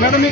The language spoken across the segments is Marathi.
मॅडम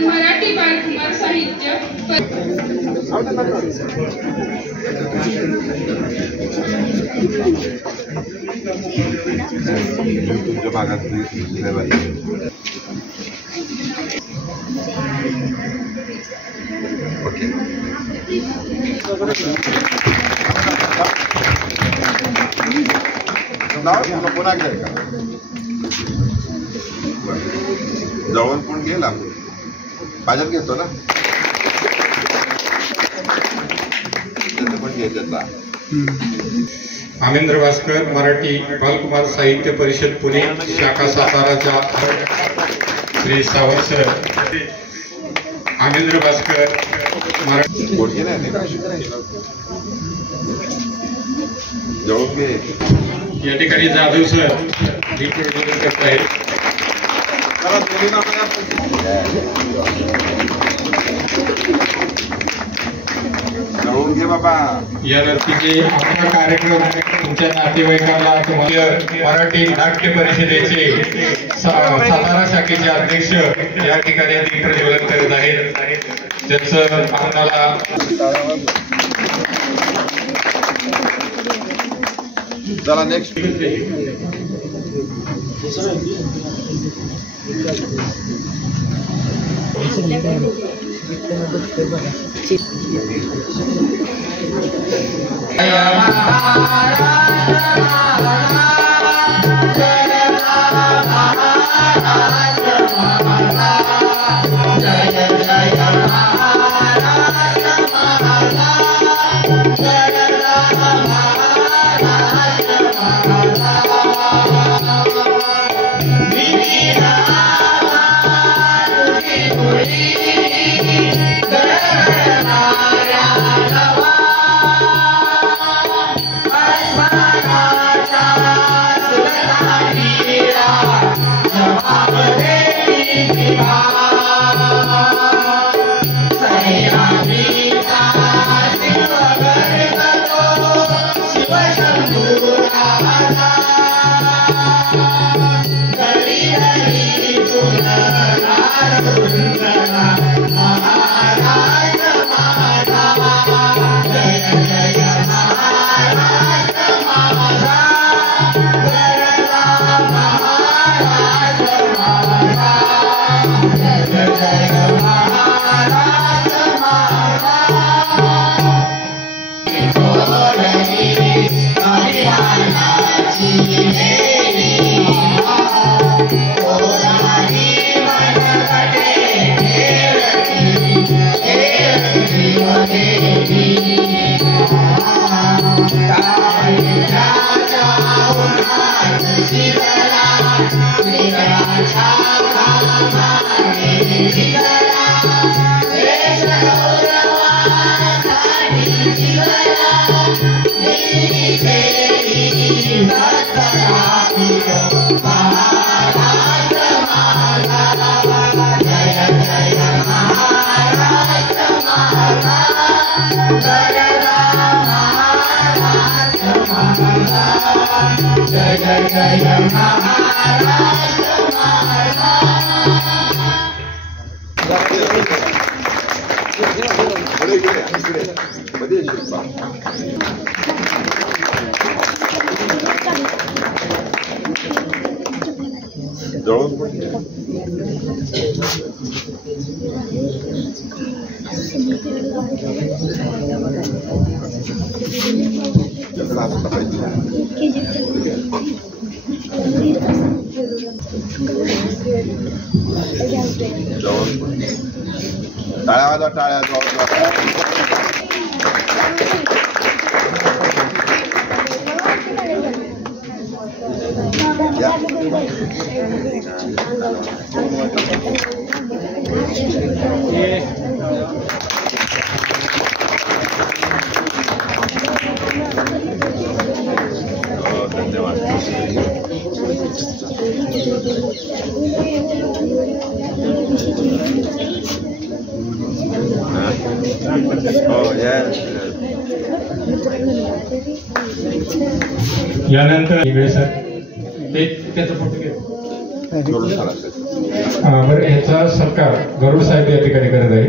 मराठी बालकुमार साहित्य भागात पुन्हा जवळ पण गेला बाजार घेतो ना पण घ्यायचा आमेंद्र भास्कर मराठी बालकुमार साहित्य परिषद पुणे शाखा साताराच्या श्री सावंत सर आमेंद्र भास्कर मराठी जवळ घे या ठिकाणी जाधव सर रिप्रेझेंट करत आहेत जवळून घे बाबा या रस्त्याचे आपला कार्यक्रम तुमच्या नातेवाईकाला मराठी नाट्य परिषदेचे सातारा शाखेचे अध्यक्ष या ठिकाणी दीपप्रज्वलन करत आहेत त्यांचं आम्हाला चला नेक्स्ट Hare पुढे इकडे मध्ये येशील बा. जवळून पण घे. जरा असं पाहिजे. जवळून पण टाळ्या वाजवा, टाळ्या धन्यवाद. यानंतर त्याचा फोटो घ्या. बरं, ह्याचा सत्कार गरुड साहेब या ठिकाणी करत आहे.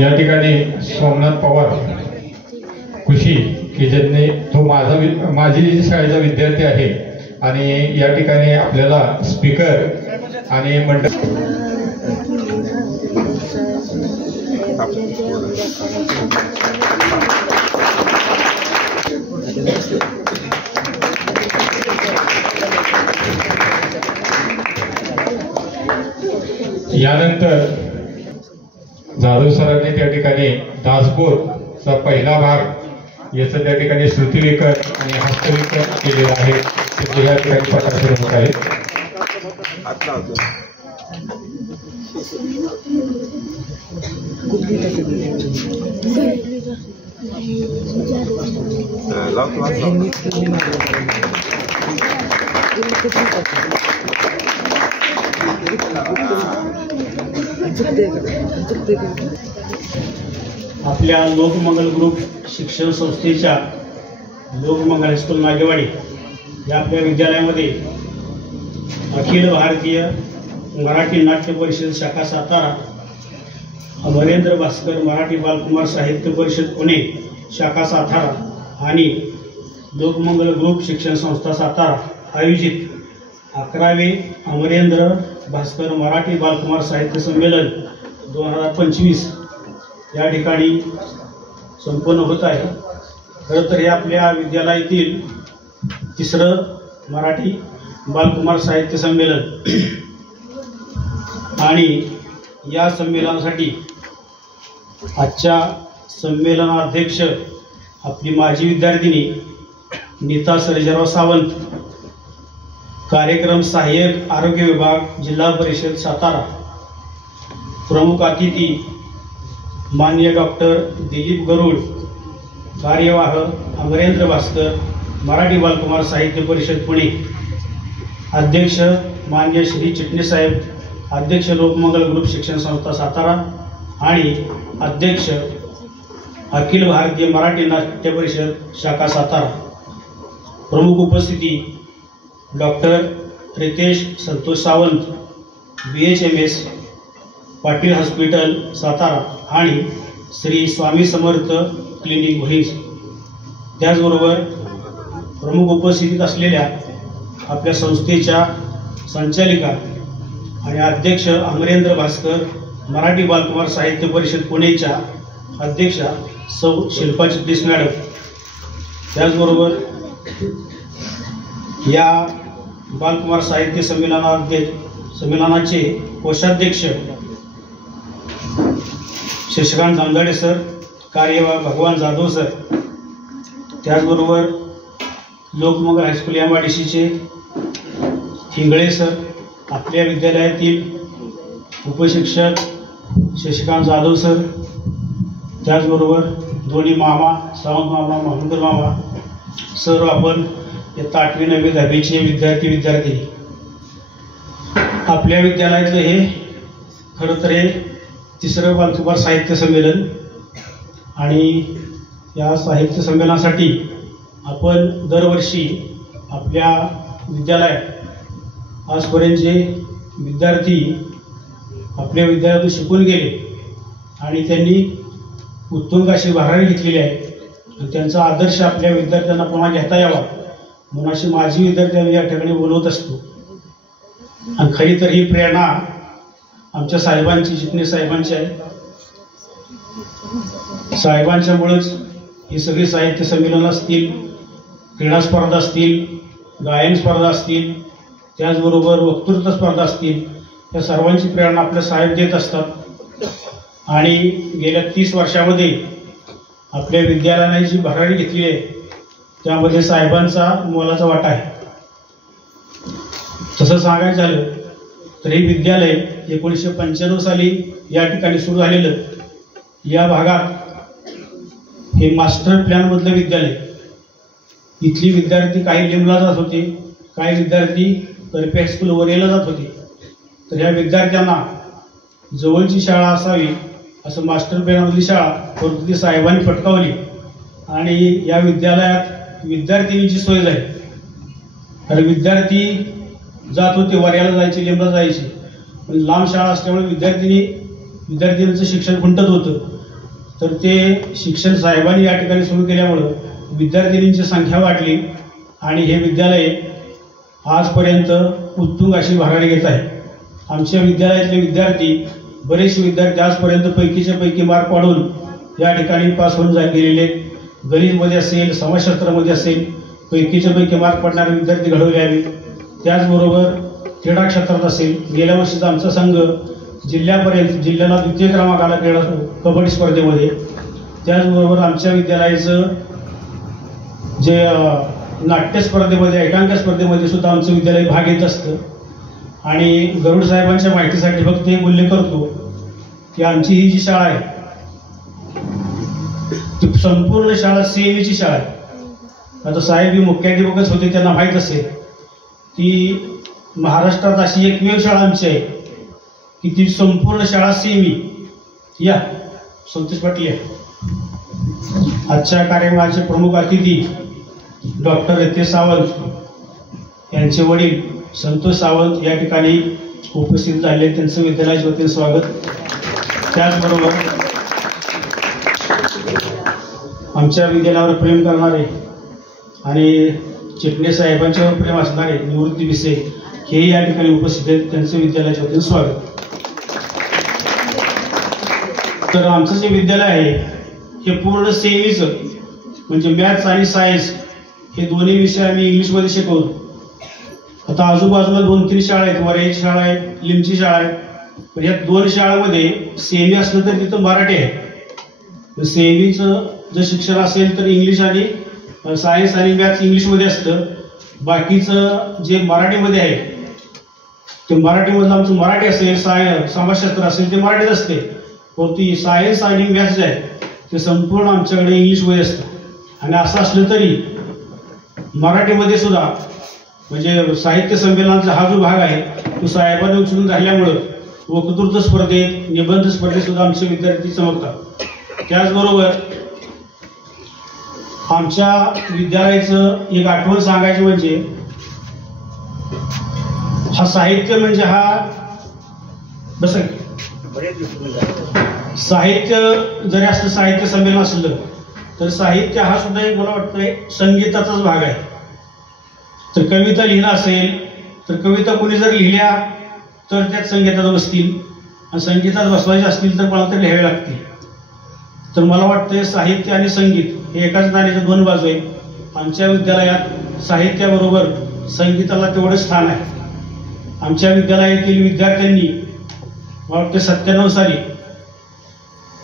या ठिकाणी सोमनाथ पवार खुशी की ज्यांनी तो माझी शाळेचा विद्यार्थी आहे आणि या ठिकाणी आपल्याला स्पीकर आणि मंडळ यानंतर जाधव सरांनी त्या ठिकाणी दासबोधचा पहिला भाग याचं त्या ठिकाणी श्रुतिलेखन आणि हस्तलेखन केलेलं आहे. ते या ठिकाणी प्रकाशन होत आहे. आपल्या लोकमंगल ग्रुप शिक्षण संस्थेच्या लोकमंगल हायस्कूल नागेवाडी या आपल्या विद्यालयामध्ये अखिल भारतीय मराठी नाट्य परिषद शाखा सातारा, अमरेंद्र भास्कर मराठी बालकुमार साहित्य परिषद पुणे शाखा सातारा आणि लोकमंगल ग्रुप शिक्षण संस्था सातारा आयोजित 11वे अमरेंद्र भास्कर मराठी बालकुमार साहित्य संमेलन 2025 या ठिकाणी संपन्न होत आहे. खरं तर हे आपल्या विद्यालयातील तिसरं मराठी बालकुमार साहित्य संमेलन आणि या संमेलनासाठी आजच्या संमेलनाध्यक्ष आपली माजी विद्यार्थिनी नीता सर्जेराव सावंत, कार्यक्रम सहाय्यक आरोग्य विभाग जिल्हा परिषद सातारा, प्रमुख अतिथी माननीय डॉक्टर दिलीप गरुड, कार्यवाह अमरेंद्र भास्कर मराठी बालकुमार साहित्य परिषद पुणे, अध्यक्ष माननीय श्री चिटणीस साहेब, अध्यक्ष लोकमंगल ग्रुप शिक्षण संस्था सातारा आणि अध्यक्ष अखिल भारतीय मराठी नाट्य परिषद शाखा सातारा. प्रमुख उपस्थिती doctor Ritesh Santosh Sawant, BHMS Patil hospital Satara आणि श्री स्वामी समर्थ क्लिनिक भोईज. त्याचबरोबर प्रमुख उपस्थितीत असलेल्या आपल्या संस्थेच्या संचालिका आणि अध्यक्ष अमरेंद्र भास्कर मराठी बालकुमार साहित्य परिषद पुणेच्या अध्यक्षा सौ शिल्पा चिटणीस मॅडम. त्याचबरोबर या बालकुमार साहित्य संमेलनाचे कोषाध्यक्ष शशिकांत जामदाडे सर, कार्यवाह भगवान जाधव सर. त्याचबरोबर लोकमंगल हायस्कूल MIDCचे हिंगळे सर, आपल्या विद्यालयातील उपशिक्षक शशिकांत जाधव सर, त्याचबरोबर दोन्ही मामा सावंत मामा, महमूदर मामा, सर्व आपण इयत्ता 8वी 9वी 10वीचे विद्यार्थी आपल्या विद्यालयातलं हे खरं तर हे 3रं वालकुमार साहित्य संमेलन आणि या साहित्य संमेलनासाठी आपण दरवर्षी आपल्या विद्यालयात आजपर्यंत जे विद्यार्थी आपल्या विद्यालयातून शिकून गेले आणि त्यांनी उत्तुंग अशी भरारी घेतलेली आहे आणि त्यांचा आदर्श आपल्या विद्यार्थ्यांना पुन्हा घेता यावा म्हणून अशी माझी विद्यार्थी या ठिकाणी बोलवत असतो. आणि खरी तर ही प्रेरणा आमच्या साहेबांची, चिटणीस साहेबांची आहे. साहेबांच्यामुळेच ही सगळी साहित्य संमेलन असतील, क्रीडा स्पर्धा असतील, गायन स्पर्धा असतील, त्याचबरोबर वक्तृत्व स्पर्धा असतील, या सर्वांची प्रेरणा आपले साहेब देत असतात. आणि गेल्या 30 वर्षामध्ये आपल्या विद्यालयाने जी भरारी घेतली आहे त्यामध्ये साहेबांचा मोलाचा वाटा आहे. तसं सांगायचं झालं तर हे विद्यालय 1995 साली या ठिकाणी सुरू झालेलं. या भागात हे मास्टर प्लॅनमधलं विद्यालय. इथली विद्यार्थी काही लिमला जात होते, काही विद्यार्थी करपे हायस्कूल वरेला जात होते. तर या विद्यार्थ्यांना जवळची शाळा असावी असं मास्टर प्लॅनमधली शाळा परंतु ती साहेबांनी पटकावली आणि या विद्यालयात विद्यार्थिनीची सोय झाली. तर विद्यार्थी जात होते, वऱ्याला जायचे, लिंबला जायचे, पण लांब शाळा असल्यामुळे विद्यार्थिनींचं शिक्षण खुंटत होतं. तर ते शिक्षण साहेबांनी या ठिकाणी सुरू केल्यामुळं विद्यार्थिनींची संख्या वाढली आणि हे विद्यालय आजपर्यंत उत्तुंग अशी भरारी घेत आहे. आमच्या विद्यालयातले विद्यार्थी, बरेचसे विद्यार्थी आजपर्यंत पैकीच्या पैकी मार्क पाडून या ठिकाणी पास होऊन गेलेले. गणितमध्ये असेल, समाजशास्त्रामध्ये असेल, पैकीच्या पैकी मार्क पडणारे विद्यार्थी घडवले आहेत. त्याचबरोबर क्रीडा क्षेत्रात असेल, गेल्या वर्षीचा आमचा संघ जिल्ह्याला 2य क्रमांक आला क्रीडा कबड्डी स्पर्धेमध्ये. त्याचबरोबर आमच्या विद्यालयाचं जे नाट्य स्पर्धेमध्ये, एकांक स्पर्धेमध्ये सुद्धा आमचं विद्यालय भाग घेत असतं. आणि गरुड साहेबांच्या माहितीसाठी फक्त एक उल्लेख करतो की आमची ही जी शाळा आहे ती संपूर्ण शाळा सेवेची शाळा आहे. आता साहेब ही मुख्याध्यापकच होते, त्यांना माहीत असेल की महाराष्ट्रात अशी एकमेव शाळा आमची आहे की ती संपूर्ण शाळा सेवी. या संतोष पाटील आजच्या कार्यक्रमाचे प्रमुख अतिथी डॉक्टर रितेश सावंत यांचे वडील संतोष सावंत या ठिकाणी उपस्थित झाले, त्यांचं विद्यालयाच्या वतीने स्वागत. त्याचबरोबर आमच्या विद्यालयावर प्रेम करणारे आणि चिटणीस साहेबांच्यावर प्रेम असणारे निवृत्ती विषय हे या ठिकाणी उपस्थित आहेत, त्यांचं विद्यालयाच्या वतीने स्वागत. तर आमचं जे विद्यालय आहे हे पूर्ण सेवेचं म्हणजे मॅथ्स आणि सायन्स हे दोन्ही विषय आम्ही इंग्लिशमध्ये शिकवतो. आता आजूबाजूला 2-3 शाळा आहेत, वऱ्याची शाळा आहे, लिमची शाळा आहे. पण या 2 शाळांमध्ये सेमी असलं तर तिथं मराठी आहे. सेमीचं जर शिक्षण असेल तर इंग्लिश आणि सायन्स आणि मॅथ्स इंग्लिशमध्ये असतं. बाकीचं जे मराठीमध्ये आहे ते मराठीमधलं आमचं मराठी असेल, समाजशास्त्र असेल ते मराठीत असते. परंतु सायन्स आणि मॅथ्स जे आहे ते संपूर्ण आमच्याकडे इंग्लिशमध्ये असतं. आणि असं असलं तरी मराठीमध्ये सुद्धा म्हणजे साहित्य संमेलनाचा हा जो भाग आहे तो साहेबांनी उचलून राहिल्यामुळं वक्तृत्व स्पर्धेत, निबंध स्पर्धेत सुद्धा आमचे विद्यार्थी चमकतात. त्याचबरोबर आमच्या विद्यालयाचं एक आठवण सांगायची म्हणजे हा साहित्य म्हणजे हा बस साहित्य जरी असलं, साहित्य संमेलन असलं तर साहित्य हा सुद्धा एक मला वाटतंय संगीताचाच भाग आहे. तर कविता लिहिणं असेल तर कविता कोणी जर लिहिल्या तर त्यात संगीतात बसतील आणि संगीतात बसवायचे असतील तर कोणाला तरी लिहावे लागतील. तर मला वाटतं साहित्य आणि संगीत हे एकाच नाण्याच्या 2 बाजू आहेत. आमच्या विद्यालयात साहित्याबरोबर संगीताला तेवढं स्थान आहे. आमच्या विद्यालयातील विद्यार्थ्यांनी मला वाटतं 97 साली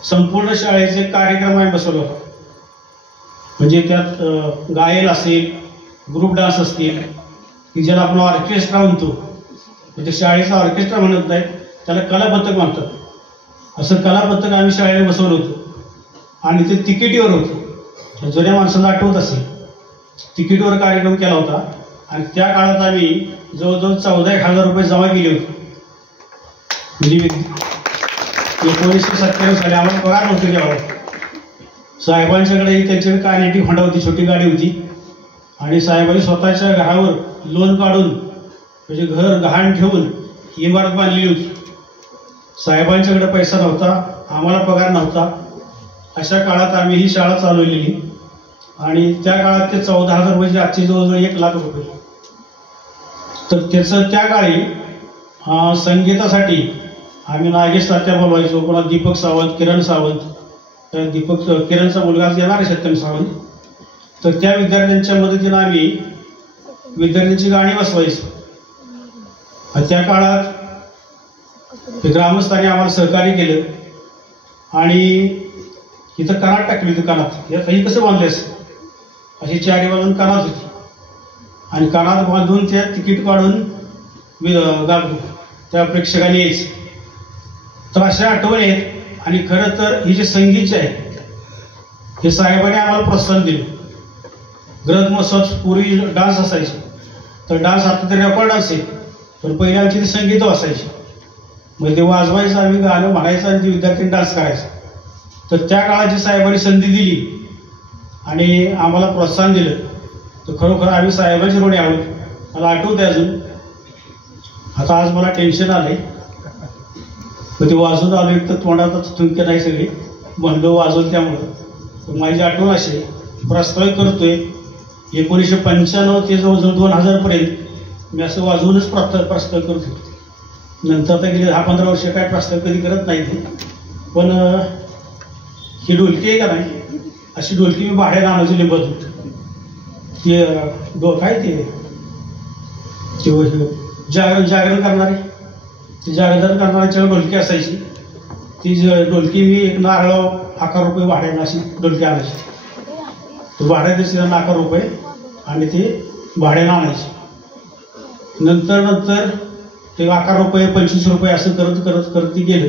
संपूर्ण शाळेचे कार्यक्रम आहे बसवला होता. म्हणजे त्यात गायन असेल, ग्रुप डान्स असतील की ज्याला आपण ऑर्केस्ट्रा म्हणतो, म्हणजे शाळेचा ऑर्केस्ट्रा म्हणत नाही त्याला कलापथक म्हणतात. असं कलापथक आम्ही शाळेला बसवलं होतं आणि ते तिकिटीवर होतं. जुन्या माणसाला आठवत असेल तिकीटवर कार्यक्रम केला होता आणि त्या काळात आम्ही जवळजवळ 14,000 रुपये जमा केले होते. म्हणजे 1997 साली आम्हाला पगार नव्हते द्यावा. साहेबांच्याकडे त्यांच्याकडे कानेटी होंडा होती, छोटी गाडी होती आणि साहेबांनी स्वतःच्या घरावर लोन काढून म्हणजे घर गहाण ठेवून इमारत बांधलेली होती. साहेबांच्याकडे पैसा नव्हता, आम्हाला पगार नव्हता. अशा काळात आम्ही ही शाळा चालवलेली आणि त्या काळात ते 14,000 रुपये आजचे जवळजवळ 1,00,000 रुपये. तर त्याचं त्या काळी संगीतासाठी आम्ही नागेश तात्या बोलवायचो, पुन्हा दीपक सावंत, किरण सावंत, किरणचा मुलगा येणार आहे सत्यम सावंत. तर त्या विद्यार्थ्यांच्या मदतीनं आम्ही विद्यार्थ्यांची गाणी बसवायचो. त्या काळात ग्रामस्थांनी आम्हाला सहकार्य केलं आणि इथं कनात टाकली होती. कनात ही कसं बांधलेस अशी 4 बाजून कनात होती आणि कनात बांधून त्या तिकीट काढून त्या प्रेक्षकांनी यायचं. तर अशा आठवणी आहेत. आणि खरं तर ही जे संगीत आहे हे साहेबांनी आम्हाला प्रोत्साहन दिलं. ग्रंथ महोत्सवात पूर्वी डान्स असायचे, तर डान्स आता तरी रेकॉर्ड असेल, पण पहिले आमची ते संगीत असायची. म्हणजे ते वाजवायचं, आम्ही गाणं म्हणायचं आणि ते विद्यार्थ्यांनी डान्स करायचा. तर त्या काळात जी साहेबांनी संधी दिली आणि आम्हाला प्रोत्साहन दिलं, तर खरोखर आम्ही साहेबांचे ऋणी आहोत. मला आठवते अजून. आता आज मला टेन्शन आलंय, तर ते वाजवून आलो, एक तर तोंडात थुंके नाही सगळे म्हणलो वाजवून. त्यामुळं माझी आठवण अशी प्रस्तावित करतोय 1995 ते जवळजवळ 2000 पर्यंत मी असं वाजवूनच प्रस्ताव करतो. नंतर तर गेले 10-15 वर्ष काय प्रस्ताव कधी करत नाही ते. पण ही ढोलकी आहे का नाही, अशी ढोलकी मी भाड्यानं आणायची लिंबातून. ते काय ते जागरण करणारे, ती जागरण करणाऱ्याच्या ढोलकी असायची. ती ढोलकी मी एक नारळ 11 रुपये भाड्यानं अशी ढोलकी आणायची. तो भाड्या दिवशी 11 रुपये आणि ते भाड्यानं आणायची. नंतर ते 11 रुपये 25 रुपये असं करत ते गेलं.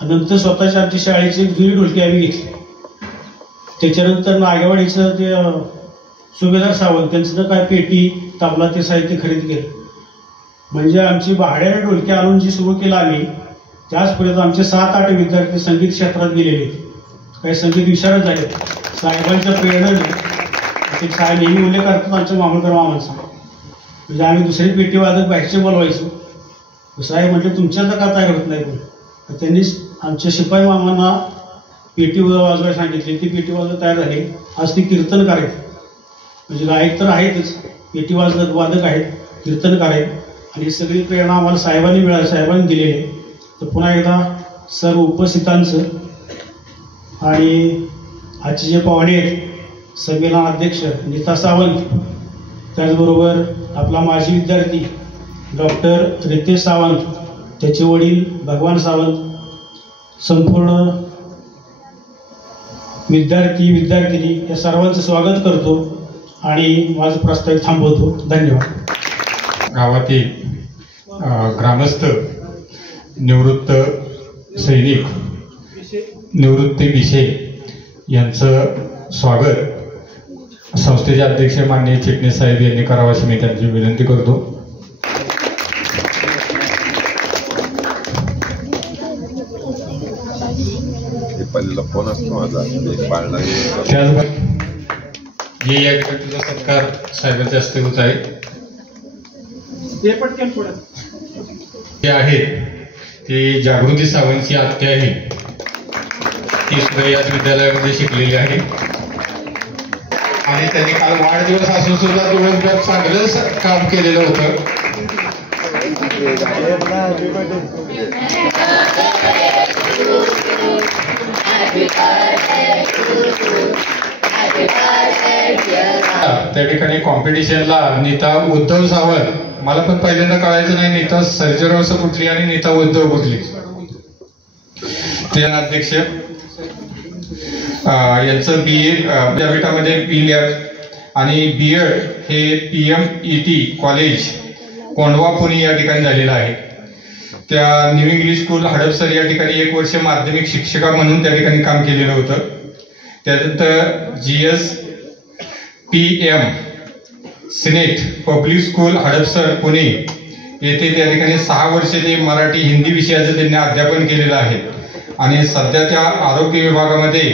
आणि नंतर स्वतःच्या आमची शाळेची एक जुनी ढोलकी आम्ही घेतली. त्याच्यानंतर नागेवाडीचं ते सुभेदार सावंत त्यांचं काय पेटी तबला ते साहित्य खरेदी केलं. म्हणजे आमची भाड्याने ढोलकी आणून जी सुरू केलं आम्ही, त्याचपर्यंत आमचे 7-8 विद्यार्थी संगीत क्षेत्रात गेलेले. काही संगीत विशारद झाले. साहेबांच्या प्रेरणेने ते साहेब नेहमी उल्लेख करतात आमच्या मामूलकर मामांचा. म्हणजे आम्ही दुसरी पेटी वाजत बाहेरचे बोलवायचो. साहेब म्हटले तुमच्यात का काय करत नाही पण. त्यांनीच आमच्या शिपाई मामांना पेटी वाजवायला सांगितली. ती पेटी वाजवत तयार झाली. आज ती कीर्तनकार आहेत. म्हणजे गायक तर आहेतच, पेटी वादक आहेत, कीर्तनकार आहेत. आणि ही सगळी प्रेरणा आम्हाला साहेबांनी दिलेली आहे. तर पुन्हा एकदा सर्व उपस्थितांचं आणि आजचे जे पाहुणे आहेत, संमेलन अध्यक्ष नीता सावंत, त्याचबरोबर आपला माजी विद्यार्थी डॉक्टर रितेश सावंत, त्याचे वडील भगवान सावंत, संपूर्ण विद्यार्थिनी या सर्वांचं स्वागत करतो आणि माझं प्रस्ताव थांबवतो. धन्यवाद. गावातील ग्रामस्थ, निवृत्त सैनिक, निवृत्ती विषय यांचं स्वागत संस्थेचे अध्यक्ष माननीय चिटणीस साहेब यांनी करावं अशी मी त्यांची विनंती करतो. फोन असतो माझा त्याचबरोबर हे या ठिकाणचा सत्कार साहेबांच्या हस्ते होत आहे. ते आहेत ती जागृती सावंतची आत्या आहे. ती सुद्धा याच विद्यालयामध्ये शिकलेली आहे आणि त्यांनी काल वाढदिवस असून सुद्धा दिवसभर चांगलं काम केलेलं होतं. त्या ठिकाणी कॉम्पिटिशनला नीता उद्धव सावंत, मला पण पहिल्यांदा कळायचं नाही नीता सर्जेराव कुठली आणि नीता उद्धव कुठली. ते अध्यक्ष यांचं BA विद्यापीठामध्ये B.Litt आणि B.Ed हे PMET कॉलेज कोंढवा पुणे या ठिकाणी झालेलं आहे. त्या न्यू इंग्लिश स्कूल हडपसर या ठिकाणी 1 वर्ष माध्यमिक शिक्षिका म्हणून त्या ठिकाणी काम केलेलं होतं. त्यानंतर GS PM Senate public school Hadapsar Pune येथे त्या ठिकाणी 6 वर्षे ते मराठी हिंदी विषयाचं त्यांनी अध्यापन केलेलं आहे आणि सध्या त्या आरोग्य विभागामध्ये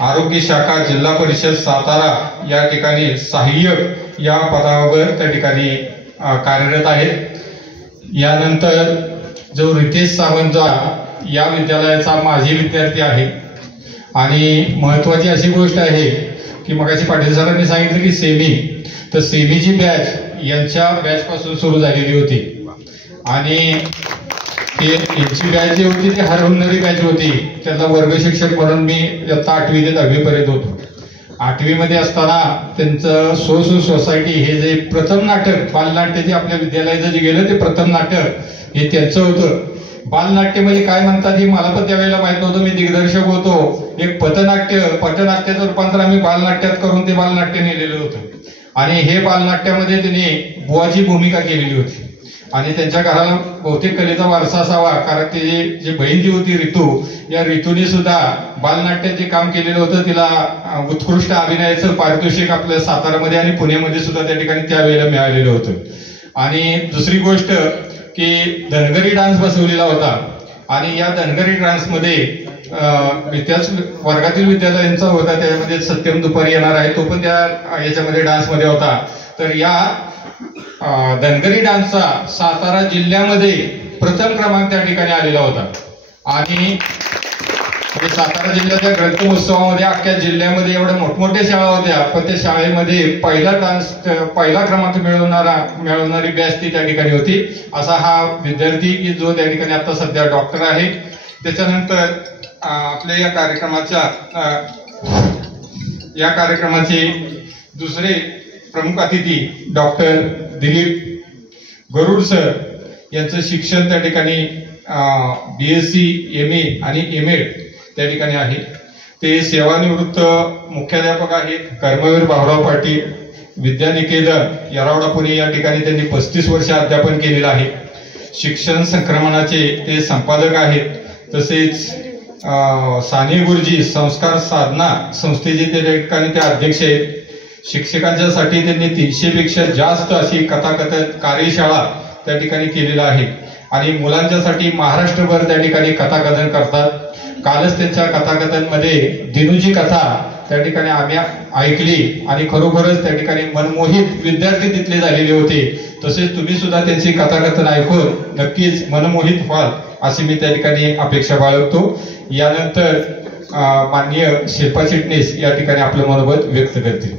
आरोग्य शाखा जिल्हा परिषद सातारा या ठिकाणी सहाय्यक या पदावर त्या ठिकाणी कार्यरत आहेत. यानंतर जो रितेश सावंत जो या विद्यालयाचा माजी विद्यार्थी आहे आणि महत्वाची अशी गोष्ट आहे की मगाशी पाटील सरांनी सांगितलं की सेमीची बॅच यांच्या बॅच पासून सुरू झालेली होती आणि यांची बॅच जी होती ती हरहुन्नरी बॅच होती. त्याला वर्ग शिक्षक म्हणून मी इयत्ता 8वी ते 10वी पर्यंत होतो. 8वी मध्ये असताना त्यांचं सोसायटी हे जे प्रथम नाटक बालनाट्य जे आपल्या विद्यालयाचं जे गेलं ते प्रथम नाटक हे त्यांचं होतं. बालनाट्य म्हणजे काय म्हणतात हे मला पण त्यावेळेला माहित नव्हतं. मी दिग्दर्शक होतो. एक पथनाट्याचं रूपांतर आम्ही बालनाट्यात करून ते बालनाट्य नेलेलं होतं आणि हे बालनाट्यामध्ये त्यांनी बुवाची भूमिका केलेली होती आणि त्यांच्या घराला बहुतेक कलेचा वारसा असावा कारण ते जी बहीण जी होती ऋतू या ऋतूने सुद्धा बालनाट्यात जे काम केलेलं होतं तिला उत्कृष्ट अभिनयाचं पारितोषिक आपल्या सातारामध्ये आणि पुण्यामध्ये सुद्धा त्या ठिकाणी त्यावेळेला मिळालेलं होतं. आणि दुसरी गोष्ट की धनगरी डान्स बसवलेला होता आणि या धनगरी डान्समध्ये त्याच वर्गातील विद्यालयांचा होता. त्यामध्ये सत्यम दुपारी येणार आहे तो पण त्या याच्यामध्ये डान्समध्ये होता. तर या धनगरी डान्सचा सातारा जिल्ह्यामध्ये प्रथम क्रमांक त्या ठिकाणी आलेला होता आणि सातारा जिल्ह्याच्या ग्रंथ महोत्सवामध्ये अख्ख्या जिल्ह्यामध्ये एवढ्या मोठमोठ्या शाळा होत्या पण त्या शाळेमध्ये पहिला क्रमांक मिळवणारी बॅच ती त्या ठिकाणी होती. असा हा विद्यार्थी की जो त्या ठिकाणी आता सध्या डॉक्टर आहे. त्याच्यानंतर आपल्या या कार्यक्रमाचे दुसरे प्रमुख अतिथी डॉक्टर दिलीप गरुड सर यांचं शिक्षण त्या ठिकाणी BSc MA आणि MA त्या ठिकाणी आहे. ते सेवानिवृत्त मुख्याध्यापक आहेत. कर्मवीर भाऊराव पाटील विद्यानिकेतन येरवडा पुणे या ठिकाणी त्यांनी 35 वर्ष अध्यापन केलेलं आहे. शिक्षण संक्रमणाचे ते संपादक आहेत. तसेच साने गुरुजी संस्कार साधना संस्थेचे त्या ठिकाणी ते अध्यक्ष आहेत. शिक्षकांच्यासाठी त्यांनी 300 पेक्षा जास्त अशी कथाकथन कार्यशाळा त्या ठिकाणी केलेला आहे आणि मुलांच्यासाठी महाराष्ट्रभर त्या ठिकाणी कथाकथन करतात. कालच त्यांच्या कथाकथनमध्ये दिनूची कथा त्या ठिकाणी आम्ही ऐकली आणि खरोखरच त्या ठिकाणी मनमोहित विद्यार्थी तिथले झालेले होते. तसेच तुम्ही सुद्धा त्यांची कथाकथन ऐकून नक्कीच मनमोहित व्हाल अशी मी त्या ठिकाणी अपेक्षा बाळगतो. यानंतर माननीय शिल्पा चिटणीस या ठिकाणी आपलं मनोगत व्यक्त करतील.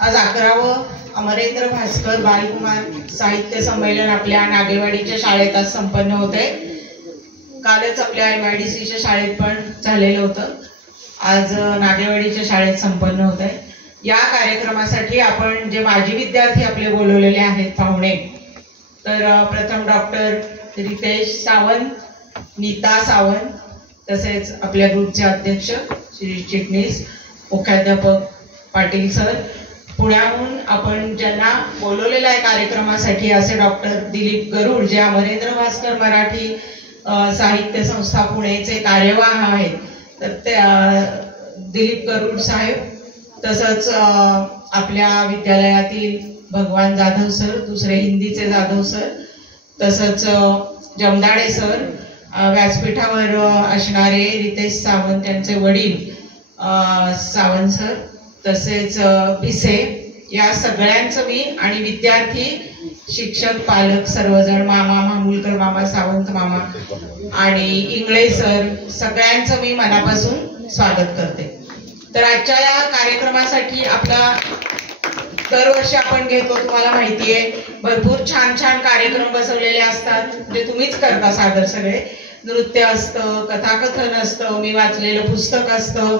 आज 11वं अमरेंद्र भास्कर बालकुमार साहित्य संमेलन आपल्या नागेवाडीच्या शाळेत आज संपन्न होत आहे. कालच आपल्या MIDCच्या शाळेत पण झालेलं होतं. आज नागेवाडीच्या शाळेत संपन्न होत आहे. या कार्यक्रमासाठी आपण जे माजी विद्यार्थी आपले बोलवलेले आहेत पाहुणे तर प्रथम डॉक्टर रितेश सावंत, नीता सावंत तसेच आपल्या ग्रुपचे अध्यक्ष श्री चिटणीस, मुख्याध्यापक पाटील सर, पुण्याहून आपण ज्यांना बोलवलेलं आहे कार्यक्रमासाठी असे डॉक्टर दिलीप गरुड जे अमरेंद्र भास्कर मराठी साहित्य संस्था पुणेचे कार्यवाह आहेत. तर ते दिलीप गरुड साहेब तसंच आपल्या विद्यालयातील भगवान जाधव सर, दुसरे हिंदीचे जाधव सर, तसंच जमदाडे सर, व्यासपीठावर असणारे रितेश सावंत यांचे वडील सावंत सर, तसेच पिसे या सगळ्यांचं मी आणि विद्यार्थी, शिक्षक, पालक सर्वजण, मामा मामुलकर मामा, सावंत मामा आणि इंगळे सर सगळ्यांचं मी मनापासून स्वागत करते. तर आजच्या या कार्यक्रमासाठी आपला दरवर्षी आपण घेतो तुम्हाला माहिती आहे. भरपूर छान छान कार्यक्रम बसवलेले असतात जे तुम्हीच करता सादर. सगळे नृत्य असतं, कथाकथन असतं, मी वाचलेलं पुस्तक असतं,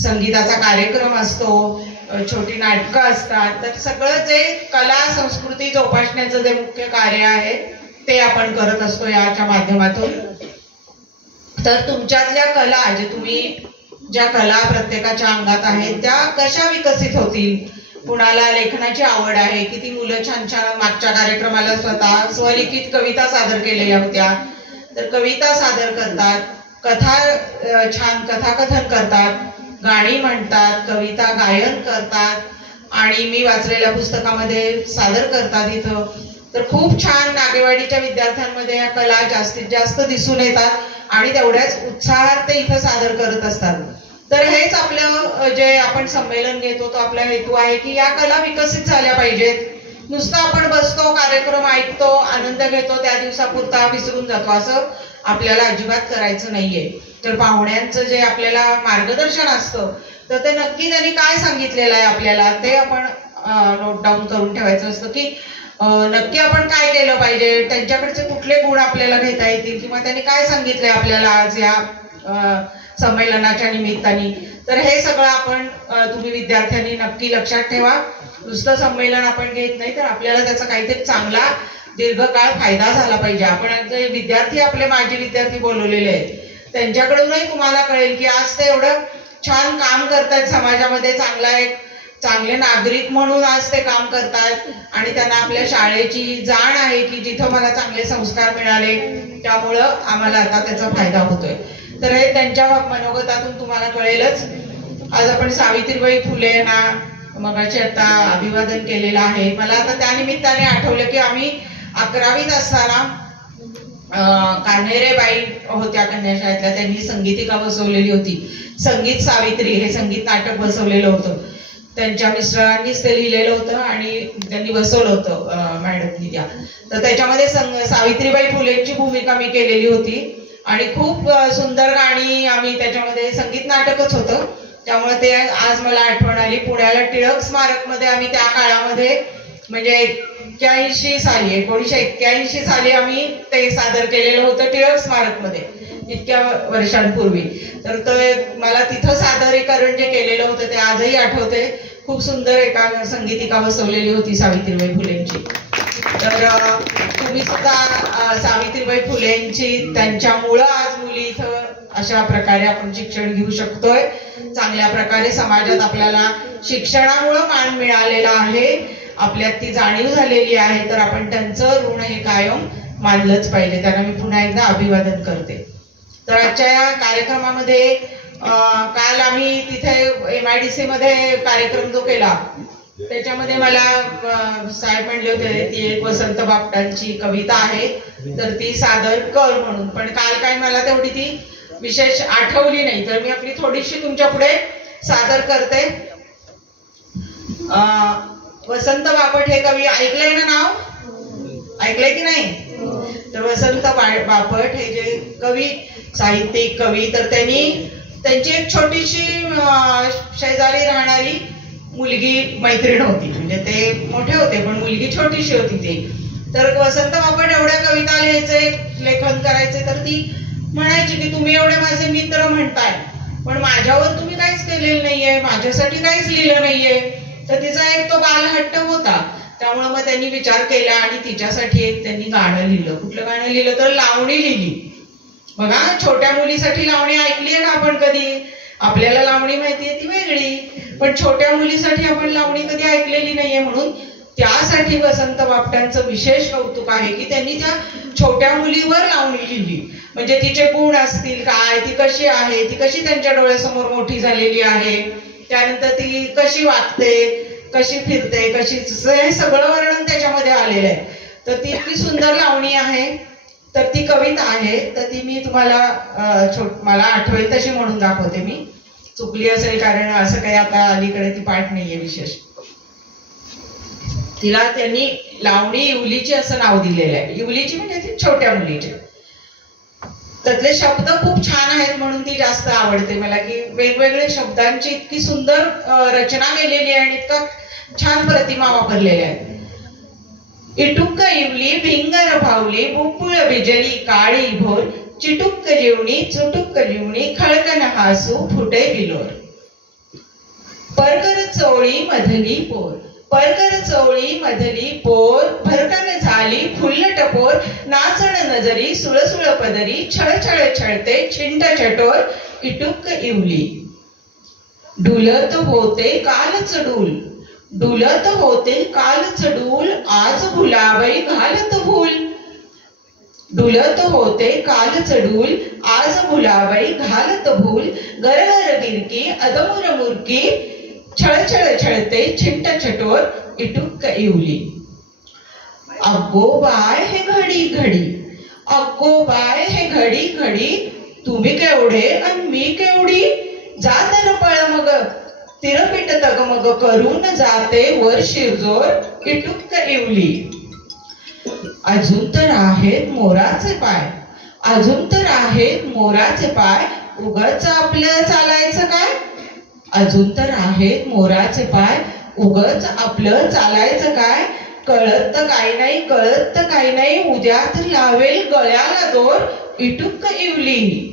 संगीताचा कार्यक्रम असतो, छोटी नाटकं असतात. तर सगळं जे कला संस्कृती जोपासण्याचं जे मुख्य कार्य आहे ते आपण करत असतो याच्या माध्यमातून. तर तुमच्यातल्या कला जे तुम्ही ज्या कला प्रत्येकाच्या अंगात आहेत त्या कशा विकसित होतील. कुणाला लेखनाची आवड आहे, किती मुलं छान छान मागच्या कार्यक्रमाला स्वतः स्वलिखित कविता सादर केलेल्या होत्या, तर कविता सादर करतात, छान कथाकथन करतात. गाणी म्हणतात, कविता गायन करतात आणि मी वाचलेल्या पुस्तकामध्ये सादर करतात इथं. तर खूप छान नागेवाडीच्या विद्यार्थ्यांमध्ये या कला जास्तीत जास्त दिसून येतात आणि तेवढ्याच उत्साहात ते इथं सादर करत असतात. तर हेच आपलं जे आपण संमेलन घेतो तो आपला हेतू आहे की या कला विकसित झाल्या पाहिजेत. नुसतं आपण बसतो, कार्यक्रम ऐकतो, आनंद घेतो, त्या दिवसापुरता विसरून जातो, असं आपल्याला अजिबात करायचं नाहीये. तर पाहुण्यांचं जे आपल्याला मार्गदर्शन असतं तर ते नक्की त्यांनी काय सांगितलेलं आहे आपल्याला ते आपण नोट डाऊन करून ठेवायचं असतं की नक्की आपण काय केलं पाहिजे, त्यांच्याकडचे कुठले गुण आपल्याला घेता येतील किंवा त्यांनी काय सांगितलंय आपल्याला आज या संमेलनाच्या निमित्ताने. तर हे सगळं आपण तुम्ही विद्यार्थ्यांनी नक्की लक्षात ठेवा. नुसतं संमेलन आपण घेत नाही तर आपल्याला त्याचा काहीतरी चांगला दीर्घकाळ फायदा झाला पाहिजे. आपण जे विद्यार्थी आपले माजी विद्यार्थी बोलवलेले आहेत त्यांच्याकडूनही तुम्हाला कळेल की आज ते एवढं छान काम करतात समाजामध्ये, चांगले नागरिक म्हणून आज ते काम करतात आणि त्यांना आपल्या शाळेची जाण आहे की जिथं मला चांगले संस्कार मिळाले त्यामुळं आम्हाला आता त्याचा फायदा होतोय. तर हे त्यांच्या मनोगतातून तुम्हाला कळेलच. आज आपण सावित्रीबाई फुले यांना मगाशी आता अभिवादन केलेलं आहे. मला आता त्या निमित्ताने आठवलं की आम्ही 11वीत असताना कान्हेरेबाई होत्या कन्याशाळेतल्या, त्यांनी संगीतिका बसवलेली होती. संगीत सावित्री हे संगीत नाटक बसवलेलं होतं. त्यांच्या मिस्टरांनीच ते लिहिलेलं होतं आणि त्यांनी बसवलं होतं मॅडमनी त्या. तर त्याच्यामध्ये सावित्रीबाई फुलेंची भूमिका मी केलेली होती आणि खूप सुंदर गाणी आम्ही त्याच्यामध्ये, संगीत नाटकच होतं त्यामुळे ते आज मला आठवण आली. पुण्याला टिळक स्मारक मध्ये आम्ही त्या काळामध्ये म्हणजे 1981 साली आम्ही ते सादर केलेलं होतं टिळक स्मारक मध्ये, इतक्या वर्षांपूर्वी. तर ते मला तिथं सादरीकरण जे केलेलं होतं ते आजही आठवते. खूप सुंदर एका संगीतिका बसवलेली होती सावित्रीबाई फुलेंची. तर तुम्ही सुद्धा सावित्रीबाई फुलेंची त्यांच्यामुळं आज मुली इथं अशा प्रकारे आपण शिक्षण घेऊ शकतोय. चांगल्या प्रकारे समाजात आपल्याला शिक्षणामुळं मान मिळालेला आहे, आपल्यात ती जाणीव झालेली आहे. तर आपण त्यांचं ऋण हे कायम मानलंच पाहिजे. त्यांना मी पुन्हा एकदा अभिवादन करते. तर आजच्या या कार्यक्रमामध्ये काल आम्ही तिथे MIDC मध्ये कार्यक्रम जो केला त्याच्यामध्ये मला साहेब म्हणले होते ती एक वसंत बापटांची कविता आहे तर ती सादर कर म्हणून, पण काल काय मला तेवढी ती विशेष आठवली नाही. तर मी आपली थोडीशी तुमच्या पुढे सादर करते. वसंत बापट हे कवी ऐकलंय ना, नाव ऐकलंय की नाही? तर वसंत बापट हे जे कवी, साहित्यिक कवी, तर त्यांची एक छोटीशी शेजारी राहणारी मुलगी मैत्रीण होती. म्हणजे ते मोठे होते पण मुलगी छोटीशी होती ती. तर वसंत बापट एवढ्या कविता लिहायचे, लेखन करायचे, तर ती म्हणायची की तुम्ही एवढे माझे मित्र म्हणताय पण माझ्यावर तुम्ही काहीच केलेलं नाहीये, माझ्यासाठी काहीच लिहिलं नाहीये. तर तिचा एक तो बालहट्ट होता. त्यामुळे मग त्यांनी विचार केला आणि तिच्यासाठी एक त्यांनी गाणं लिहिलं. कुठलं गाणं लिहिलं तर लावणी लिहिली. बघा, छोट्या मुलीसाठी लावणी ऐकली आहे का आपण कधी? आपल्याला लावणी माहितीये ती वेगळी, पण छोट्या मुलीसाठी आपण लावणी कधी ऐकलेली नाहीये. म्हणून त्यासाठी वसंत बापटांचं विशेष कौतुक आहे की त्यांनी त्या छोट्या मुलीवर लावणी लिहिली. म्हणजे तिचे गुण असतील काय, ती कशी आहे, ती कशी त्यांच्या डोळ्यासमोर मोठी झालेली आहे, त्यानंतर ती कशी वागते, कशी फिरते, कशी, हे सगळं वर्णन त्याच्यामध्ये आलेलं आहे. तर ती इतकी सुंदर लावणी आहे. तर ती कविता आहे, तर ती मी तुम्हाला मला आठवेल तशी म्हणून दाखवते. मी चुकली असेल कारण असं काही आता अलीकडे ती पाठ नाहीये विशेष. तिला त्यांनी लावणी इवलीची असं नाव दिलेलं आहे. इवलीची म्हणजे ती छोट्या मुलीची. त्यातले शब्द खूप छान आहेत म्हणून ती जास्त आवडते मला, की वेगवेगळे शब्दांची इतकी सुंदर रचना केलेली आहे आणि इतकं छान प्रतिमा वापरलेल्या आहेत. इटुक्क इवली भिंगर भावली बुपुळ बिजली काळी भोर चिटुक्क लिवणी चुटुक्क लिवणी खळकन हासू फुटे बिलोर. परकर चोळी मधली पोर, परकर चोळी मधली पोर भरकन झाली फुल्ल टपोर नाचण नजरी सुळसुळ पदरी छळछळ छळते छिंट छटोर इटुक्क इवली. डुलत होते कालच डूल, डुलत होते कालच डूल आज भुलाबाई घालत भूल. डुलत होते काल चढूल आज भुलाबाई घालत भूल गरगर बिरकी अदमुर मुरकी छळछळ छळते छिंट छटोर इटुक्क इवली. अगो बाय हे घडी घडी, अगो बाय हे घडी घडी, तुम्ही केवढे आणि मी केवढी, जात न पळ मग तिरपिट तगमग करून जाते वर शिरजोर इटुक्क इवली. अजून तर आहेत मोराचे पाय, अजून तर आहेत मोराचे पाय, उगाच आपलं चालायचं काय. अजून तर आहेत मोराचे पाय, उगाच आपलं चालायचं काय. कळत तर काही नाही, कळत तर काही नाही, उद्या तर लावेल गळ्याला दोर इटुक्क इवली.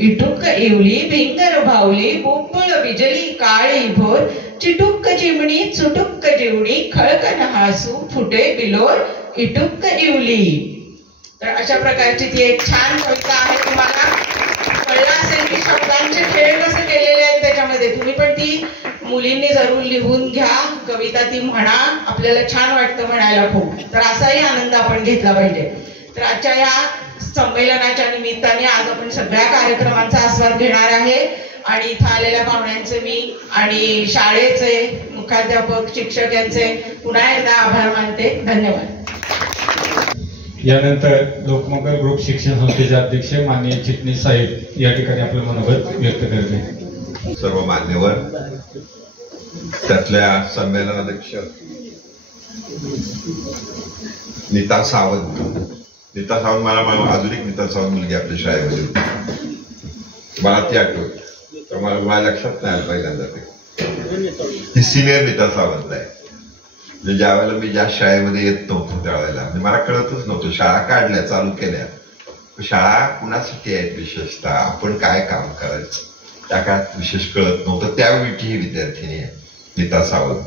इटुक्क इवली भिंगर भावली, बोपळ बिजली काळी भोर, चिटुक्क चिमणी चुटुक्क जिवणी, खळकन हासू फुटे बिलोर इटुक्क इवली. तर अशा प्रकारची ती एक छान कविता आहे. तुम्हाला कळलं असेल की शब्दांचे खेळ कसे केलेले आहेत त्याच्यामध्ये. तुम्ही पण ती मुलींनी जरूर लिहून घ्या, कविता ती म्हणा, आपल्याला छान वाटतं म्हणायला खूप. तर असाही आनंद आपण घेतला पाहिजे. तर आजच्या या संमेलनाच्या निमित्ताने आज आपण सगळ्या कार्यक्रमांचा आस्वाद घेणार आहे आणि इथं आलेल्या पाहुण्यांचे मी आणि शाळेचे मुख्याध्यापक शिक्षक यांचे पुन्हा एकदा आभार मानते. धन्यवाद. यानंतर लोकमंगल ग्रुप शिक्षण संस्थेचे अध्यक्ष माननीय चिटणीस साहेब या ठिकाणी आपलं मनोगत व्यक्त करते. सर्व मान्यवर, त्यातल्या संमेलनाध्यक्ष नीता सावंत. नीता सावंत मला अजून एक नीता सावंत मुलगी आपल्या शाळेमध्ये होती, मला ती आठवत, तर मला माझ्या लक्षात नाही आलं पहिल्यांदा ते. ही सिनियर नीता सावंत आहे. म्हणजे ज्या वेळेला मी ज्या शाळेमध्ये येत नव्हतो त्यावेळेला मला कळतच नव्हतं. शाळा काढल्या, चालू केल्या, शाळा कुणासाठी आहेत, विशेषतः आपण काय काम करायचं त्या काळात विशेष कळत नव्हतं. त्यावेळीची ही विद्यार्थिनी आहे नीता सावंत.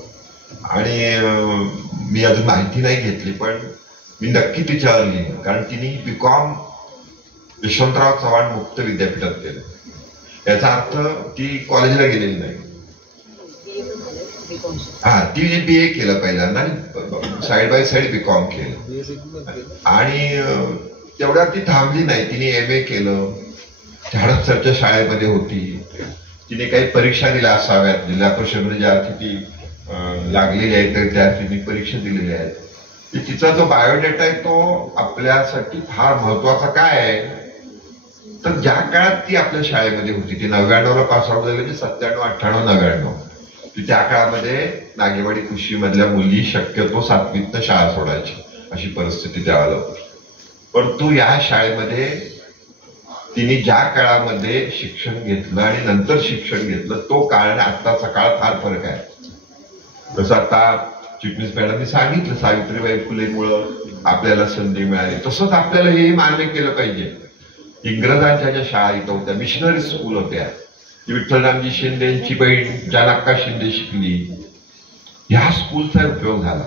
आणि मी अजून माहिती नाही घेतली, पण मी नक्की तिच्यावर लिहिन, कारण तिने बीकॉम यशवंतराव चव्हाण मुक्त विद्यापीठात केलं. याचा अर्थ ती कॉलेजला गेलेली नाही. हा, ती BA केलं पहिल्यांदा आणि साईड बाय साईड बीकॉम केलं. आणि तेवढ्या ती थांबली नाही, तिने MA केलं. हडपसरच्या शाळेमध्ये होती. तिने काही परीक्षा दिल्या असाव्यात, जिल्हा परिषदेमध्ये ज्या अर्थी ती लागलेली आहे तर त्या तिने परीक्षा दिलेल्या आहेत. तिचा जो बायोडेटा आहे तो आपल्यासाठी फार महत्वाचा. काय आहे तर ज्या काळात ती आपल्या शाळेमध्ये होती, ती 99ला पास आउट झाली, 97, 98, 99, त्या काळामध्ये नागेवाडी कृषी मधल्या मुली शक्यतो 7वीतनं शाळा सोडायची अशी परिस्थिती त्यावेळेला होती. परंतु या शाळेमध्ये तिने ज्या काळामध्ये शिक्षण घेतलं आणि नंतर शिक्षण घेतलं तो काळ आणि आत्ताचा काळ फार फरक आहे. जसं आता चिटणीस मॅडमनी सांगितलं, सावित्रीबाई फुलेमुळं आपल्याला संधी मिळाली, तसंच आपल्याला हे मान्य केलं पाहिजे. इंग्रजांच्या ज्या शाळा इथं होत्या, मिशनरी स्कूल होत्या, विठ्ठलरामजी शिंदेची बहीण जानक्का शिंदे शिकली, ह्या स्कूलचा उपयोग झाला.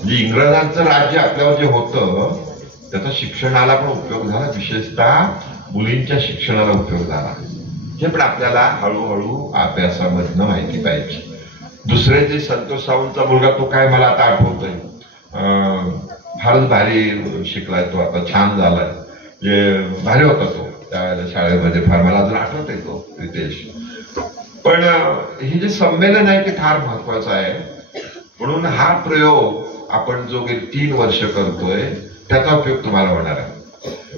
म्हणजे इंग्रजांचं राज्य आपल्यावर जे होतं त्याचा शिक्षणाला पण उपयोग झाला, विशेषतः मुलींच्या शिक्षणाला उपयोग झाला. हे पण आपल्याला हळूहळू अभ्यासामधनं माहिती पाहिजे. दुसरे जे संतोष सावंतचा मुलगा, तो काय मला आता आठवतोय, फारच भारी शिकलाय तो, आता छान झालाय, जे भारी होता तो त्यावेळेला शाळेमध्ये, फार मला अजून आठवतोय तो रितेश. पण हे जे संमेलन आहे ते फार महत्वाचं आहे. म्हणून हा प्रयोग आपण जो गेली 3 वर्ष करतोय त्याचा उपयोग तुम्हाला होणार आहे.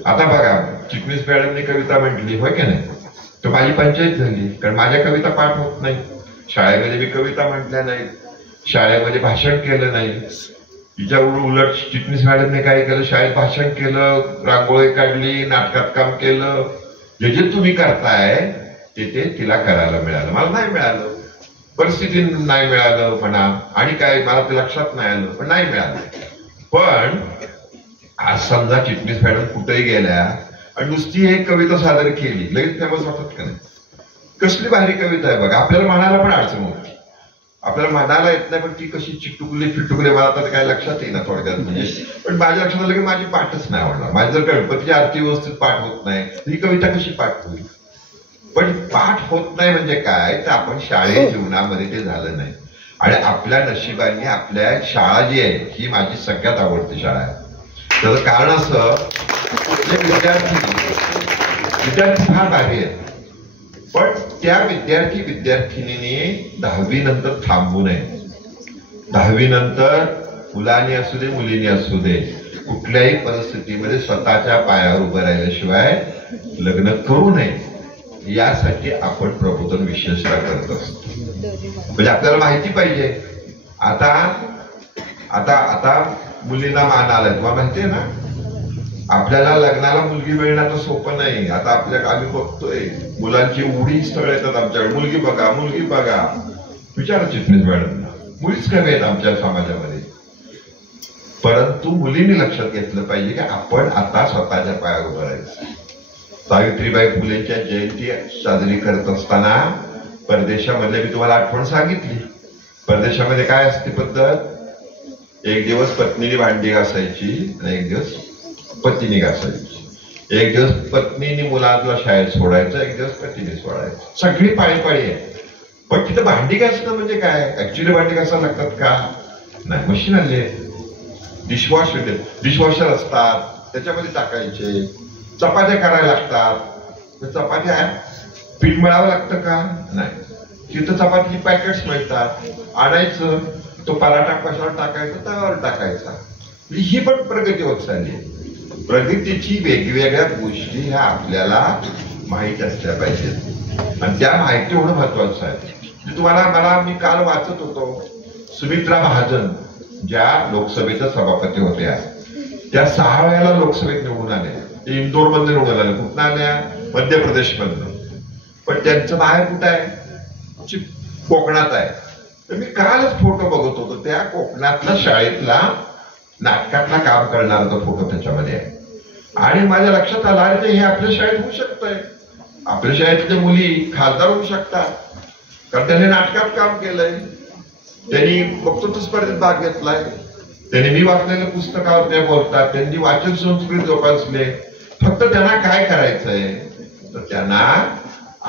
आता बघा, चिटणीस मॅडमने कविता म्हटली होय की नाही, तर माझी पंचायत झाली, कारण माझ्या कविता पाठ होत नाही. शाळेमध्ये मी कविता म्हटल्या नाहीत, शाळेमध्ये भाषण केलं नाही. तिच्या उलट चिटणीस मॅडमने काय केलं, शाळेत भाषण केलं, रांगोळी काढली, नाटकात काम केलं. जे जे तुम्ही करताय ते तिला करायला मिळालं, मला नाही मिळालं. परिस्थिती नाही मिळालं म्हणा, आणि काय मला ते लक्षात नाही आलं, पण नाही मिळालं. पण आज समजा चिटणीस मॅडम कुठेही गेल्या आणि नुसती एक कविता सादर केली, लगेच फेमस होतात का नाही? कसली भारी कविता आहे बघा. आपल्याला म्हणायला पण अडचण होती, आपल्याला म्हणायला येत नाही, पण ती कशी चिटुकली फिटुकली मला आता काय लक्षात येईना थोडक्यात. म्हणजे पण माझ्या लक्षात आलं की माझी पाठच नाही होणार. माझी जर गणपतीची आरती व्यवस्थित पाठ होत नाही, ही कविता कशी पाठ होईल? पण पाठ होत नाही म्हणजे काय, तर आपण शाळेच्या जीवनामध्ये ते झालं नाही. आणि आपल्या नशिबाने आपल्या शाळा जी आहे ही माझी सगळ्यात आवडती शाळा आहे. त्याचं कारण असं विद्यार्थी फार भारी आहेत, पण त्या विद्यार्थिनीने 10वी नंतर थांबू नये. 10वी नंतर मुलांनी असू दे मुलींनी असू दे कुठल्याही परिस्थितीमध्ये स्वतःच्या पायावर उभं राहिल्याशिवाय लग्न करू नये यासाठी आपण प्रबोधन विशेषतः करत असतो. म्हणजे आपल्याला माहिती पाहिजे. आता आता आता मुलींना मान आलाय, तुम्हाला माहितीये ना. आपल्याला लग्नाला मुलगी मिळणं तर सोपं नाही. आता आम्ही बघतोय मुलांची उडी स्थळ येतात आमच्याकडे, मुलगी बघा मुलगी बघा. विचारा चिटणीस मॅडमना, मुलीच कमी आहेत आमच्या समाजामध्ये. परंतु मुलींनी लक्षात घेतलं पाहिजे की आपण आता स्वतःच्या पायावर उभं राहायचं. सावित्रीबाई फुलेंच्या जयंती साजरी करत असताना परदेशामधले मी तुम्हाला आठवण सांगितली. परदेशामध्ये काय असते पद्धत, एक दिवस पत्नीने भांडी घासायची आणि एक दिवस पतीने घासायची. एक दिवस पत्नीने मुलाला शाळेत सोडायचं, एक दिवस पतीने सोडायचं. सगळी पाळी आहे. पण तिथं भांडी घासणं म्हणजे काय, ऍक्च्युली भांडी घासायला लागतात का, नाही, मशीन आले. डिशवॉशर असतात, त्याच्यामध्ये टाकायचे. चपात्या करायला लागतात, चपात्या पीठ मळावं लागतं का, नाही. तिथं चपातीची पॅकेट्स मिळतात, आणायचं, तो पराठा कशावर टाकायचा, तव्यावर टाकायचा. ही पण प्रगती होत चालली. प्रगतीची वेगवेगळ्या गोष्टी ह्या आपल्याला माहीत असल्या पाहिजेत आणि त्या माहिती होणं महत्वाचं आहे. तुम्हाला मी काल वाचत होतो, सुमित्रा महाजन ज्या लोकसभेच्या सभापती होत्या त्या 6 वेळेला लोकसभेत निवडून आल्या. ते इंदोर मध्ये निवडून आल्या. कुठं आल्या, मध्य प्रदेश मधनं. पण त्यांचं माहेर कुठं आहे, कोकणात आहे. तर मी कालच फोटो बघत होतो, त्या कोकणातल्या शाळेतला नाटकातला काम करणारा फोटो त्याच्यामध्ये आहे. आणि माझ्या लक्षात आलं, अरे हे आपल्या शाळेत होऊ शकतंय. आपल्या शाळेतल्या मुली खासदार होऊ शकतात, कारण त्यांनी नाटकात काम केलंय, त्यांनी वक्तृत्व स्पर्धेत भाग घेतलाय, त्यांनी मी वाचलेल्या पुस्तकावर ते बोलतात, त्यांनी वाचन संस्कृती जोपासले. फक्त त्यांना काय करायचंय, तर त्यांना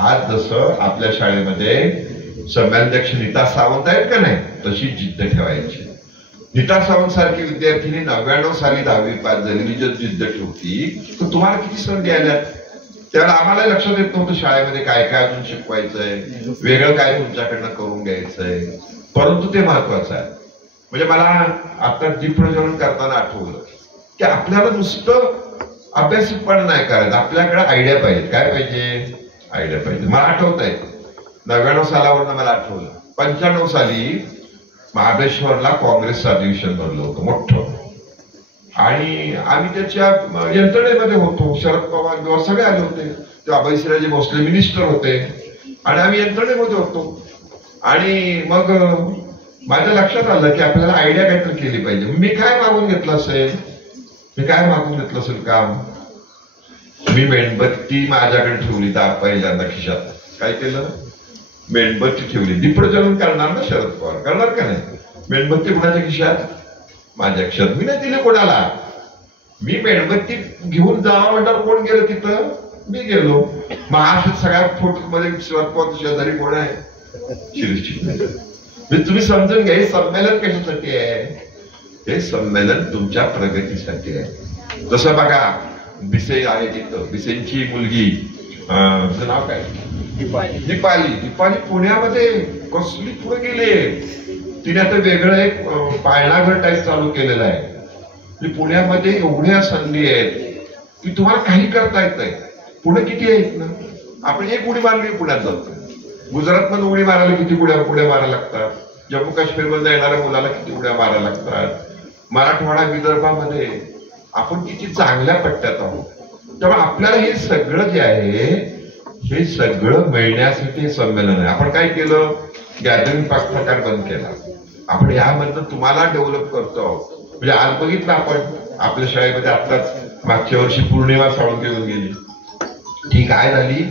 आज जसं आपल्या शाळेमध्ये संमेलनाध्यक्ष नीता सावंत आहेत का नाही, तशी जिद्द ठेवायची. नीता सावंत सारखी विद्यार्थिनी 99 साली 10वी पास झालेली जर जिद्द ठेवती तर तुम्हाला किती संधी आल्यात. त्याला आम्हाला लक्षात येत नव्हतं शाळेमध्ये काय काय अजून शिकवायचंय, वेगळं काय तुमच्याकडनं करून घ्यायचंय. परंतु ते महत्वाचं आहे. म्हणजे मला आता दीपप्रज्वलन करताना आठवलं की आपल्याला नुसतं अभ्यासिकपण नाही करायचं, आपल्याकडे आयडिया पाहिजे. काय पाहिजे, आयडिया पाहिजे. मला आठवत आहे 99 सालावरनं मला आठवलं, 95 साली महाबळेश्वरला काँग्रेसचं अधिवेशन भरलं होतं मोठं. आणि आम्ही त्याच्या यंत्रणेमध्ये होतो. शरद पवार किंवा सगळे आले होते. तेव्हा अभयसिंहराजे भोसले मिनिस्टर होते आणि आम्ही यंत्रणेमध्ये होतो. आणि मग माझ्या लक्षात आलं की आपल्याला आयडिया काहीतरी केली पाहिजे. मी काय मागून घेतलं असेल काम, मी मेणबत्ती माझ्याकडे ठेवली. पहिल्यांदा खिशात काय केलं, मेणबत्ती ठेवली. दीपप्रज्वलन करणार ना शरद पवार, करणार का नाही. मेणबत्ती कुणाच्या खिशात, माझ्या खिशात. मी नाही दिली कोणाला. मी मेणबत्ती घेऊन जावं म्हणणार, कोण गेलं तिथं, मी गेलो. महाराष्ट्रात सगळ्या फोटो मध्ये शरद पवार शेजारी कोण आहे, शिरीष. तुम्ही समजून घ्या, हे संमेलन कशासाठी आहे, हे संमेलन तुमच्या प्रगतीसाठी आहे. तसं बघा, बिसे आहे तिथं, बिसेंची मुलगी, तिचं नाव काय, दीपाली पुण्यामध्ये कसली पुढे गेले. तिने आता वेगळं एक पाळणाघर टाईप चालू केलेलं आहे. पुण्यामध्ये एवढ्या संधी आहेत की तुम्हाला काही करता येत नाही. पुणे किती आहेत ना, आपण एक उडी मारली पुण्यात जातो. गुजरात मध्ये उडी मारायला किती उड्या मारायला लागतात. जम्मू काश्मीरमध्ये येणाऱ्या मुलाला किती उड्या मारायला लागतात. मराठवाडा विदर्भामध्ये आपण किती चांगल्या पट्ट्यात आहोत. त्यामुळे आपल्याला हे सगळं जे आहे हे सगळं मिळण्यासाठी संमेलन आहे. आपण काय केलं, गॅदरिंग प्रकार बंद केला. आपण यामधनं तुम्हाला डेव्हलप करतो. म्हणजे आज बघितलं आपण आपल्या शाळेमध्ये आत्ताच मागच्या वर्षी पौर्णिमा साळुंखे घेऊन गेली. ती काय झाली,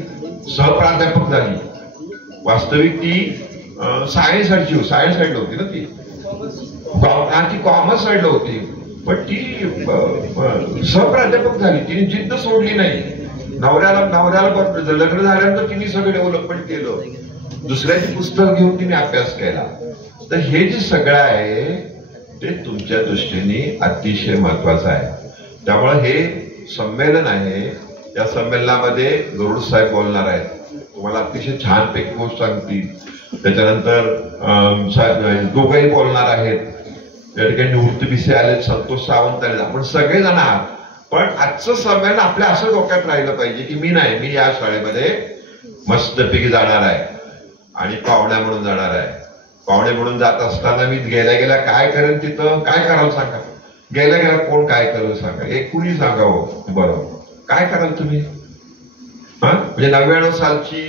सहप्राध्यापक झाली. वास्तविक ती सायन्स साईडला होती ना, ती कॉमर्स साईडला होती. पण ती सहप्राध्यापक झाली. तिने जिद्द सोडली नाही. नवऱ्याला लग्न झाल्यानंतर तिने सगळं डेव्हलपमेंट केलं. दुसऱ्याची पुस्तक घेऊन तिने अभ्यास केला. तर हे जे सगळं आहे ते तुमच्या दृष्टीने अतिशय महत्वाचं आहे. त्यामुळे हे संमेलन आहे. या संमेलनामध्ये गरुड साहेब बोलणार आहेत, तुम्हाला अतिशय छानपैकी गोष्ट सांगतील. त्याच्यानंतर दोघंही बोलणार आहेत. त्या ठिकाणी निवृत्ती बिसे आले, संतोष सावंत आले, आपण सगळेजण आहात. पण आजचं संमेलन आपल्या असं डोक्यात राहिलं पाहिजे की मी या शाळेमध्ये मस्तपैकी जाणार आहे आणि पाहुण्या म्हणून जाणार आहे. पाहुणे म्हणून जात असताना मी गेल्या काय करेन, तिथं काय कराल सांगा. गेल्या कोण काय करेल सांगा, एक कुणी सांगावं. बरोबर, काय कराल तुम्ही? म्हणजे 99 सालची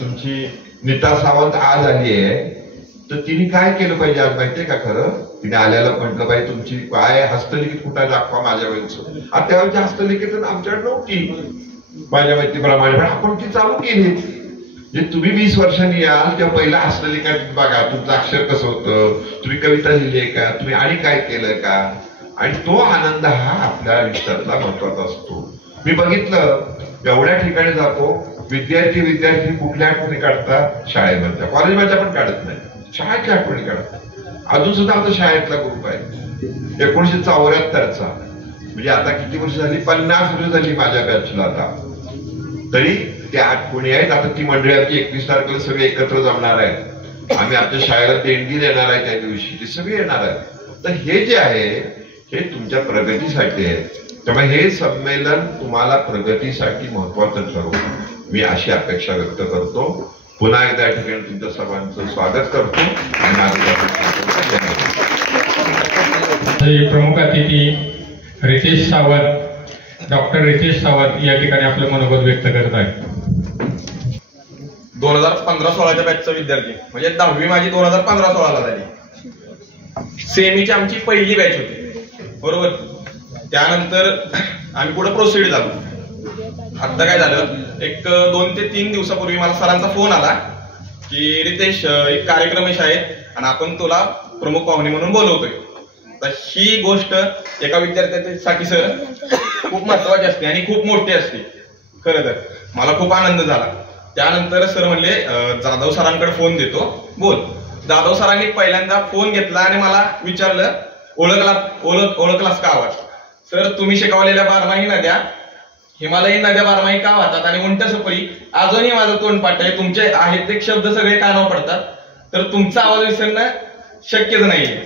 तुमची नीता सावंत आज आली आहे, तर तिने काय केलं पाहिजे आज माहितीये का? खरं तिने आल्याला म्हटलं पाहिजे तुमची काय हस्तलिखित कुठं दाखवा माझ्या वेळेचं. आता त्यावेळेची हस्तलिखित आमच्याकडे नव्हती माझ्या माहितीप्रमाणे, पण आपण ती चालू केली. जे तुम्ही 20 वर्षांनी याल तेव्हा पहिला हस्तलिखित बघा, तुमचं अक्षर कसं होतं, तुम्ही कविता लिहिली आहे का, तुम्ही आणि काय केलंय का. आणि तो आनंद हा आपल्या आयुष्यातला महत्वाचा असतो. मी बघितलं एवढ्या ठिकाणी जातो, विद्यार्थी कुठल्या आठवणी काढतात, शाळेमधल्या, कॉलेजमधल्या पण काढत नाही, शाळेतल्या आठवणी काढतात. अजून सुद्धा आमचा शाळेतला ग्रुप आहे 1974चा, म्हणजे आता किती वर्ष झाली, 50 वर्ष झाली माझ्या बॅचला आता, तरी त्या आठवणी आहेत. आता ती मंडळी आमची 31 तारखेला सगळे एकत्र जमणार आहे. आम्ही आमच्या शाळेला देणगी देणार आहे त्या दिवशी, ते सगळे येणार आहे. तर हे जे आहे हे तुमच्या प्रगतीसाठी आहे. त्यामुळे हे संमेलन तुम्हाला प्रगतीसाठी महत्वाचं ठरवू, मी अशी अपेक्षा व्यक्त करतो. पुन्हा एकदा या ठिकाणी तुमच्या सर्वांचं स्वागत करतो आणि प्रमुख अतिथी रितेश सावंत, डॉक्टर रितेश सावंत या ठिकाणी आपलं मनोगत व्यक्त करत आहेत. 2015-16च्या बॅचचा विद्यार्थी, म्हणजे 10वी माझी 2015-16ला झाली. सेमीची आमची पहिली बॅच होती, बरोबर. त्यानंतर आम्ही पुढे प्रोसीड झालो. आता काय झालं, एक 2 ते 3 दिवसापूर्वी मला सरांचा फोन आला की रितेश एक कार्यक्रम आहे शाळेत आणि आपण तुला प्रमुख पाहुणे म्हणून बोलवतोय. तर ही गोष्ट एका विद्यार्थ्यासाठी सर खूप महत्वाची असते आणि खूप मोठी असते. खरं तर मला खूप आनंद झाला. त्यानंतर सर म्हणले जाधव सरांकडे फोन देतो, बोल. जाधव सरांनी पहिल्यांदा फोन घेतला आणि मला विचारलं ओळखलास का आवाज? सर तुम्ही शिकवलेल्या 12माही नद्या, हिमालयीन नद्या 12माही का वाहतात आणि उंट सफरी अजूनही माझं तोंड पाठ आहे, तुमचे आहेत ते शब्द सगळे कानावर पडतात, तर तुमचा आवाज विसरणं शक्यच नाहीये.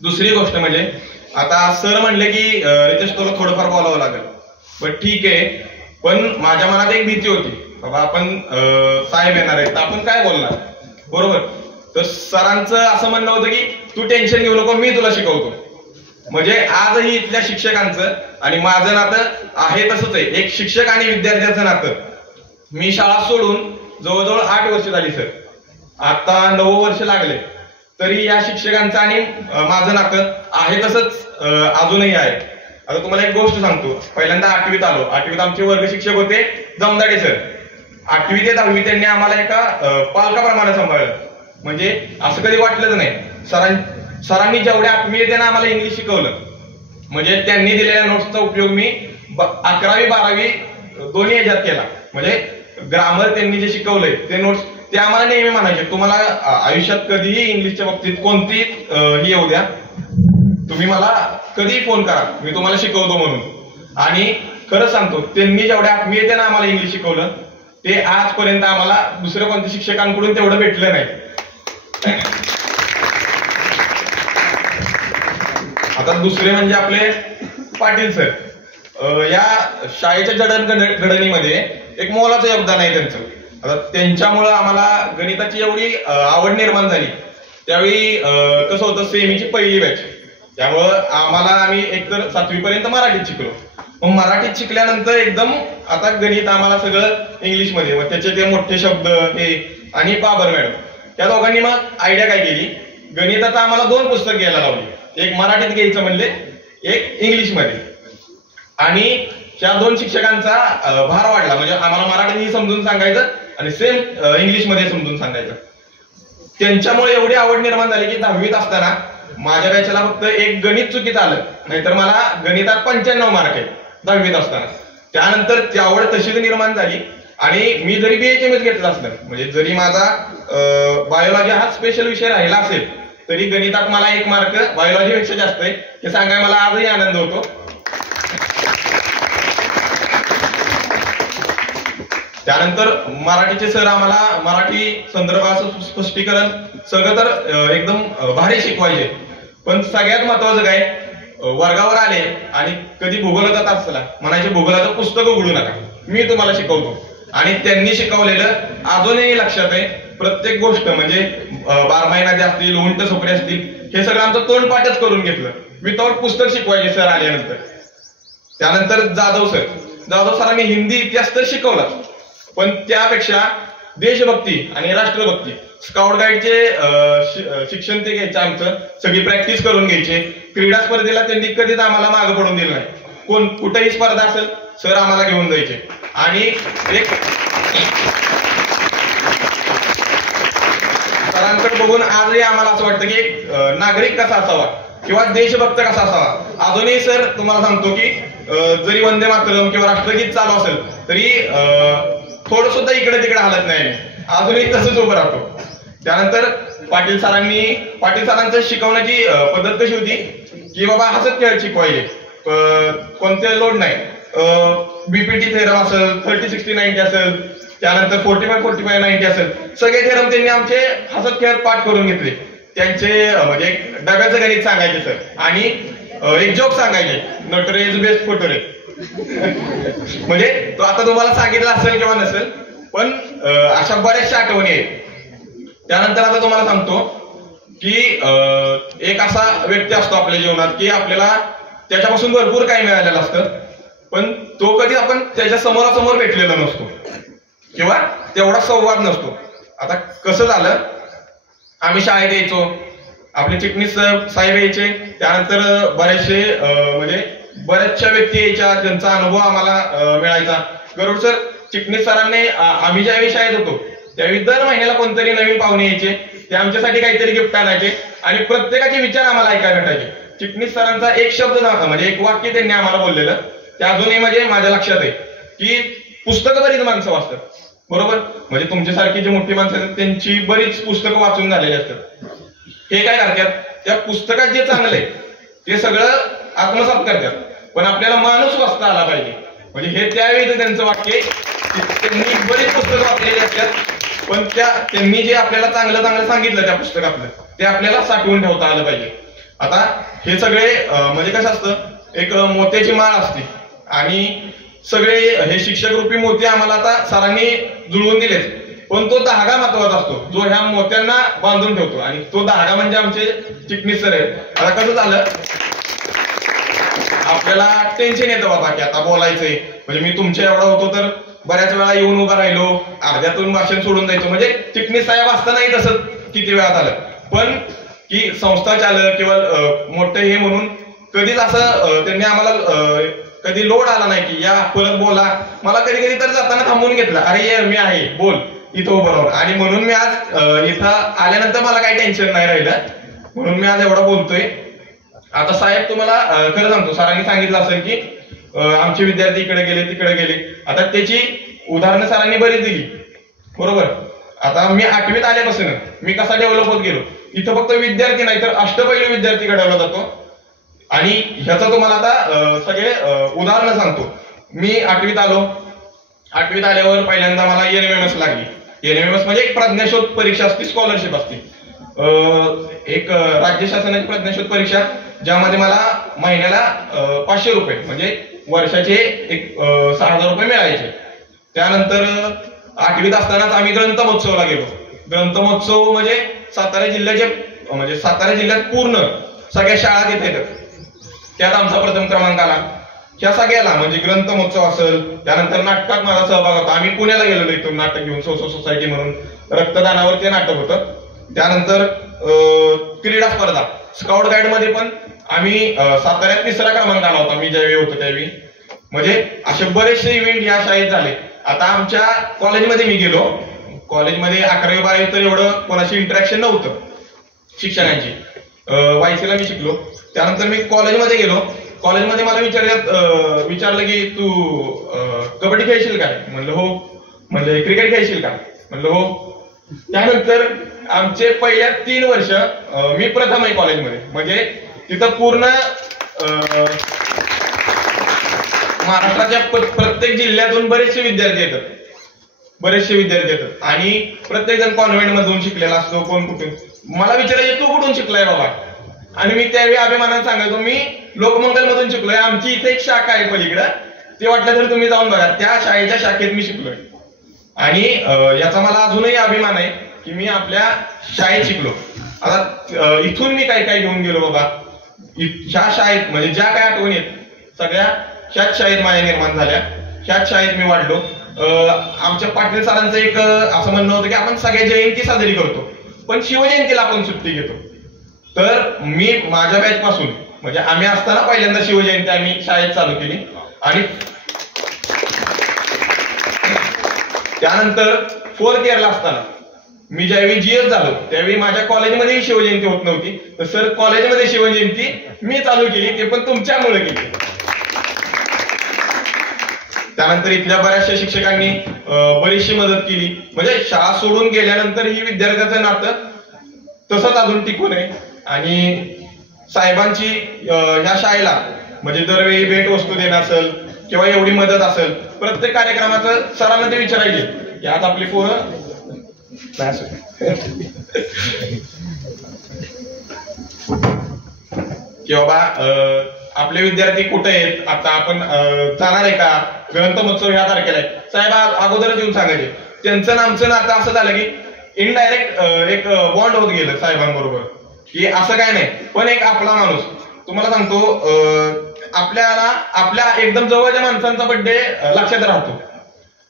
दुसरी गोष्ट म्हणजे आता सर म्हणले की रितेश तुला थोडंफार बोलावं लागेल, पण ठीक आहे. पण माझ्या मनात एक भीती होती, बाबा आपण साहेब येणार आहेत तर आपण काय बोलणार, बरोबर. तर सरांचं असं म्हणणं होतं की तू टेन्शन घेऊ नको, मी तुला शिकवतो. म्हणजे आजही इथल्या शिक्षकांचं आणि माझं नातं आहे तसंच आहे, एक शिक्षक आणि विद्यार्थ्याचं नातं. मी शाळा सोडून जवळजवळ 8 वर्ष झाली सर, आता 9 वर्ष लागले, तरी या शिक्षकांचं आणि माझं नातं आहे तसंच अजूनही आहे. आता तुम्हाला एक गोष्ट सांगतो. पहिल्यांदा 8वीत आलो. 8वीत आमचे वर्ग शिक्षक होते जमदाडे सर. 8वी ते 10वी त्यांनी आम्हाला एका पालकाप्रमाणे सांभाळलं. म्हणजे असं कधी वाटलंच नाही. सरांनी जेवढ्या 8वी येते ना आम्हाला इंग्लिश शिकवलं. म्हणजे त्यांनी दिलेल्या नोट्सचा उपयोग मी 11वी 12वी दोन्ही ह्याच्यात केला. म्हणजे ग्रामर त्यांनी जे शिकवलंय ते नोट्स ते आम्हाला नेहमी म्हणायचे, तुम्हाला आयुष्यात कधीही इंग्लिशच्या बाबतीत कोणती ही येऊ द्या, तुम्ही मला कधीही फोन करा, मी तुम्हाला शिकवतो म्हणून. आणि खरं सांगतो, त्यांनी जेवढ्या 8वी येते ना आम्हाला इंग्लिश शिकवलं ते आजपर्यंत आम्हाला दुसऱ्या कोणत्या शिक्षकांकडून तेवढं भेटलं नाही. आता दुसरे म्हणजे आपले पाटील सर. या शाळेच्या जडणघडणीमध्ये एक मोलाचं योगदान आहे त्यांचं. आता त्यांच्यामुळं आम्हाला गणिताची एवढी आवड निर्माण झाली. त्यावेळी कसं होतं, सेमीची पहिली बॅच, त्यामुळं आम्ही एकतर 7वी पर्यंत मराठीत शिकलो. मग मराठीत शिकल्यानंतर एकदम आता गणित आम्हाला सगळं इंग्लिशमध्ये, मग त्याचे ते मोठे शब्द हे. आणि बाबर मॅडम त्या दोघांनी मग आयडिया काय केली, गणिताचं आम्हाला 2 पुस्तक घ्यायला लावली. एक मराठीत घ्यायचं म्हणले, एक इंग्लिशमध्ये. आणि त्या 2 शिक्षकांचा भार वाढला. म्हणजे आम्हाला मराठीतही समजून सांगायचं आणि सेम इंग्लिशमध्ये समजून सांगायचं. त्यांच्यामुळे एवढी आवड निर्माण झाली की 10वीत असताना माझ्या बॅचला फक्त एक गणित चुकीचं आलं, नाहीतर मला गणितात 95 मार्क आहे 10वीत असताना. त्यानंतर ती आवड तशीच निर्माण झाली. आणि मी जरी BHMS घेतलं असलं, म्हणजे जरी माझा बायोलॉजी हा स्पेशल विषय राहिला असेल, तरी गणितात मला 1 मार्क बायोलॉजीपेक्षा जास्त आहे, हे सांगायला मला आजही आनंद होतो. त्यानंतर मराठीचे सर आम्हाला मराठी संदर्भाचं स्पष्टीकरण सगळं तर एकदम भारी शिकवायचे. पण सगळ्यात महत्वाचं काय, वर्गावर आले आणि कधी भूगोलाचा तास झाला म्हणायचे भूगोलाचं पुस्तक उघडू नका, मी तुम्हाला शिकवतो. आणि त्यांनी शिकवलेलं अजूनही लक्षात आहे. प्रत्येक गोष्ट म्हणजे 12 नद्या असतील, उंट सोपरे असतील, हे सगळं आमचं तोंडपाठच करून घेतलं. विदाऊट पुस्तक शिकवायचे सर आल्यानंतर. त्यानंतर जाधव सरांनी हिंदी इतिहास तर शिकवला, पण त्यापेक्षा देशभक्ती आणि राष्ट्रभक्ती स्काउट गाईडचे शिक्षण ते घ्यायचं, आमचं सगळी प्रॅक्टिस करून घ्यायचे. क्रीडा स्पर्धेला त्यांनी कधीच आम्हाला मागं पडून दिलं नाही. कुठेही स्पर्धा असेल सर आम्हाला घेऊन जायचे. आणि एक सरांकडे बघून आजही आम्हाला असं वाटतं की एक नागरिक कसा असावा किंवा देशभक्त कसा असावा. अजूनही सर तुम्हाला सांगतो की जरी वंदे मातरम किंवा राष्ट्रगीत चालू असेल तरी थोडं सुद्धा इकडे तिकडे हालत नाही, अजूनही तसंच उभं राहतो. त्यानंतर पाटील सरांचं शिकवण्याची पद्धत कशी होती की बाबा हसत खेळत शिकवायचे, कोणते लोड नाही. बीपीटी थेरम असेल, 30-60-90 असेल, त्यानंतर 45-45-90 असेल, सगळे थेरम त्यांनी आमचे हसत खेळत पाठ करून घेतले. त्यांचे म्हणजे डब्याचं गणित सांगायचे सर आणि एक जोक सांगायचे, नोटरे इज बेस्ट फोटोरे. म्हणजे तो आता तुम्हाला सांगितलं असेल किंवा नसेल, पण अशा बऱ्याचशा आठवणी आहेत. त्यानंतर आता तुम्हाला सांगतो की एक असा व्यक्ती असतो आपल्या जीवनात की आपल्याला त्याच्यापासून भरपूर काही मिळालेलं असतं, पण तो कधी आपण त्याच्या समोरासमोर भेटलेला नसतो किंवा तेवढा संवाद नसतो. आता कसं झालं, आम्ही शाळेत यायचो, आपले चिटणीस साहेब यायचे, त्यानंतर बरेचसे म्हणजे बऱ्याचशा व्यक्ती यायच्या, त्यांचा अनुभव आम्हाला मिळायचा. गरुड सर चिटणीस सरांनी आम्ही ज्यावेळी शाळेत होतो त्यावेळी दर महिन्याला कोणतरी नवीन पाहुणे यायचे, ते आमच्यासाठी काहीतरी गिफ्ट आणायचे आणि प्रत्येकाचे विचार आम्हाला ऐकायला भेटायचे. चिटणीस सरांचा एक शब्द म्हणजे एक वाक्य त्यांनी आम्हाला बोललेलं, ते अजूनही म्हणजे माझ्या लक्षात आहे की पुस्तकं बरीच माणसं वाचतात, बरोबर. म्हणजे तुमच्यासारखी जी मोठी माणसं आहेत त्यांची बरीच पुस्तकं वाचून झालेली असतात. हे काय करतात, त्या पुस्तकात जे चांगलं आहे ते सगळं आत्मसात करतात, पण आपल्याला माणूस वाचता आला पाहिजे. म्हणजे हे त्यावेळी त्यांचं वाक्य, त्यांनी बरीच पुस्तकं वाचलेली असतात, पण त्यांनी जे आपल्याला चांगलं सांगितलं त्या पुस्तकातलं ते आपल्याला साठवून ठेवता आलं पाहिजे. आता हे सगळे म्हणजे कसं असतं, एक मोत्याची माळ असते आणि सगळे हे शिक्षक रूपी मोती आम्हाला आता सरांनी जुळवून दिलेत, पण तो धागा महत्वाचा असतो जो ह्या मोत्यांना बांधून ठेवतो, आणि तो धागा म्हणजे आमचे चिटणीस सर आहेत. आता कसं झालं, आपल्याला टेन्शन येतं बाबा की आता बोलायचंय, म्हणजे मी तुमच्या एवढा होतो तर बऱ्याच वेळा येऊन उभा राहिलो, अर्ध्यातून भाषण सोडून जायचो. म्हणजे चिटणीस साहेब असतानाही तसं किती वेळा झालं, पण की संस्था चालक किंवा मोठं हे म्हणून कधीच असं त्यांनी आम्हाला कधी लोड आला नाही की या परत बोला. मला कधी कधी तर जाताना थांबवून घेतलं, अरे ये मी आहे बोल इथं उभं राहून. आणि म्हणून मी आज इथं आल्यानंतर मला काही टेन्शन नाही राहिलं, म्हणून मी आज एवढा बोलतोय. आता साहेब तुम्हाला खरं सांगतो, सरांनी सांगितलं असेल की आमचे विद्यार्थी इकडे गेले तिकडे गेले. आता त्याची उदाहरणं सरांनी बरीच दिली, बरोबर. आता मी 8वीत आल्यापासून मी कसा डेव्हलप होत गेलो, इथं फक्त विद्यार्थी नाही तर अष्टपैलू विद्यार्थी घडवला जातो. आणि ह्याचं तुम्हाला आता सगळे उदाहरणं सांगतो. मी 8वीत आलो, 8वीत आल्यावर पहिल्यांदा मला NMMS लागली. NMMS म्हणजे एक प्रज्ञाशोध परीक्षा असते, स्कॉलरशिप असते, एक राज्य शासनाची प्रज्ञाशोध परीक्षा, ज्यामध्ये मला महिन्याला 500 रुपये म्हणजे वर्षाचे एक 6,000 रुपये मिळायचे. त्यानंतर 8वीत असतानाच आम्ही ग्रंथ महोत्सवाला गेलो. ग्रंथ महोत्सव म्हणजे सातारा जिल्ह्यात पूर्ण सगळ्या शाळा तिथे येतात, त्यात आमचा प्रथम क्रमांक आला. ह्या सगळ्याला म्हणजे ग्रंथ महोत्सव असेल, त्यानंतर नाटकात माझा सहभाग होता. आम्ही पुण्याला गेलेलो इथून नाटक घेऊन, सोसायटी म्हणून रक्तदानावर ते नाटक होतं. त्यानंतर क्रीडा स्पर्धा, स्काउट गाईड मध्ये पण आम्ही साताऱ्यात 3रा क्रमांक आला होता मी ज्यावेळी होतो त्यावेळी. म्हणजे असे बरेचसे इव्हेंट या शाळेत झाले. आता आमच्या कॉलेजमध्ये मी गेलो, कॉलेजमध्ये 11वी 12वी तर एवढं कोणाशी इंटरॅक्शन नव्हतं शिक्षकांची. वायसीला मी शिकलो. त्यानंतर मी कॉलेजमध्ये गेलो, कॉलेजमध्ये मला विचारलं की तू कबड्डी खेळशील काय, म्हणलं हो. म्हणजे क्रिकेट खेळशील का, म्हणलं हो. त्यानंतर आमचे पहिल्या 3 वर्ष मी प्रथम आहे कॉलेजमध्ये, म्हणजे तिथं पूर्ण महाराष्ट्राच्या प्रत्येक जिल्ह्यातून बरेचसे विद्यार्थी येतात आणि प्रत्येक जण कॉन्व्हेंट मधून शिकलेला असतो, कोण कुठून. मला विचारायचे तू कुठून शिकलाय बाबा, आणि मी त्यावेळी अभिमानाने सांगायचो मी लोकमंगल मधून शिकलोय, आमची इथे एक शाखा आहे पलीकडं, ते वाटलं तर तुम्ही जाऊन बघा, त्या शाळेच्या शाखेत मी शिकलोय. आणि याचा मला अजूनही अभिमान आहे की मी आपल्या शाळेत शिकलो. आता इथून मी काय घेऊन गेलो बाबा, ह्या शाळेत म्हणजे ज्या काय आठवणी आहेत सगळ्या ह्याच शाळेत माझ्या निर्माण झाल्या, ह्याच शाळेत मी वाढलो. आमच्या पाटील सरांचं एक असं म्हणणं होतं की आपण सगळ्या जयंती साजरी करतो पण शिवजयंतीला आपण सुट्टी घेतो. तर मी माझ्या बॅच पासून म्हणजे आम्ही असताना पहिल्यांदा शिवजयंती आम्ही शाळेत चालू केली, आणि त्यानंतर 4th इयरला असताना मी ज्यावेळी GS झालो त्यावेळी माझ्या कॉलेजमध्येही शिवजयंती होत नव्हती, तर सर कॉलेजमध्ये शिवजयंती मी चालू केली, ते पण तुमच्यामुळे केली. त्यानंतर इथल्या बऱ्याचशा शिक्षकांनी बरीचशी मदत केली, म्हणजे शाळा सोडून गेल्यानंतर ही विद्यार्थ्याचं नातं तसंच अजून टिकून आहे. आणि साहेबांची ह्या शाळेला म्हणजे दरवेळी भेट वस्तू देणं असेल किंवा एवढी मदत असेल, प्रत्येक कार्यक्रमाचं सरांना ते विचारायचे की आज आपली पोरं की बाबा आपले विद्यार्थी कुठे आहेत, आता आपण जाणार आहे का, ग्रंथ महोत्सव ह्या तारखेला आहे, साहेब अगोदरच येऊन सांगायचे. त्यांचं आमचं नातं असं झालं की इनडायरेक्ट एक बॉन्ड होत गेलं साहेबांबरोबर, की असं काय नाही पण एक आपला माणूस. तुम्हाला सांगतो आपल्याला आपल्या एकदम जवळच्या माणसांचा बर्थडे लक्षात राहतो,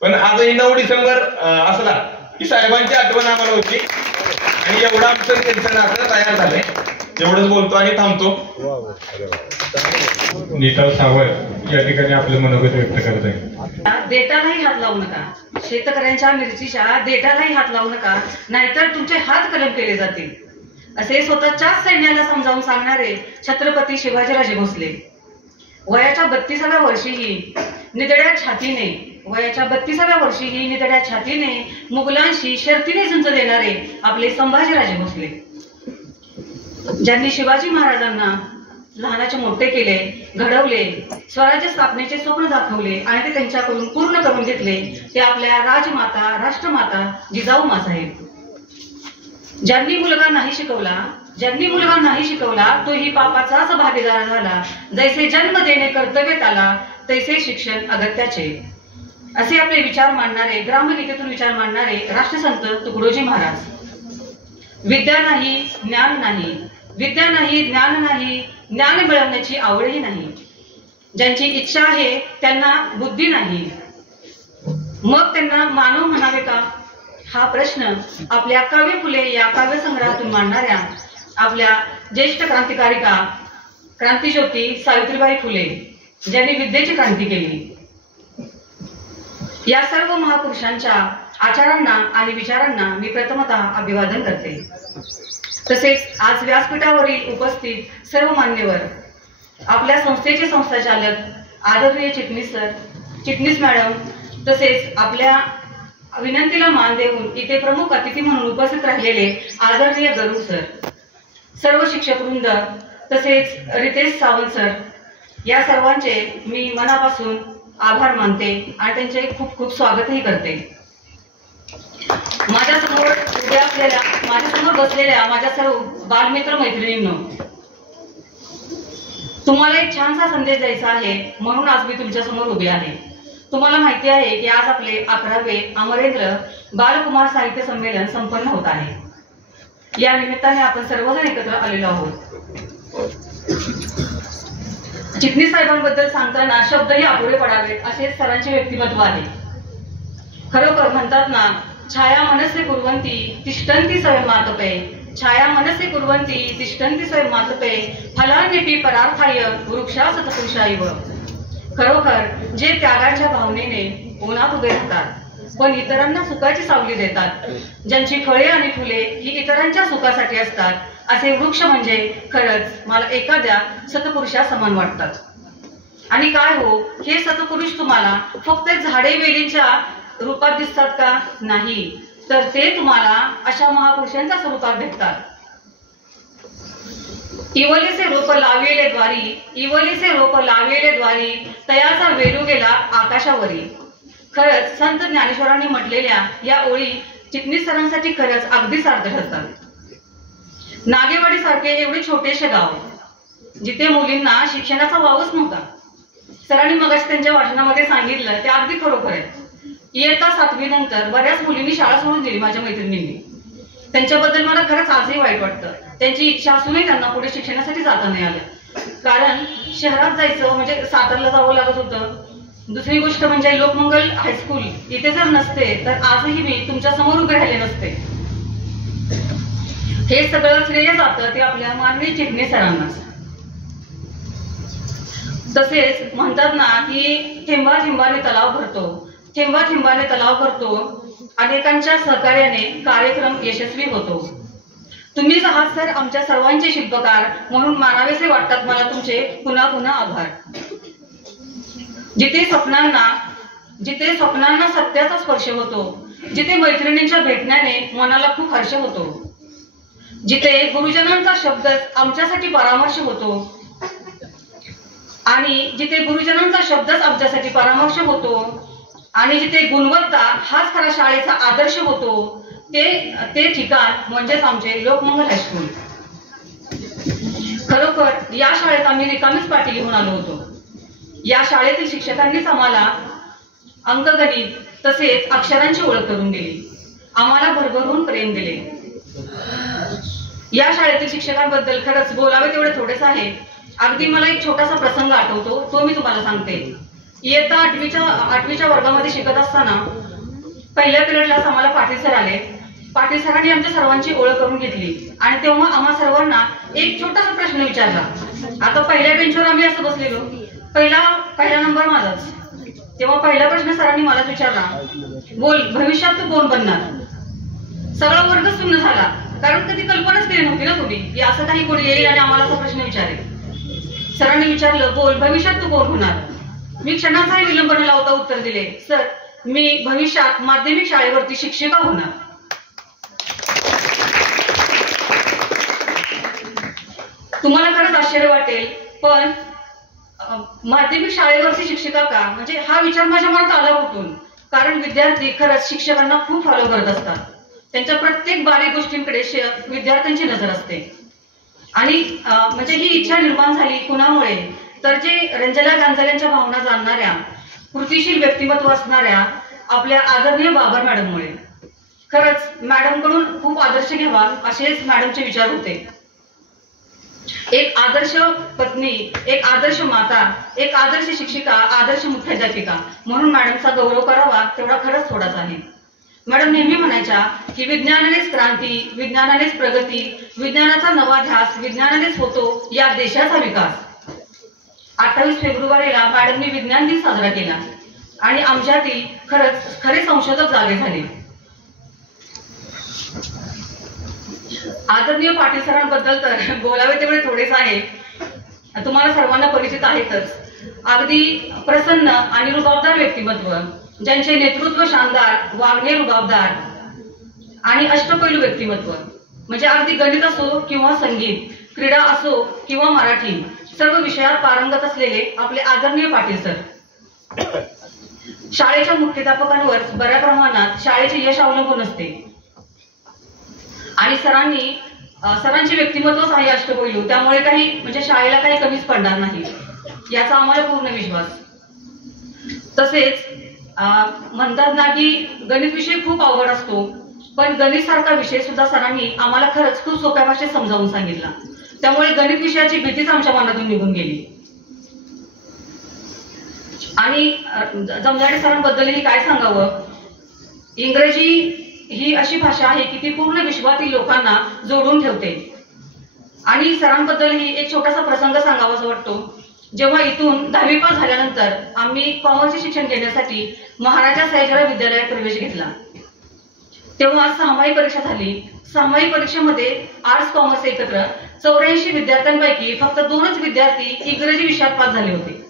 पण आजही 9 डिसेंबर असला की साहेबांची आठवण आम्हाला होती, आणि एवढं आमचं त्यांचं नातं तयार झालंय. एवढंच बोलतो आणि थांबतो. नीता सावंत या ठिकाणी आपलं मनोगत व्यक्त करत आहे. देठालाही हात लावू नका, शेतकऱ्यांच्या मिरचीच्या देठालाही हात लावू नका, नाहीतर तुमचे हात कलम केले जातील, असे स्वतःच्याच सैन्याला समजावून सांगणारे छत्रपती शिवाजीराजे भोसले. वयाच्या 32व्या वर्षीही नितड्या छातीने मुघलांशी शर्तीने झुंज देणारे आपले संभाजीराजे भोसले, ज्यांनी शिवाजी महाराजांना लहानाचे मोठे केले, घडवले, स्वराज्य स्थापनेचे स्वप्न दाखवले आणि ते त्यांच्याकडून पूर्ण करून घेतले, ते आपल्या राजमाता राष्ट्रमाता जिजाऊ माँसाहेब. ज्यांनी मुलगा नाही शिकवला तोही पापाचाच भागीदार झाला, जैसे जन्म देणे कर्तव्यात आला तैसे शिक्षण अगत्याचे, असे आपले विचार मांडणारे, ग्रामगीतेतून विचार मांडणारे राष्ट्रसंत तुकडोजी महाराज. विद्या नाही ज्ञान नाही, ज्ञान मिळवण्याची आवडही नाही. ज्यांची इच्छा आहे त्यांना बुद्धी नाही, मग त्यांना मानव म्हणावे का, हा प्रश्न आपल्या काव्य फुले या काव्यसंग्रहातून मांडणाऱ्या आपल्या ज्येष्ठ क्रांतिकारिका क्रांतिज्योती सावित्रीबाई फुले, ज्यांनी विद्येची क्रांती केली, या सर्व महापुरुषांच्या आचारांना आणि विचारांना मी प्रथमतः अभिवादन करते. तसेच आज व्यासपीठावरील उपस्थित सर्व मान्यवर, आपल्या संस्थेचे संस्थाचालक आदरणीय चिटणीस मॅडम, तसेच आपल्या विनंतीला मान देऊन इथे प्रमुख अतिथी म्हणून उपस्थित राहिलेले आदरणीय गरुड सर, सर्व शिक्षक वृंद, तसेच रितेश सावंत सर, या सर्वांचे मी मनापासून आभार मानते आणि त्यांचे खूप खूप स्वागतही करते. माझ्यासमोर बसलेल्या माझ्या सर्व बालमित्र मैत्रिणींनो, तुम्हाला एक छानसा संदेश द्यायचा आहे म्हणून आज मी तुमच्या समोर उभे आहे. तुम्हाला माहिती आहे की आज आपले 11वे अमरेंद्र बालकुमार साहित्य संमेलन संपन्न होत आहे. या निमित्ताने आपण सर्वजण एकत्र आलेलो आहोत. चिटणीस साहेबांबद्दल सांगताना शब्दही अपुरे पडावेत असे सरांचे व्यक्तिमत्व आहे. खरोखर म्हणतात ना, छाया मनसे कुर्वंती तिष्ठन्ति स्वयं मातपे फलान्यपि परार्थाय वृक्षा सतपुरुषाइव. खरोखर जे त्यागाच्या भावनेने उन्हात उभे राहतात पण इतरांना सुखाची सावली देतात, ज्यांची फळे आणि फुले ही इतरांच्या सुखासाठी असतात, असे वृक्ष म्हणजे खरंच मला एखाद्या सतपुरुषा समान वाटतात. आणि काय हो, हे सतपुरुष तुम्हाला फक्त झाडे वेलींच्या रूपात दिसतात का? नाही, तर ते तुम्हाला अशा महापुरुषांच्या स्वरूपात भेटतात. इवलीचे रोप लाविले द्वारी, इवलीचे रोप लाविले द्वारी, तयाचा वेलू गेला आकाशावरी. खरंच संत ज्ञानेश्वरांनी म्हटलेल्या या ओळी चिटणीस सरांसाठी खरंच अगदी सार्थ ठरतात. नागेवाडी सारखे एवढे छोटेसे गाव जिथे मुलींना शिक्षणाचा वावच नव्हता. सरांनी मगाशी त्यांच्या भाषणामध्ये सांगितलं ते अगदी खरोखर आहे. इयत्ता 7वी नंतर बऱ्याच मुलींनी शाळा सोडून दिली माझ्या मैत्रिणींनी. त्यांच्याबद्दल मला खरंच आजही वाईट वाटतं. त्यांची इच्छा असूनही त्यांना पुढे शिक्षणासाठी जाता नाही आलं. कारण शहरात जायचं म्हणजे सातारला जावं लागत होतं. दुसरी गोष्ट म्हणजे लोकमंगल हायस्कूल इथे जर नसते तर आजही मी तुमच्या समोर उभे राहिले नसते. हे सगळं श्रेय जातं ते आपल्या माननीय चिटणीस सरांनाच. तसेच म्हणतात ना की थेंबा थेंबाने तलाव भरतो, थेंबा थेंबाने तलाव भरतो. अनेकांच्या सहकार्याने कार्यक्रम यशस्वी होतो. तुम्हीच आहात सर आमच्या सर्वांचे शिल्पकार, म्हणून मानावेसे वाटतात मला तुमचे पुन्हा पुन्हा आभार. जिथे स्वप्नांना सत्याचा स्पर्श होतो, जिथे मैत्रिणींच्या भेटण्याने मनाला खूप हर्ष होतो, जिथे गुरुजनांचा शब्द आमच्यासाठी परामर्श होतो आणि जिथे गुरुजनांचा शब्दच आमच्यासाठी परामर्श होतो आणि जिथे गुणवत्ता हाच खरा शाळेचा आदर्श होतो, ते ठिकाण म्हणजेच आमचे लोकमंगल हायस्कूल. खरोखर या शाळेत आम्ही रिकामीच पाठी घेऊन आलो होतो. या शाळेतील शिक्षकांनीच आम्हाला अंकगणित तसेच अक्षरांची ओळख करून दिली, आम्हाला भरभरून प्रेम दिले. या शाळेतील शिक्षकांबद्दल खरंच बोलावे तेवढे थोडेच आहे. अगदी मला एक छोटासा प्रसंग आठवतो, तो मी तुम्हाला सांगते. इयत्ता 8वीच्या वर्गामध्ये शिकत असताना पहिल्या पिरियडलाच आम्हाला पाटील सर आले. पाटील सरांनी आमच्या सर्वांची ओळख करून घेतली आणि तेव्हा आम्हा सर्वांना एक छोटासा प्रश्न विचारला. आता पहिल्या बेंचवर आम्ही असं बसलेलो, पहिला नंबर माझाच. तेव्हा पहिला प्रश्न सरांनी मलाच विचारला, बोल भविष्यात तू कोण बनणार. सगळा वर्ग सुन्न झाला, कारण कधी कल्पनाच केली नव्हती ना तुम्ही की असं काही कोणी येईल आणि आम्हाला असा प्रश्न विचारेल. सरांनी विचारलं, बोल भविष्यात तू कोण होणार. मी क्षणाचाही विलंब न लावता उत्तर दिले, सर मी भविष्यात माध्यमिक शाळेवरती शिक्षिका होणार. तुम्हाला खरंच आश्चर्य वाटेल, पण माध्यमिक शाळेवरची शिक्षिका का, म्हणजे हा विचार माझ्या मनात आला कुठून. कारण विद्यार्थी खरंच शिक्षकांना खूप फॉलो करत असतात. त्यांच्या प्रत्येक बारीक गोष्टींकडे विद्यार्थ्यांची नजर असते. आणि म्हणजे ही इच्छा निर्माण झाली कुणामुळे, तर जे रंजना गांजाल्यांच्या भावना जाणणाऱ्या कृतिशील व्यक्तिमत्व असणाऱ्या आपल्या आदरणीय बाबर मॅडममुळे. खरंच मॅडमकडून खूप आदर्श घ्यावा असेच मॅडमचे विचार होते. एक आदर्श पत्नी, एक आदर्श माता, एक आदर्श शिक्षिका, आदर्श मुख्याध्यापिका म्हणून मॅडमचा गौरव करावा तेवढा खरंच थोडाच आहे. मॅडम नेहमी म्हणायच्या की विज्ञानानेच क्रांती, विज्ञानानेच प्रगती, विज्ञानाचा नवा ध्यास विज्ञानानेच होतो या देशाचा विकास. 28 फेब्रुवारीला मॅडमनी विज्ञान दिन साजरा केला आणि आमच्यातील खरे संशोधक जागे झाले. आदरणीय पाटील सरांबद्दल तर बोलावे तेवढे थोडेच आहे. तुम्हाला सर्वांना परिचित आहेतच. अगदी प्रसन्न आणि रुबाबदार व्यक्तिमत्व, ज्यांचे नेतृत्व शानदार, वागणे रुबाबदार आणि अष्टपैलू व्यक्तिमत्व. म्हणजे अगदी गणित असो किंवा संगीत, क्रीडा असो किंवा मराठी, सर्व विषयात पारंगत असलेले आपले आदरणीय पाटील सर. शाळेच्या मुख्याध्यापकांवर बऱ्या प्रमाणात शाळेचे यश अवलंबून असते आणि सरांचे व्यक्तिमत्वच आहे अष्टपैलू, त्यामुळे काही म्हणजे शाळेला काही कमीच पडणार नाही याचा आम्हाला पूर्ण विश्वास. तसेच म्हणतात ना की गणित विषय खूप अवघड असतो, पण गणित सारखा विषय सुद्धा सरांनी आम्हाला खरंच खूप सोप्या भाषेत समजावून सांगितला. त्यामुळे गणित विषयाची भीतीच आमच्या मनातून निघून गेली. आणि जमदाडे सरांबद्दलही काय सांगावं, इंग्रजी ही अशी भाषा आहे की ती पूर्ण विश्वातील लोकांना जोडून ठेवते. आणि सरांबद्दलही एक छोटासा प्रसंग सांगावासा वाटतो. जेव्हा इथून 10वी पास झाल्यानंतर आम्ही कॉमर्सचे शिक्षण घेण्यासाठी महाराजा सयाजीराव विद्यालयात प्रवेश घेतला, तेव्हा 6माही परीक्षा झाली. 6माही परीक्षेमध्ये आर्ट्स कॉमर्स एकत्र 84 विद्यार्थ्यांपैकी फक्त 2च विद्यार्थी इंग्रजी विषयात पास झाले होते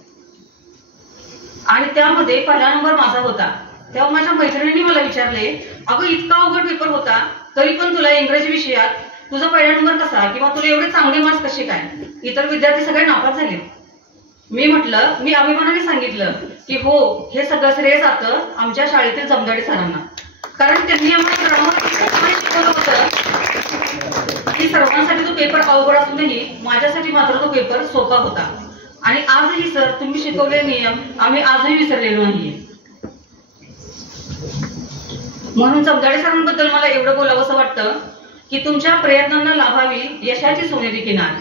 आणि त्यामध्ये पहिला नंबर माझा होता. तेव्हा माझ्या मैत्रिणींनी मला विचारले, अगं इतका अवघड पेपर होता, तरी पण तुला इंग्रजी विषयात तुझा पहिला नंबर कसा, किंवा तुला एवढे चांगले मार्क्स कसे काय? इतर विद्यार्थी सगळे नापास झाले. मी अभिमानाने सांगितलं की हो, हे सगळं श्रेय जातं आमच्या शाळेतील जमदाडे सरांना, कारण त्यांनी आम्हाला ग्रामर शिकवलं होतं की सर्वांसाठी तो पेपर अवघड असूनही माझ्यासाठी मात्र तो पेपर सोपा होता. आणि आजही सर तुम्ही शिकवलेले नियम आम्ही आजही विसरलेलो नाहीये. म्हणून जमदाडे सरांबद्दल मला एवढं बोलावंसं वाटतं की तुमच्या प्रयत्नांना लाभावी यशाची सोनेरी किनार,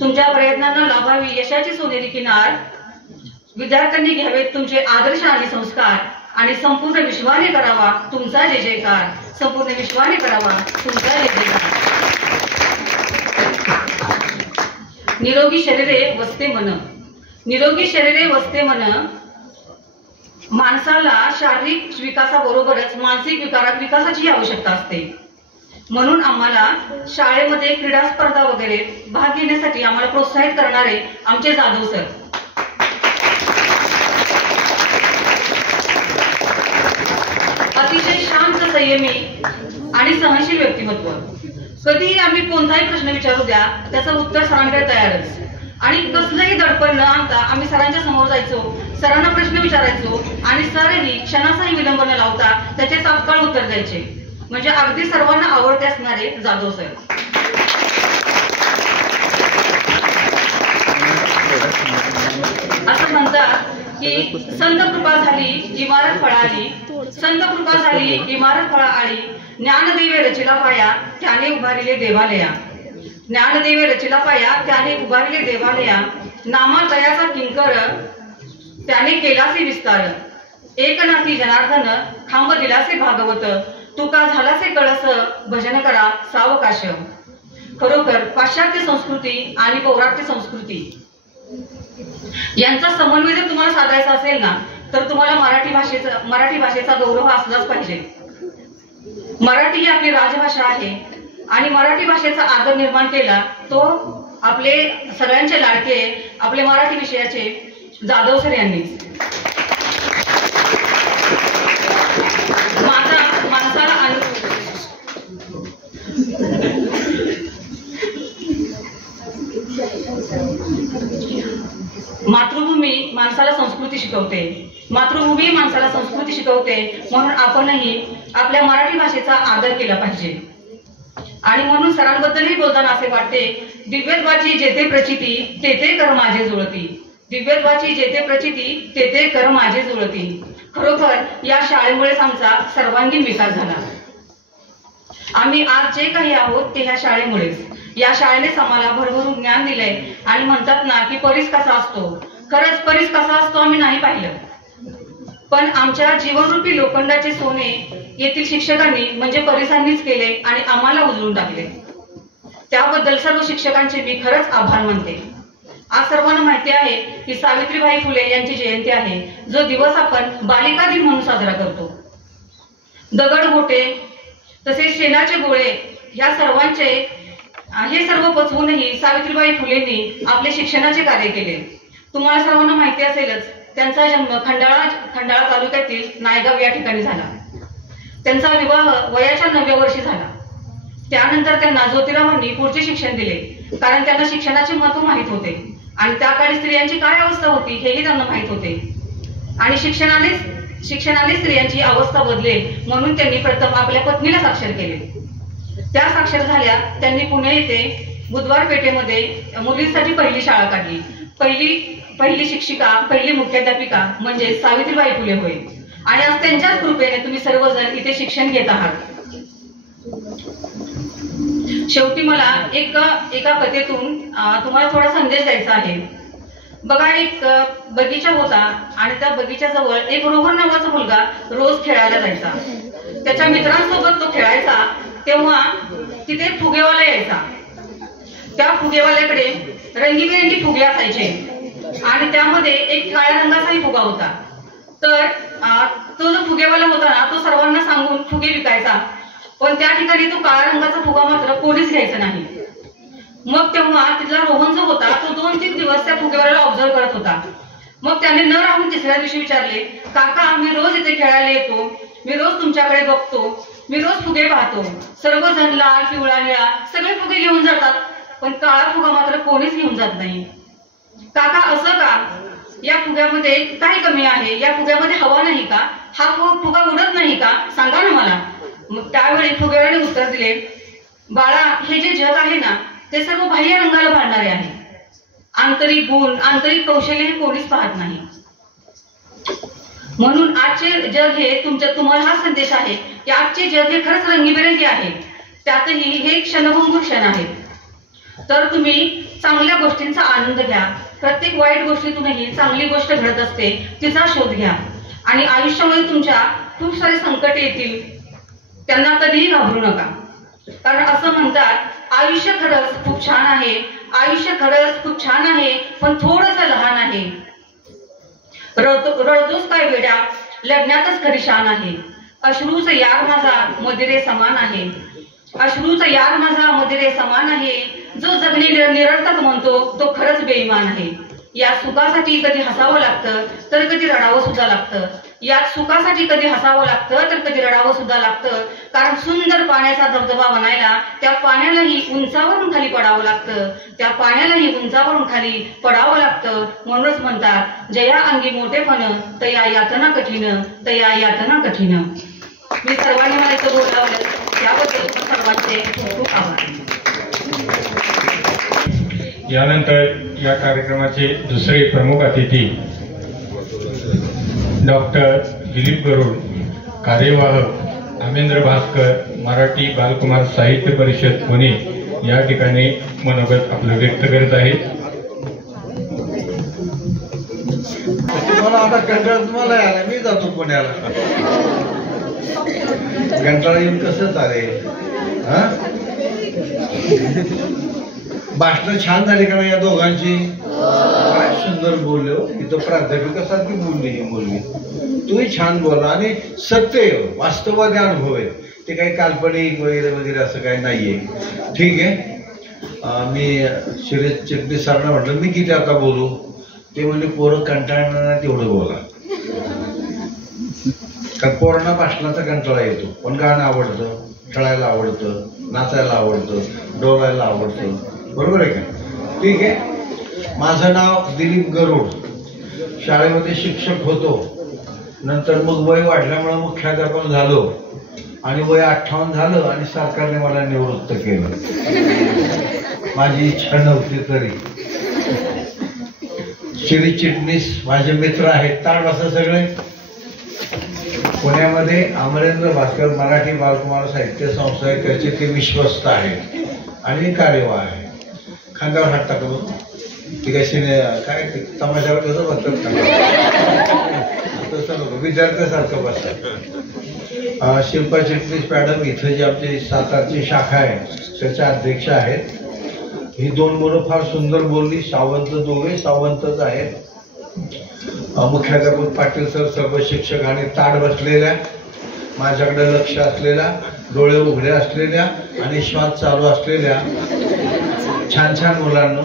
तुमच्या प्रयत्नांना लाभावी यशाची सोनेरी किनार. विद्यार्थ्यांनी घ्यावेत तुमचे आदर्श आणि संस्कार, आणि संपूर्ण विश्वाने करावा तुमचा जय जयकार, संपूर्ण विश्वाने करावा तुमचा जय जयकार. निरोगी शरीरे वसते मन, निरोगी शरीरे वसते मन. माणसाला शारीरिक विकासाबरोबरच मानसिक विकासाची आवश्यकता असते. म्हणून आम्हाला शाळेमध्ये क्रीडा स्पर्धा वगैरे भाग घेण्यासाठी आम्हाला प्रोत्साहित करणारे आमचे जाधव सर. अतिशय शांत, संयमी आणि सहनशील व्यक्तिमत्व. कधीही आम्ही कोणताही प्रश्न विचारू द्या, त्याचं उत्तर सरांकडे तयारच. आणि कसलंही दडपण न आणता आम्ही सरांच्या समोर जायचो, सरांना प्रश्न विचारायचो, आणि सरही क्षणाचाही विलंब न लावता त्याचे तात्काळ उत्तर द्यायचे. म्हणजे अगदी सर्वांना आवडते असणारे जाधव सर. असं म्हणतात की संत कृपा झाली इमारत फळाली, संत कृपा झाली इमारत फळाली, ज्ञानदेवे रचिला पाया त्याने उभारिले देवालया, ज्ञानदेवे रचिला पाया त्याने उभारिले देवालया, नामालयाचा किंकर त्याने केलासे विस्तार, एकनाथी जनार्दन खांब दिलासे भागवत, तुका झालासे कळस भजन करा सावकाश. खरोखर पाश्चात्य संस्कृती आणि पौरात्य संस्कृती यांचा समन्वय जर तुम्हाला साधायचा असेल ना, तर तुम्हाला मराठी भाषेचा गौरव असलाच पाहिजे. मराठी ही आपली राजभाषा आहे, आणि मराठी भाषेचा आदर निर्माण केला तो आपले सगळ्यांचे लाडके आपले मराठी विषयाचे जाधव सर यांनीच. माणसाला मातृभूमी माणसाला संस्कृती शिकवते, मातृभूमी माणसाला संस्कृती शिकवते. म्हणून आपणही आपल्या मराठी भाषेचा आदर केला पाहिजे. आणि म्हणून सरांबद्दलही बोलताना असे वाटते, दिव्यत्वाची जेथे प्रचिती तेथे कर माझे जुळती, दिव्यत्वाची जेथे प्रचिती तेथे कर माझे जुळती. खरोखर या शाळेमुळेच आमचा सर्वांगीण विकास झाला. आम्ही आज जे काही आहोत ते ह्या शाळेमुळेच. या शाळेनेच आम्हाला भरभरून ज्ञान दिलंय. आणि म्हणतात ना की परीस कसा असतो, खरंच परीस कसा असतो आम्ही नाही पाहिलं, पण आमच्या जीवनरूपी लोखंडाचे सोने येथील शिक्षकांनी म्हणजे परिसांनीच केले आणि आम्हाला उजळून टाकले. त्याबद्दल सर्व शिक्षकांचे मी खरंच आभार मानते. आज सर्वांना माहिती आहे की सावित्रीबाई फुले यांची जयंती आहे, जो दिवस आपण बालिका दिन म्हणून साजरा करतो. दगडगोटे तसेच शेणाचे गोळे ह्या सर्वांचे हे सर्व पचवूनही सावित्रीबाई फुलेंनी आपले शिक्षणाचे कार्य केले. तुम्हाला सर्वांना माहिती असेलच, त्यांचा जन्म खंडाळा तालुक्यातील नायगाव या ठिकाणी झाला. त्यांचा विवाह वयाच्या 9व्या वर्षी झाला. त्यानंतर त्यांना ज्योतिरावांनी पुढचे शिक्षण दिले, कारण त्यांना शिक्षणाचे महत्व माहीत होते आणि त्या काळी स्त्रियांची काय अवस्था होती हेही त्यांना माहीत होते. आणि शिक्षणाने स्त्रियांची अवस्था बदलेल म्हणून त्यांनी प्रथम आपल्या पत्नीला साक्षर केले. त्या साक्षर झाल्या. त्यांनी पुणे येथे बुधवार पेठेमध्ये मुलींसाठी पहिली शाळा काढली. पहिली शिक्षिका, पहिली मुख्याध्यापिका म्हणजे सावित्रीबाई फुले होय. आणि आज त्यांच्याच कृपेने तुम्ही सर्वजण इथे शिक्षण घेत आहात. शेवटी मला एका कथेतून तुम्हाला थोडा संदेश द्यायचा आहे. बघा, एक बगीचा होता आणि त्या बगीच्याजवळ एक रोहन नावाचा मुलगा रोज खेळायला जायचा. त्याच्या मित्रांसोबत तो खेळायचा तेव्हा तिथे फुगेवाला यायचा. त्या फुगेवाल्याकडे रंगीबेरंगी फुगे असायचे आणि त्यामध्ये एक काळ्या रंगाचाही फुगा होता. तर तो जो फुगेवाला होता ना, तो सर्वांना सांगून फुगे विकायचा, पण त्या ठिकाणी तो काळ्या रंगाचा फुगा मात्र कोणीच घ्यायचा नाही. मग तेव्हा तिथला रोहन जो होता तो 2-3 दिवस त्या फुगेवाल्याला ऑब्झर्व करत होता. मग त्याने न राहून तिसऱ्या दिवशी विचारले, काका मी रोज इथे खेळायला येतो, मी रोज तुमच्याकडे बघतो, मी रोज फुगे पाहतो. सर्वजण लाल, पिवळा, निळा सगळे फुगे घेऊन जातात, पण काळा फुगा मात्र कोणीच घेऊन जात नाही. काका, असं का? या फुग्यामध्ये काय कमी आहे? या फुग्यामध्ये हवा नाही का? हा फुगा उडत नाही का? सांगा ना मला. मग त्यावेळी फुग्याने उत्तर दिले, बाळा, हे जे जग आहे ना ते सर्व बाह्य रंगाला भांडणारे आहे. आंतरिक गुण, आंतरिक कौशल्य हे कोणीच पाहत नाही. म्हणून आजचे जग हे तुम्हाला हा संदेश आहे की आजचे जग हे खरंच रंगीबेरंगी आहे. त्यातही हे क्षणभंगुर क्षण आहेत. तर तुम्ही चांगल्या गोष्टींचा आनंद घ्या. प्रत्येक वाईट गोष्टीतूनही चांगली गोष्ट घडत असते, तिचा शोध घ्या. आणि आयुष्यामध्ये तुमच्या खूप सारे संकट येतील, त्यांना कधीही घाबरू नका. कारण असं म्हणतात, आयुष्य खरंच खूप छान आहे, आयुष्य खरंच खूप छान आहे, पण थोडंसं लहान आहे. रडतोस काय वेड्या, लढण्यातच खरी शान आहे. अश्रूच यार माझा मदिरे समान आहे, अश्रूच यार माझा मदिरे समान आहे. जो जगणे निरर्थक म्हणतो तो खरंच बेईमान आहे. या सुखासाठी कधी हसावं लागतं तर कधी रडावं सुद्धा लागतं. यात सुखासाठी कधी हसावं लागतं तर कधी रडावं सुद्धा लागतं. कारण सुंदर पाण्याचा धबधबा बनायला त्या पाण्यालाही उंचावरून खाली पडावं लागतं, त्या पाण्यालाही उंचावरून खाली पडावं लागतं. म्हणूनच म्हणतात, जया अंगी मोठेपण तया यातना कठीण, तया यातना कठीण. मी सर्वांनी मला इथं बोलावलं त्याबद्दल सर्वांचे खूप खूप आभार. यानंतर या कार्यक्रमाचे दुसरे प्रमुख अतिथी डॉक्टर दिलीप गरुड, कार्यवाहक आमेंद्र भास्कर, मराठी बालकुमार साहित्य परिषद पुणे, या ठिकाणी मनोगत आपलं व्यक्त करत आहेत. तुम्हाला आता कंटाळा तुम्हाला यायला, मी जातो पुण्याला. कंटाळा येऊन कसं चालेल? भाषण छान झाली का नाही या दोघांची? काय सुंदर बोलले. इथं प्राध्यापिकासारखी बोलली ही मुलगी. तुम्ही छान बोला आणि सत्य वास्तववादी अनुभव आहे, ते काही काल्पनिक वगैरे वगैरे असं काही नाहीये. ठीक आहे. मी शिरीष चिटणीस सरांना म्हटलं, मी किती आता बोलू? ते म्हणजे पोरं कंटाळणार नाही तेवढं बोला. कारण पोरांना भाषणाचा कंटाळा येतो, पण गाणं आवडतं, खेळायला आवडतं, नाचायला आवडतं, डोलायला आवडतं. बरोबर आहे का? ठीक आहे. माझं नाव दिलीप गरुड. शाळेमध्ये शिक्षक होतो. नंतर मग वय वाढल्यामुळे मुख्याध्यापक झालो आणि वय 58 झालं आणि सरकारने मला निवृत्त केलं. माझी इच्छा नव्हती तरी. शिरीष चिटणीस माझे मित्र आहेत. ताड वाजता सगळे. पुण्यामध्ये अमरेंद्र भास्कर मराठी बालकुमार साहित्य संस्था आहे, त्याचे ते विश्वस्त आहेत आणि कार्यवाह आहे. खांद्यावर हात टाकतो. ते काय तमाशाला कसं बसतात तसं नको, विद्यार्थ्यासारखं बसतात. शिल्पा चिटणीस मॅडम इथं जी आमची सातारची शाखा आहे त्याच्या अध्यक्ष आहेत. ही दोन मुलं फार सुंदर बोलली. सावंत दोघे सावंतच आहेत. मुख्याध्यापक पाटील सर, सर्व शिक्षक आणि ताड बसलेल्या, माझ्याकडे लक्ष असलेल्या, डोळे उघडे असलेल्या आणि श्वास चालू असलेल्या छान छान मुलांनो,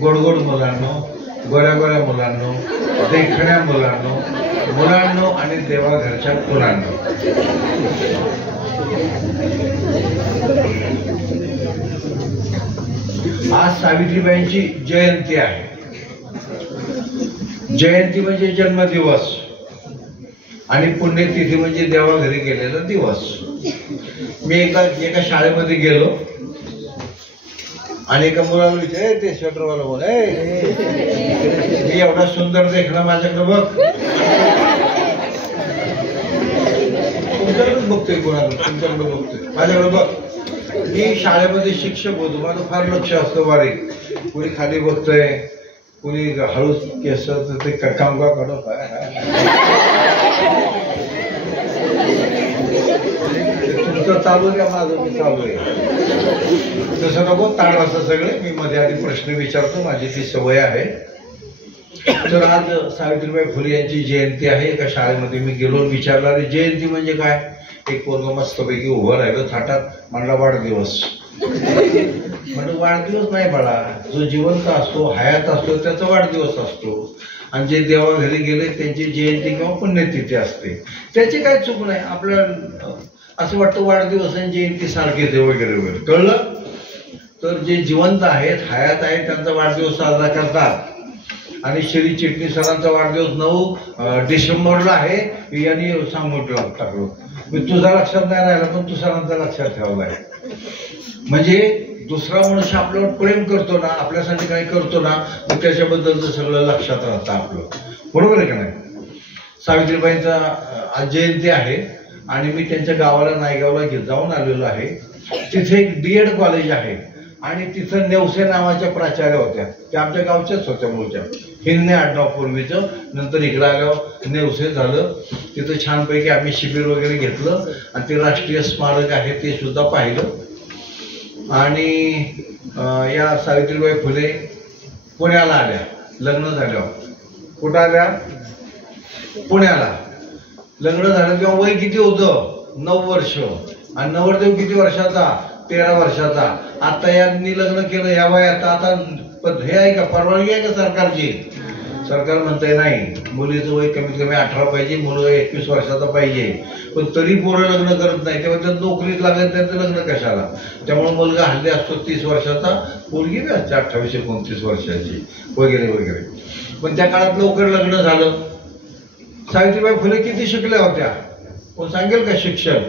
गोड गोड मुलांनो, गोऱ्या गोऱ्या मुलांनो, देखण्या मुलांनो आणि देवाघरच्या मुलांनो, आज सावित्रीबाईंची जयंती आहे. जयंती म्हणजे जन्मदिवस आणि पुण्यतिथी म्हणजे देवाघरी गेलेला दिवस. मी एका शाळेमध्ये गेलो आणि एका मुलाला विचार, ते स्वेटरवाला बोल, मी एवढा सुंदर देखणं माझ्याकडे बघ. तुमच्याकडे बघतोय, कोणाकडे? तुमच्याकडे बघतोय, माझ्याकडे बघ. मी शाळेमध्ये शिक्षक होतो, माझं फार लक्ष असतं बारीक. कुणी खाली बघतोय, कुणी हळूच केस ते कामगा काढत. तुमचं चालू आहे का माझं मी चालू आहे? तसं नको. ताड वाजता सगळे. मी मध्ये आधी प्रश्न विचारतो, माझी ती सवय आहे. तर आज सावित्रीबाई फुले यांची जयंती आहे. एका शाळेमध्ये मी गेलो, विचारला, अरे जयंती म्हणजे काय? एक पोरग मस्तपैकी उभं राहिलं थाटात, म्हणला वाढदिवस. म्हणजे वाढदिवस नाही बाळा, जो जिवंत असतो, हयात असतो त्याचा वाढदिवस असतो. आणि जे देवाघरी गेले त्यांची जयंती किंवा पुण्यतिथी असते. त्याची काही चूक नाही. असं वाटतं वाढदिवस आणि जयंती सारखेच वगैरे वगैरे, कळलं. तर जे जिवंत आहेत, हयात आहेत, त्यांचा वाढदिवस साजरा करतात. आणि श्री चिटणीस सरांचा वाढदिवस 9 डिसेंबरला आहे, यांनी सांगून टाकलो. मी तुझा लक्षात नाही राहिला, पण तू सरांचा लक्षात ठेवलाय. म्हणजे दुसरा मनुष्य आपल्यावर प्रेम करतो ना, आपल्यासाठी काही करतो ना, तर त्याच्याबद्दलचं सगळं लक्षात राहतं आपलं, बरोबर आहे का नाही. सावित्रीबाईंचा आज जयंती आहे आणि मी त्यांच्या गावाला नायगावला जाऊन आलेलो आहे. तिथे एक D.Ed कॉलेज आहे आणि तिथं नेवसे नावाच्या प्राचार्य होत्या. त्या आमच्या गावच्याच होत्या मूळच्या, हिंदने आडनाव पूर्वीचं. नंतर इकडं आल्यावर नेवसे झालं. तिथं छानपैकी आम्ही शिबिर वगैरे घेतलं आणि ते राष्ट्रीय स्मारक आहे ते सुद्धा पाहिलं. आणि या सावित्रीबाई फुले पुण्याला आल्या लग्न झाल्यावर. कुठं आल्या? पुण्याला. लग्न झालं तेव्हा वय किती होतं? 9 वर्ष. आणि नवरदेव किती वर्षाचा? 13 वर्षाचा. आता यांनी लग्न केलं या वयात. आता हे आहे का, परवानगी आहे का सरकारची? सरकार म्हणतंय नाही, मुलीचं वय कमीत कमी 18 पाहिजे, मुलं 21 वर्षाचा पाहिजे. पण तरी पोरं लग्न करत नाही, तेव्हा त्या नोकरीत लागत त्यांचं लग्न कशाला. त्यामुळे मुलगा हल्ली असतो 30 वर्षाचा, पोरगी बी असते 28-29 वर्षाची वगैरे वगैरे. पण त्या काळात लवकर लग्न झालं. सावित्रीबाई फुले किती शिकल्या होत्या? कोण सांगेल का? शिक्षण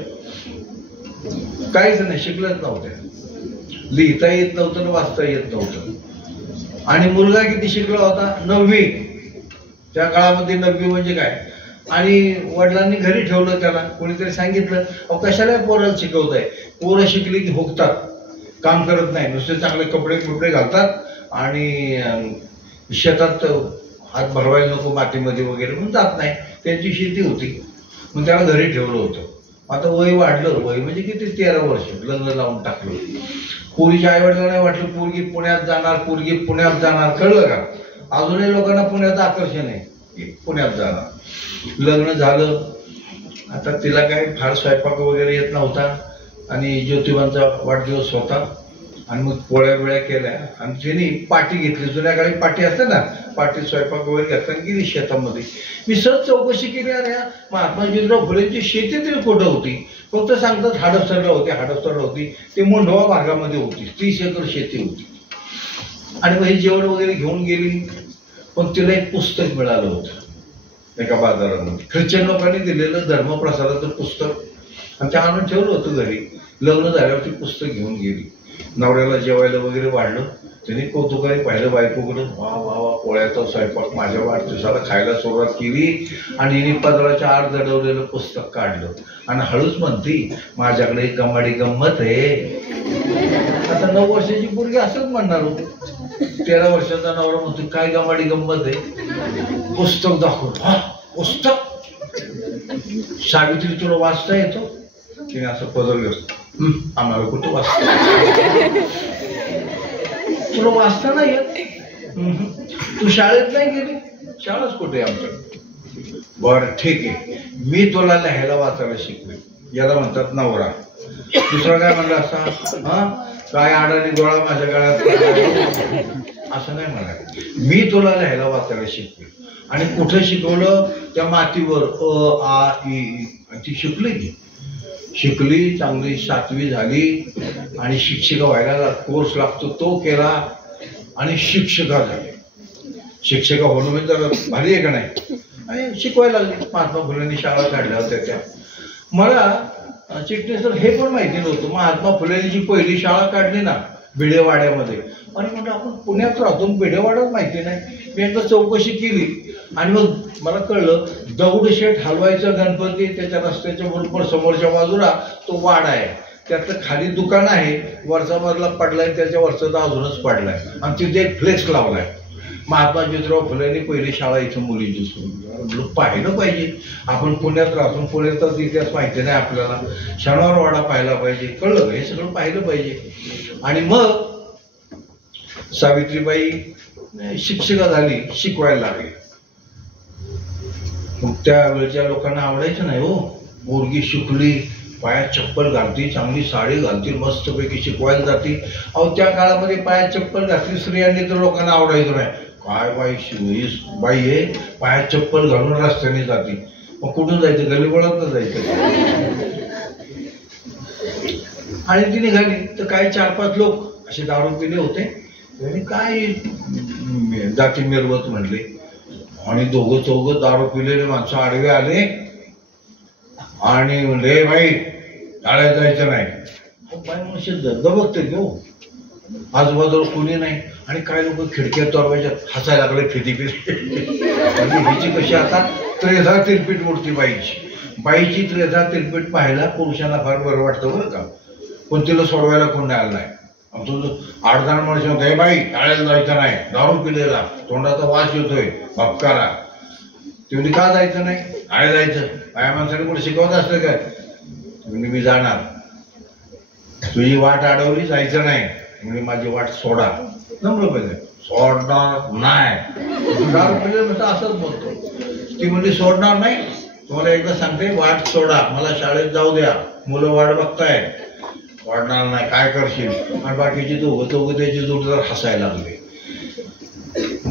काहीच नाही, शिकल्याच नव्हत्या. लिहिता येत नव्हतं, वाचता येत नव्हतं. आणि मुलगा किती शिकला होता? 9वी. त्या काळामध्ये 9वी म्हणजे काय. आणि वडिलांनी घरी ठेवलं त्याला. कोणीतरी सांगितलं, अहो कशाला पोराला शिकवताय? पोरं शिकली की हुकतात, काम करत नाही, नुसते चांगले कपडे बिपडे घालतात आणि शेतात हात भरवायला नको मातीमध्ये वगैरे म्हणून जात नाही. त्यांची शेती होती, मग त्याला घरी ठेवलं होतं. आता वय वाढलं, वय म्हणजे किती 13 वर्ष, लग्न लावून टाकलं. पोरीच्या आई वडिलांना नाही वाटलं पोरगी पुण्यात जाणार, पोरगी पुण्यात जाणार, कळलं का. अजूनही लोकांना पुण्याचं आकर्षण आहे, पुण्यात जाणार. लग्न झालं. आता तिला काय फार स्वयंपाक वगैरे येत नव्हता आणि ज्योतिबांचा वाढदिवस होता आणि मग पोळ्या बिळ्या केल्या आणि तिने पाटी घेतली. जुन्या काळी पाटी असते ना, पाटी स्वयंपाक वगैरे घेतला आणि गेली शेतामध्ये. मी सहज चौकशी केली, अरे महात्मा ज्योतिराव फुलेंची शेती तरी कुठं होती? फक्त सांगतात हडपसरला होती, हडपसरला होती. ते मुंढवा भागामध्ये होती, 30 एकर शेती होती. आणि मग हे जेवण वगैरे घेऊन गेली. पण तिला एक पुस्तक मिळालं होतं एका बाजारामध्ये, ख्रिश्चन लोकांनी दिलेलं धर्मप्रसाराचं पुस्तक, आणि ते आणून ठेवलं होतं घरी. लग्न झाल्यावर ती पुस्तक घेऊन गेली. नवऱ्याला जेवायला वगैरे वाढलं. त्यांनी कौतुकाने पाहिलं बायकोकडं, वा वा वा, पोळ्याचा स्वयंपाक माझ्या वाढदिवसाला खायला सुरुवात केली. आणि हिने पदराच्या आड जडवलेलं पुस्तक काढलं आणि हळूच म्हणती, माझ्याकडे एक गमाडी गंमत आहे. आता 9 वर्षाची पोरगी असंच म्हणणार होती. 13 वर्षाचा नवरा म्हणतो, काय गमाडी गंमत आहे? पुस्तक दाखव. हा पुस्तक? सावित्री तुला वाचता येतो? तिने असं पदरलं. आम्हाला कुठं वाचता? तुला वाचता नाही येत? तू शाळेत नाही गेली? शाळाच कुठे आमच्या? बरं ठीक आहे, मी तुला लिहायला वाचायला शिकवे. याला म्हणतात नवरा. दुसरा काय म्हणला असा, हा काय आडाने गोळा माझ्या गळ्यात, असं नाही म्हणा. मी तुला लिहायला वाचायला शिकवे. आणि कुठे शिकवलं? त्या मातीवर अ आ इ. ती शिकली की शिकली, चांगली 7वी झाली आणि शिक्षिका व्हायला कोर्स लागतो तो केला आणि शिक्षिका झाली. शिक्षिका होणं म्हणजे जरा भारी आहे का नाही. आणि शिकवायला लागली. महात्मा फुलेंनी शाळा काढल्या होत्या त्या. मला चिटणीस तर हे पण माहिती नव्हतं. महात्मा फुलेंनी जी पहिली शाळा काढली ना भिडेवाड्यामध्ये, आणि म्हटलं आपण पुण्यात राहतो, भिडेवाडाच माहिती नाही. मी एकदा चौकशी केली आणि मग मला कळलं, दगडूशेठ हलवायचा गणपती त्याच्या रस्त्याच्या बरोबर समोरच्या बाजूला तो वाडा आहे. त्यातलं खाली दुकान आहे, वरचा मजला पडलाय, त्याच्या वरचा तर अजूनच पडलाय आणि तिथे एक फ्लेक्स लावलाय, महात्मा ज्योतिराव फुलेंनी पहिली शाळा इथं मुलींची सुरू. पाहिलं पाहिजे. आपण पुण्यात राहतो, पुण्यात इतिहास माहिती नाही आपल्याला. शनिवार वाडा पाहायला पाहिजे, कळलं का? हे सगळं पाहिलं पाहिजे. आणि मग सावित्रीबाई शिक्षिका झाली, शिकवायला लागली. त्यावेळेच्या लोकांना आवडायचं नाही हो. पोरगी शिकली, पायात चप्पल घालती, चांगली साडी घालती, मस्तपैकी शिकवायला जाती. अहो त्या काळामध्ये पायात चप्पल घातली स्त्रियांनी तर लोकांना आवडायचं नाही. काय बाई बाई आहे, पायात चप्पल घालून रस्त्याने जाती. मग कुठून जायचं? गल्लीबोळात जायचं. आणि ती निघाली तर काही 4-5 लोक असे दारू पिले होते आणि काय जाती मिरवत म्हणले आणि 2-4 दारू पिलेले माणसं आडवे आले आणि म्हणले बाई शाळेत जायचं नाही. बाई मनुष्य दबकते घेऊ आजूबाजूला कोणी नाही आणि काय लोक खिडक्या तोरवायच्या हसायला लागले फिदी हिची कशी आता 13 तिरपीट मूर्ती बाईची 13 तिरपीट पाहायला पुरुषांना फार बरं वाटतं बरं का. पण तिला सोडवायला कोण नाही आलं नाही. तुझं 8-10 माणसं म्हणतो हे बाई शाळेला जायचं नाही दारू पिलेला तोंडाचा वास येतोय भपकारा. ती म्हणजे का जायचं नाही शाळेत जायचं बाया माणसाने कुठे शिकवत असतं काय. म्हणजे मी जाणार तुझी वाट अडवली जायचं नाही म्हणजे माझी वाट सोडा. नम्र पाहिजे सोडणार नाही दारू पिले म्हणजे असंच बोलतो. ती म्हणजे सोडणार नाही तुम्हाला एकदा सांगते वाट सोडा मला शाळेत जाऊ द्या मुलं वाट बघताय वाढणार नाही काय करशील. आणि बाकीचे 2 त्याची जोडदार हसायला लागले.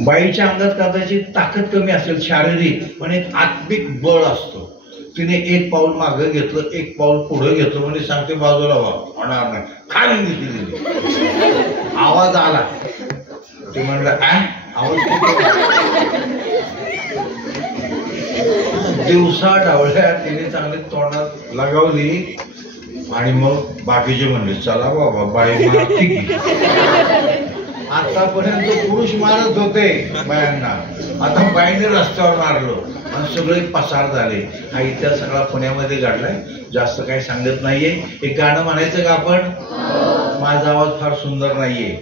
बाईच्या अंगात कदाचित ताकद कमी असेल शारीरिक पण एक आत्मिक बळ असतं. तिने 1 पाऊल मागं घेतलं 1 पाऊल पुढे घेतलं म्हणजे सांगते बाजूला व्हा होणार नाही काय घेतली आवाज आला ते म्हणलं आवाज दिवसा डावळ्या तिने चांगली तोंडात लगावली आणि मग बाकीचे म्हणले चला बाबा बाई मारती. आतापर्यंत पुरुष मारत होते बायांना आता बाईने रस्त्यावर मारलं आणि सगळे पसार झाले. हा इतिहास सगळा पुण्यामध्ये घडलाय जास्त काही सांगत नाहीये. एक गाणं म्हणायचं का आपण. माझा आवाज फार सुंदर नाहीये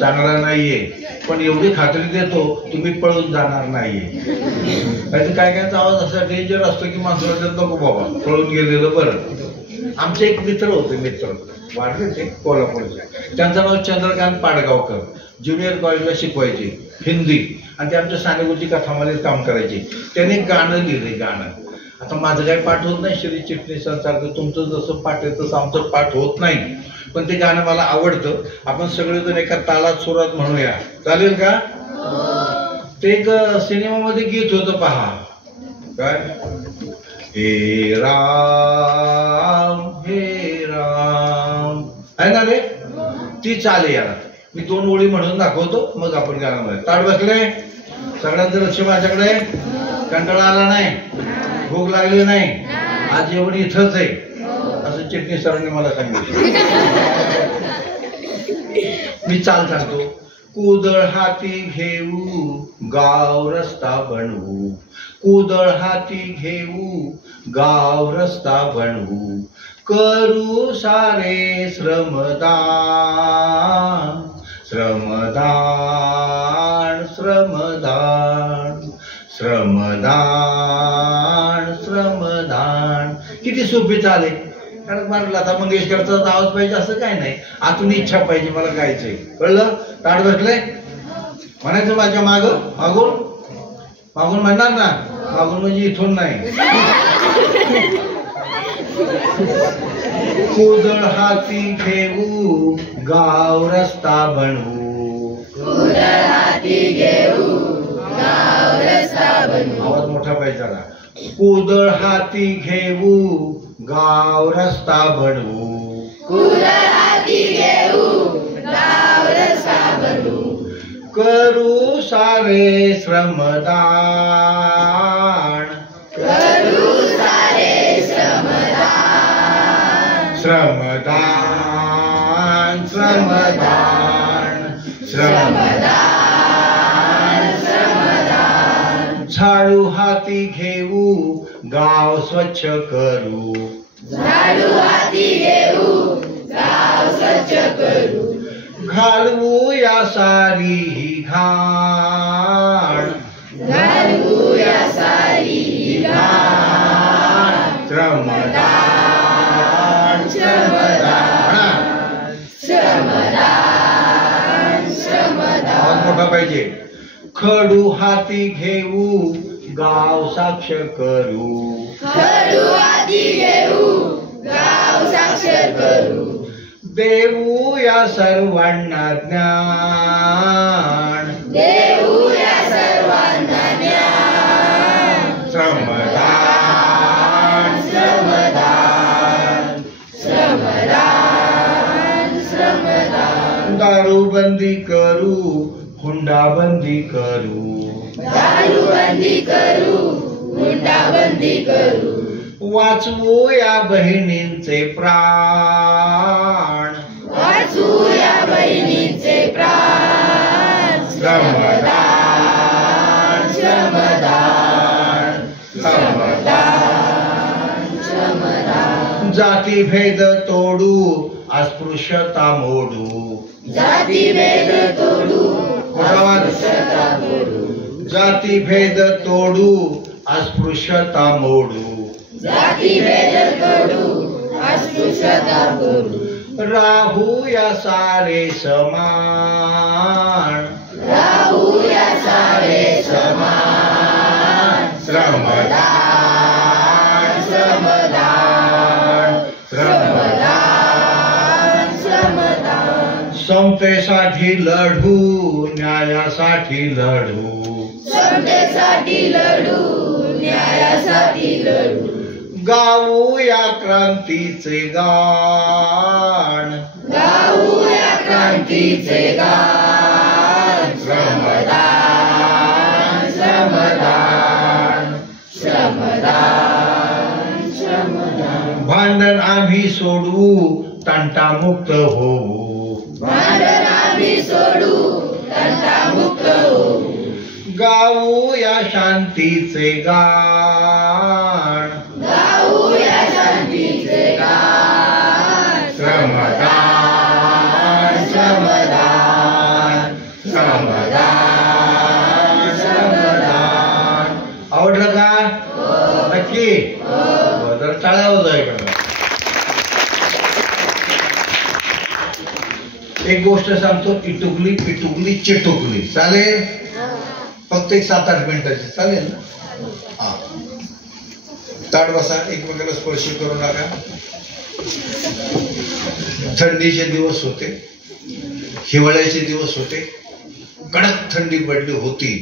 चांगला नाहीये पण एवढी खात्री देतो तुम्ही पळून जाणार नाहीये. काय काय आवाज असा डेंजर असतो की माणसाला नको बाबा पळून गेलेलं बरं. आमचे एक मित्र होते मित्र वाढले ते कोल्हापूरचे त्यांचं नाव चंद्रकांत पाडगावकर ज्युनियर कॉलेजला शिकवायचे हिंदी आणि ते आमच्या सानेगुरुजी कथामध्ये काम करायचे. त्यांनी एक गाणं लिहिलंय गाणं. आता माझं काही पाठ होत नाही श्री चिटणीसांसारखं तुमचं जसं पाठ आहे तसं आमचं पाठ होत नाही पण ते गाणं मला आवडतं. आपण सगळेजण एका तालात सुरात म्हणूया चालेल का. ते एक सिनेमामध्ये गीत होतं पहा काय हे राम आहे ना रे ती चाले याला. मी 2 ओळी म्हणून दाखवतो मग आपण गाणं म्हणूया. ताट बसले सगळ्यांचं लक्ष माझ्याकडे. कंटाळा आला नाही भूक लागली नाही आज जेवण इथंच आहे असं चिटणीस सरांनी मला सांगितलं. मी चाल सांगतो. कुदळ हाती घेऊ गाव रस्ता बनवू कुदळ हाती घेऊ गाव रस्ता बनवू करू सारे श्रमदान श्रमदान श्रमदान श्रमदान श्रमदान. किती सोपी चाले कारण मला लता मंगेशकरचा आवाज पाहिजे असं काय नाही. आतून इच्छा पाहिजे मला गायचंय कळलं. ताट बसलंय म्हणायचं माझ्या मागून मागून म्हणणार ना मागून म्हणजे इथून नाही. कुदळ हाती घेऊ गाव रस्ता बनवू आवाज मोठा पाहिजे जरा. कुदळ हाती घेऊ गाव रस्ता बनवू करू सारे श्रमदान श्रमदान श्रमदान झाडू हाती घेऊ गाव स्वच्छ करू घालवू या सारी ही घाण श्रमदान श्रमदान मोठा पाहिजे. खडू हाती घेऊ गाव साक्ष करू देऊ या सर्वांना ज्ञान श्रमदान श्रमदान श्रमदान दारूबंदी करू, हुंडाबंदी करू, दारूबंदी करू, हुंडाबंदी करू, वाचवू या बहिणींचे प्राण, वाचू या बहिणीचे प्राण, श्रमदान, श्रमदान, श्रमदान, श्रमदान, जातीभेद तोडू, अस्पृश्यता मोडू, जातीभेद तोडू, अस्पृश्यता मोडू, जातीभेद तोडू, अस्पृश्यता मोडू, जातीभेद तोडू, अस्पृश्यता मोडू, राहू या सारे समान, राहू या सारे समान, श्रमदान, श्रमदान, श्रमदान, श्रमदान, समतेसाठी लढू, न्यायासाठी लढू, समतेसाठी लढू, न्यायासाठी लढू, गाऊ या क्रांतीचे गाण, गाऊ या क्रांतीचे गाण, श्रमदान, श्रमदान, श्रमदान, श्रमदान, भांडण आम्ही सोडवू, तंटामुक्त होऊ, भांडण आम्ही सोडू, तंटामुक्त होऊ, गाऊ या शांतीचे गाण, गाऊ या शांतीचे गाण, श्रमदान, श्रमदान, श्रमदान, श्रमदान. आवडलं का? नक्की जर टाळ्या होत. एक गोष्ट सांगतो, इटुकली पिटुकली चिटुकली. चालेल? फक्त एक 7-8 मिनिटाची. चालेल ना? हा. ताट बसा, एकमेकाला स्पर्श करू नका. थंडीचे दिवस होते, हिवाळ्याचे दिवस होते, कडक थंडी पडली होती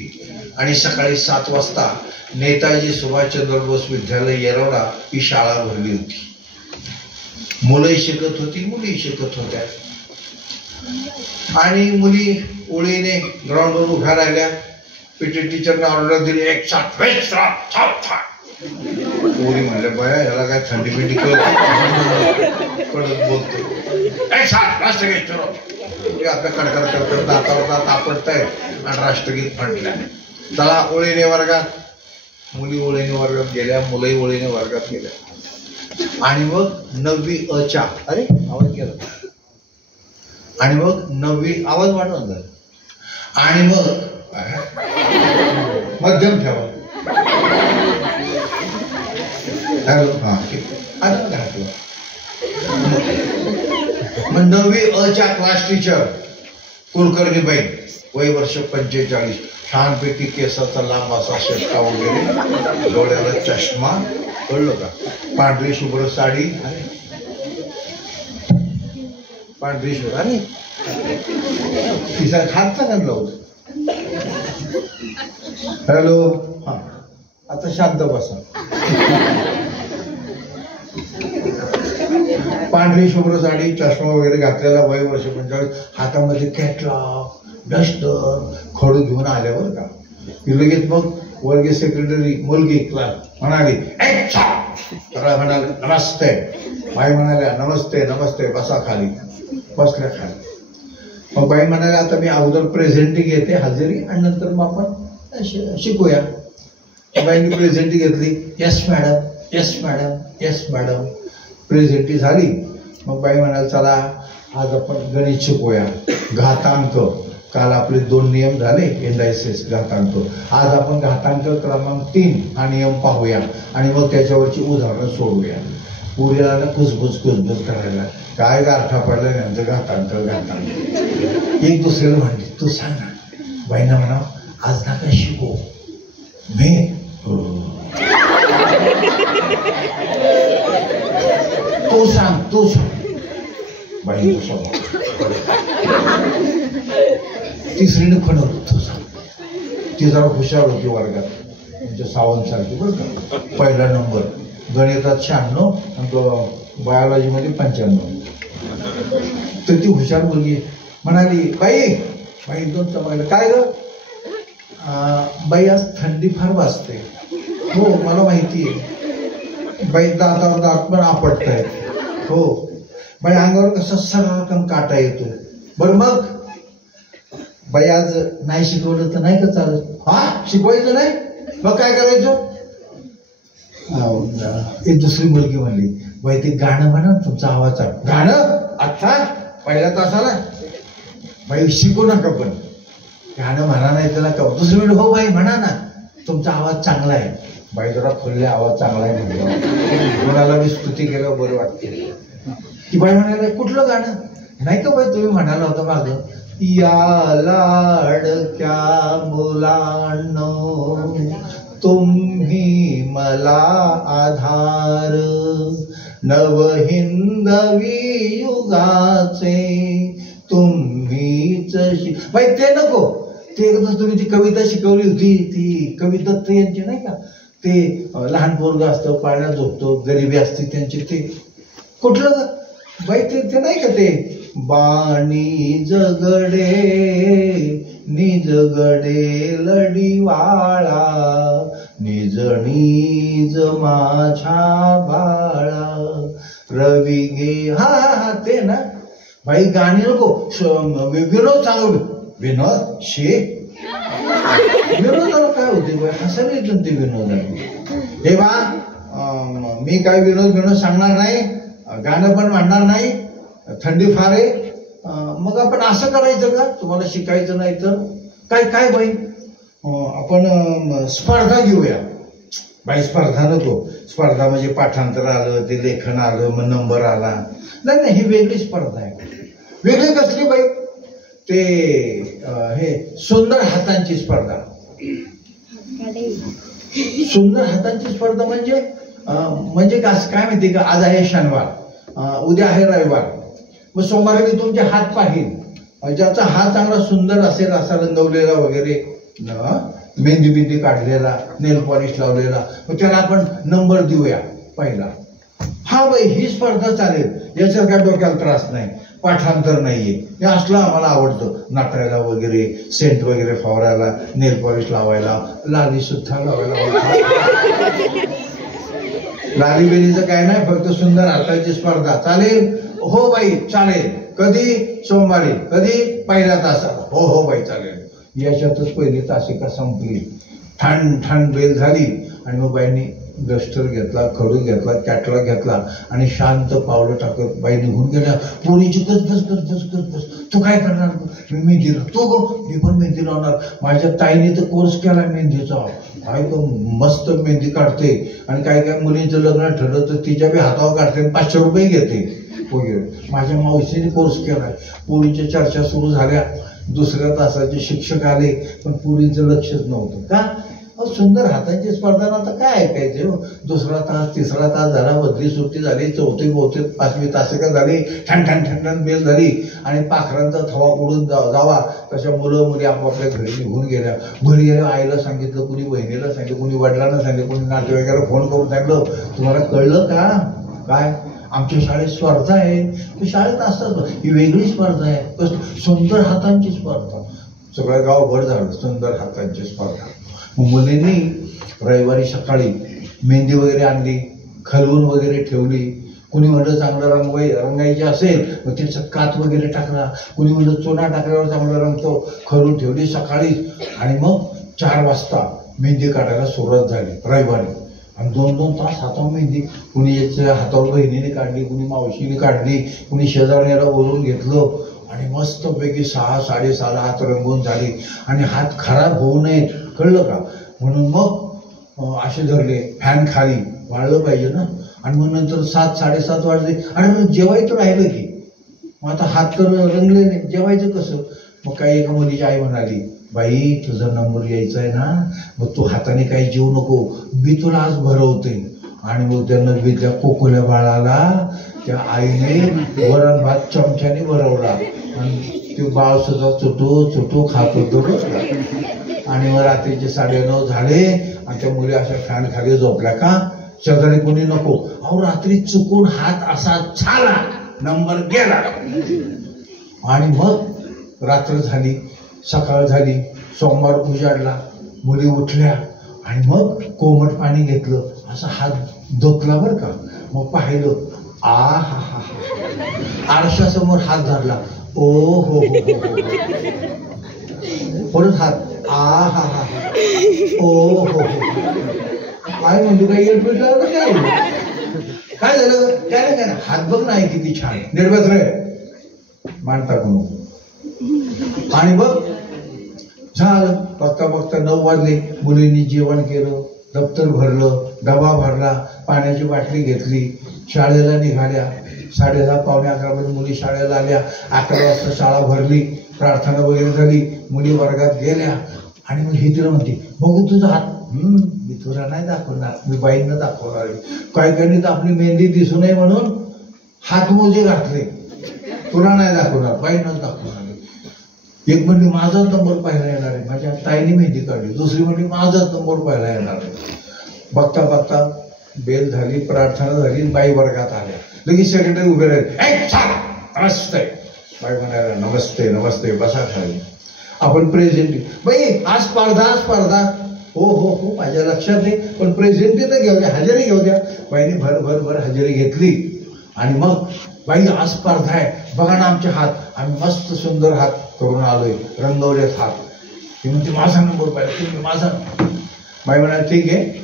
आणि सकाळी 7 वाजता नेताजी सुभाषचंद्र बोस विद्यालय येरवडा ही शाळा भरली होती. मुलंही शिकत होती, मुली शिकत होत्या आणि मुली ओळीने ग्राउंडवर उभ्या राहिल्या. पीटी टीचरने ऑर्डर दिली, एक साथ पोरी म्हणल्या, बया याला काय थंडी बिंडी पडत बोलतो. एक साथ राष्ट्रगीत चलो. आपल्या कडकड कडकड दातावर दात आपटतायत आणि राष्ट्रगीत म्हटल्या. चला ओळीने वर्गात. मुली ओळीने वर्गात गेल्या, मुलंही ओळीने वर्गात गेल्या आणि मग 9वी अ अरे आवाज गेला. आणि मग 9वी आवाज वाढवून झाला आणि मग मध्यम ठेवा. हॅलो, हा आता घातलं. मग 9वी अ क्लास टीचर कुलकर्णीबाई, वय वर्ष 45, छानपैकी केसाचा लांब असा शर्टा वगैरे, डोळ्याला चष्मा, कळलं का, पांढरी शुभ्र साडी, पांढरी शुभ्र आणि तिचा खातचा घातला होता. हॅलो, हा आता शांत बसा. पांढरी शुभ्र साडी, चष्मा वगैरे घातलेला, वय वर्ष 45, हातामध्ये कॅटलॉग, डस्टर, खडू घेऊन आल्यावर का लगेच मग वर्गीय सेक्रेटरी मुलगी क्लास म्हणाली, म्हणाले नमस्ते. बाई म्हणाल्या नमस्ते नमस्ते, बसा खाली. बसल्या खाली. मग बाई म्हणाले आता मी अगोदर प्रेझेंटिंग घेते हजेरी आणि नंतर मग आपण शिकूया. बाईंनी प्रेझेंटी घेतली. Yes madam, yes madam, yes madam. Presenty झाली. मग बाई म्हणाल चला आज आपण गणित शिकूया, घातांक. काल आपले 2 नियम झाले, इंडायसेस, घातांक. आज आपण घातांक क्रमांक 3 हा नियम पाहूया आणि मग त्याच्यावरची उदाहरणं सोडूया. पुरीला कुसबुस करायला काय गारठा पडला त्यांचं घातांक. एक दुसऱ्याला म्हणली तू सांग ना. बाईंना म्हणा आज नका शिकू मी. तू सांग तू सांग. बाई तिसरीने खणवलं तू सांग. ती जरा हुशार होती वर्गात, म्हणजे सावंत सारखी बरं का. पहिला नंबर गणितात 96 आणि तो बायोलॉजीमध्ये 95. तर ती हुशार मुलगी म्हणाली, बाई बाई दोन चमकले, काय ग? बाई आज थंडी फार वाजते. हो मला माहिती आहे. बाई दातावर दात पण आपटतायत. हो बाई अंगावर कसं सरकम काटा येतो. बरं मग बाई आज नाही शिकवलं तर नाही का चालत? हा शिकवायचं नाही मग काय करायचं? एक दुसरी मुलगी म्हणली, बाई ते गाणं म्हणा तुमचा आवाज. गाणं आता पहिल्या तासाला? बाई शिकू नका पण गाणं म्हणा नाही त्याला का. दुसरी वेळ, हो बाई म्हणा ना तुमचा आवाज चांगला आहे. बाई जरा फुलले, आवाज चांगला आहे म्हणलं. कोणाला मी स्तुती केलं बरं वाटते. ती बाई म्हणायला, कुठलं गाणं? नाही का बाई तुम्ही म्हणाला होता मागं, या लाडक्या मुलांनो तुम्ही मला आधार, नवहिंदवी युगाचे तुम्हीच. बाई ते नको, ते एकदा तुम्ही ती कविता शिकवली होती, ती कविता ते यांची नाही का, ते लहान पोरगं असतं पाण्यात झोपतो, गरिबी असते त्यांची, ते कुठलं बाई ते नाही का, ते बाणी जगडे निजगडे लढीवाळा निज निज माझ्या बाळा रवी गे. हा हा हा ते ना बाई. गाणी नको, विनोद सांगू. विनोद शे विनोदाला काय होते बाई? हसायला येतो ते विनोदाने. हे बा मी काय विनोद सांगणार नाही, गाणं पण म्हणणार नाही, थंडी फार आहे. मग आपण असं करायचं का? तुम्हाला शिकायचं नाही तर काय काय बाई आपण स्पर्धा घेऊया. बाई स्पर्धा नको. स्पर्धा म्हणजे पाठांतर आलं, ते लेखन आलं, मग नंबर आला. नाही नाही, ही वेगळी स्पर्धा आहे. वेगळी कसली बाई? ते हे सुंदर हातांची स्पर्धा. सुंदर हातांची स्पर्धा म्हणजे काय माहिती का? आज आहे शनिवार, उद्या आहे रविवार, मग सोमवारी मी तुमचे हात पाहीन. ज्याचा हात चांगला सुंदर असेल, असा रंगवलेला वगैरे, मेहंदी बिंदी काढलेला, नेल पॉलिश लावलेला, मग त्याला आपण नंबर देऊया पहिला. हा बाई ही स्पर्धा चालेल. याच्यात काय डोक्याला त्रास नाही, पाठांतर नाहीये. हे असलं आम्हाला आवडतं, नाचायला वगैरे, सेंट वगैरे फवारायला, नेल पॉलिश लावायला, लाली सुद्धा लावायला. लाली बेलीचं काय नाही, फक्त सुंदर हाताची स्पर्धा चालेल. हो बाई चालेल. कधी? सोमवारी. कधी? पहिल्या तासाला. हो हो बाई चालेल. याच्यातच पहिली तासिका संपली. ठाण ठाण बेल झाली आणि मग बाईंनी डस्टर घेतला, खडू घेतला, कॅटलॉग घेतला आणि शांत पावलं टाकत बाई निघून गेल्या. पोरीची कस तू काय करणार? मी मेहंदी. तो गो मी पण मेहंदी लावणार. माझ्या ताईने तर कोर्स केला मेहंदीचा. काय मस्त मेहंदी काढते. आणि काय काय मुलींचं लग्न ठरलं तर तिच्या बी हातावर काढते, 500 रुपये घेते वगैरे. माझ्या मावशीने कोर्स केलाय. पोरीच्या चर्चा सुरू झाल्या. दुसऱ्या तासाचे शिक्षक आले, पण पोरींचं लक्षच नव्हतं. का? सुंदर हातांची स्पर्धा. आता काय ऐकायचे? दुसरा तास, तिसरा तास झाला, बदली सुट्टी झाली, चौथी बहुते 5वी तासिका झाली, ठण ठण ठण ठण बेल झाली आणि पाखरांचा थवा उडून जावा तशा मुलं मुली आपापल्या घरी निघून गेल्या. घरी गेल्या आईला सांगितलं, कुणी बहिणीला सांगितलं, कुणी वडिलांना सांगितलं, कुणी नातेवाईकाला फोन करून सांगितलं. तुम्हाला कळलं का? काय? आमच्या शाळेत स्पर्धा आहे. ते शाळेत असतात, ही वेगळी स्पर्धा आहे. सुंदर हातांची स्पर्धा. सगळं गावभर झालं सुंदर हातांची स्पर्धा. मग मुलींनी रविवारी सकाळी मेहंदी वगैरे आणली, खलवून वगैरे ठेवली. कुणी म्हणलं चांगला रंगायची असेल मग त्याचा कात वगैरे टाकला. कुणी म्हणलं चुना टाकल्यावर चांगला रंगतो, खलवून ठेवली सकाळी. आणि मग 4 वाजता मेहंदी काढायला सुरुवात झाली रविवारी. आणि 2-2 तास हातावर मेहंदी. कुणी याच्या हातावर बहिणीने काढली, कुणी मावशीने काढली, कुणी शेजाऱ्याला बोलवून घेतलं. आणि मस्तपैकी 6-6:30 हात रंगवून झाली. आणि हात खराब होऊ नयेत, कळलं का? म्हणून मग असे धरले, फॅन खाली वाळलं पाहिजे ना. आणि मग नंतर 7-7:30 वाजले. आणि मग जेवायचं राहिलं की, मग आता हात तर रंगले नाही, जेवायचं कसं? मग काही एका मुलीची आई म्हणाली, बाई तुझा नंबर यायचा आहे ना, मग तू हाताने काही जेवू नको, मी तुला आज भरवते. आणि मग त्या नववीतल्या कोकोल्या बाळाला त्या आईने वरण भात चमच्याने भरवला. आणि ते बाळ सुद्धा चुटू खात होतो. आणि मग रात्रीचे 9:30 झाले आणि त्या मुली अशा फॅन खाली झोपल्या. का? शेजारी कोणी नको. अहो रात्री चुकून हात असा झाला, नंबर गेला. आणि मग रात्र झाली, सकाळ झाली, सोमवार उजाडला, मुली उठल्या आणि मग कोमट पाणी घेतलं, असं हात धुतला बरं का. मग पाहिलं, आ हा हा हा, आरशासमोर हात धरला, ओ हो हो हो, परत हात, आ हा हा हा, ओ हो हो. काय म्हणतो, काही एअरपीट लावलं काय झालं? काय नाही काय नाही, हात बघ नाही किती छान, निर्बस रे मान टाकून. आणि बघ झालं, बघता बघता 9 वाजले. मुलींनी जेवण केलं, दप्तर भरलं, डबा भरला, पाण्याची बाटली घेतली, शाळेला निघाल्या. 10:30 पावणे 11 मुली शाळेला आल्या. 11 वाजता शाळा भरली, प्रार्थना वगैरे झाली, मुली वर्गात गेल्या. आणि मग ही तिला म्हणते, बघू तुझा हात. मी तुला नाही दाखवणार, मी बाईंना दाखवणार. काही काही तर आपली मेहंदी दिसू नये म्हणून हात मोजे घातले, तुला नाही दाखवणार, बाईंनाच दाखवणार. एक म्हणजे माझाच नंबर पाहायला येणार आहे, माझ्या ताईने मेहंदी काढली. दुसरी म्हणजे माझाच नंबर पाहायला येणार आहे. बघता बघता बेल झाली, प्रार्थना झाली, बाई वर्गात आल्या. लगेच सेक्रेटरी उभे राहिले, नमस्ते. बाई म्हणायला, नमस्ते नमस्ते, बसा खाली. आपण प्रेझेंट, बाई आज स्पर्धा. हो हो हो, माझ्या लक्षात नाही, पण प्रेझेंट तर घेऊ द्या, हजेरी घेऊ द्या. बाईने भर हजेरी घेतली. आणि मग बाई आज स्पर्धा आहे, बघा ना आमचे हात, आम्ही मस्त सुंदर हात करून आलोय, रंगवलेत हात. ती म्हणते, माझा नंबर पाहिजे, तुम्ही माझा. बाई म्हणाले, ठीक आहे.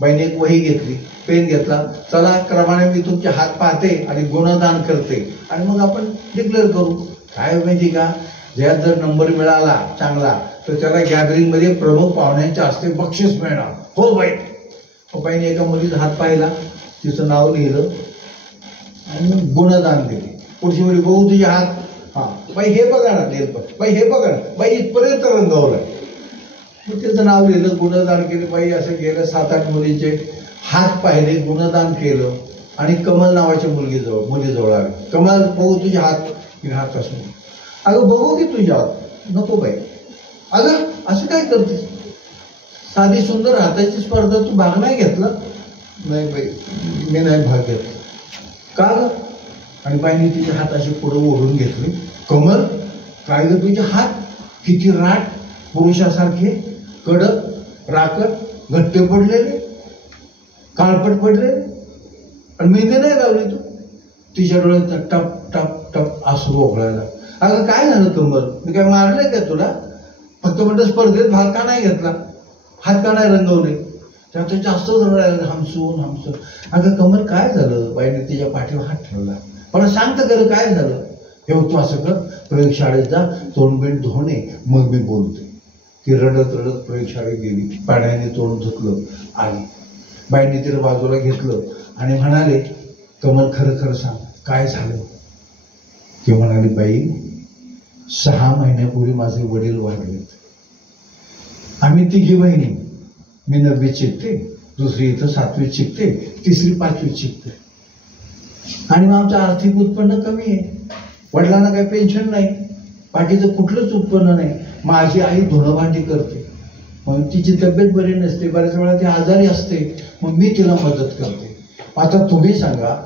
बाईने एक वही घेतली, पेन घेतला, चला क्रमाने मी तुमचे हात पाहते आणि गुणदान करते आणि मग आपण डिक्लेअर करू. काय माहिती का, ज्यात जर नंबर मिळाला चांगला तर त्याला गॅदरिंग मध्ये प्रमुख पाहुण्यांच्या हस्ते बक्षीस मिळणार. हो बाई. बाईने एका मुलीचा हात पाहिला, तिचं नाव लिहिलं आणि गुणदान दिले. पुढची मुली, बघू तुझे हात. हा बाई, हे बघा ना नेलपट, बाई हे बघा ना, बाई इथपर्यंत रंगवलं. मग त्याचं नाव लिहिलं, गुणदान केले. बाई असं गेलं 7-8 मुलींचे हात पाहिले, गुणदान केलं. आणि कमल नावाच्या मुलीजवळ आली. कमल, बघू तुझे हात. तिने हात असं, अगं बघू की तुझ्या हात. नको बाई. अगं असं काय करतेस, साधी सुंदर हाताची स्पर्धा तू भाग नाही घेतला? नाही बाई, मी नाही भाग घेतला. का ग? आणि बाईने तिचे हात असे पुढे ओढून घेतले. कमल, काय ग तुझे हात, किती राट, पुरुषासारखे कडक, राकट, घट्ट पडलेले, काळपट पडलेले, आणि मेहंदी नाही लावली तू. तिच्या डोळ्यात टप टप टप अश्रू ओघळायला. अगं काय झालं कमल, मी काय मारलंय का तुला? फक्त म्हणतं स्पर्धेत भाग का नाही घेतला, हात का नाही रंगवले? त्यात जास्त रडायला, हमसून. अगं कमल काय झालं? बाईने तिच्या पाठीवर हात ठेवला. मला सांगतं खरं काय झालं? हे तू असं कर, प्रयोगशाळेत जा, तोंडबिंड धुणे, मग मी बोलते. ती रडत रडत प्रयोगशाळेत गेली, पाण्याने तोंड धुतलं, आली. बाईने तिला बाजूला घेतलं आणि म्हणाले, कमल खरं खरं सांग काय झालं? ती म्हणाली, बाई 6 महिन्यापूर्वी माझे वडील वारलेत. आम्ही 3 बहिणी, मी 9वीत शिकते, दुसरी इथं 7वीत शिकते, तिसरी 5वीत शिकते. आणि मग आमचं आर्थिक उत्पन्न कमी आहे. वडिलांना काही पेन्शन नाही, बाकीचं कुठलंच उत्पन्न नाही. माझी आई धुणं भांडी करते, मग तिची तब्येत बरी नसते, बऱ्याच वेळा ती आजारी असते, मग मी तिला मदत करते. आता तुम्ही सांगा,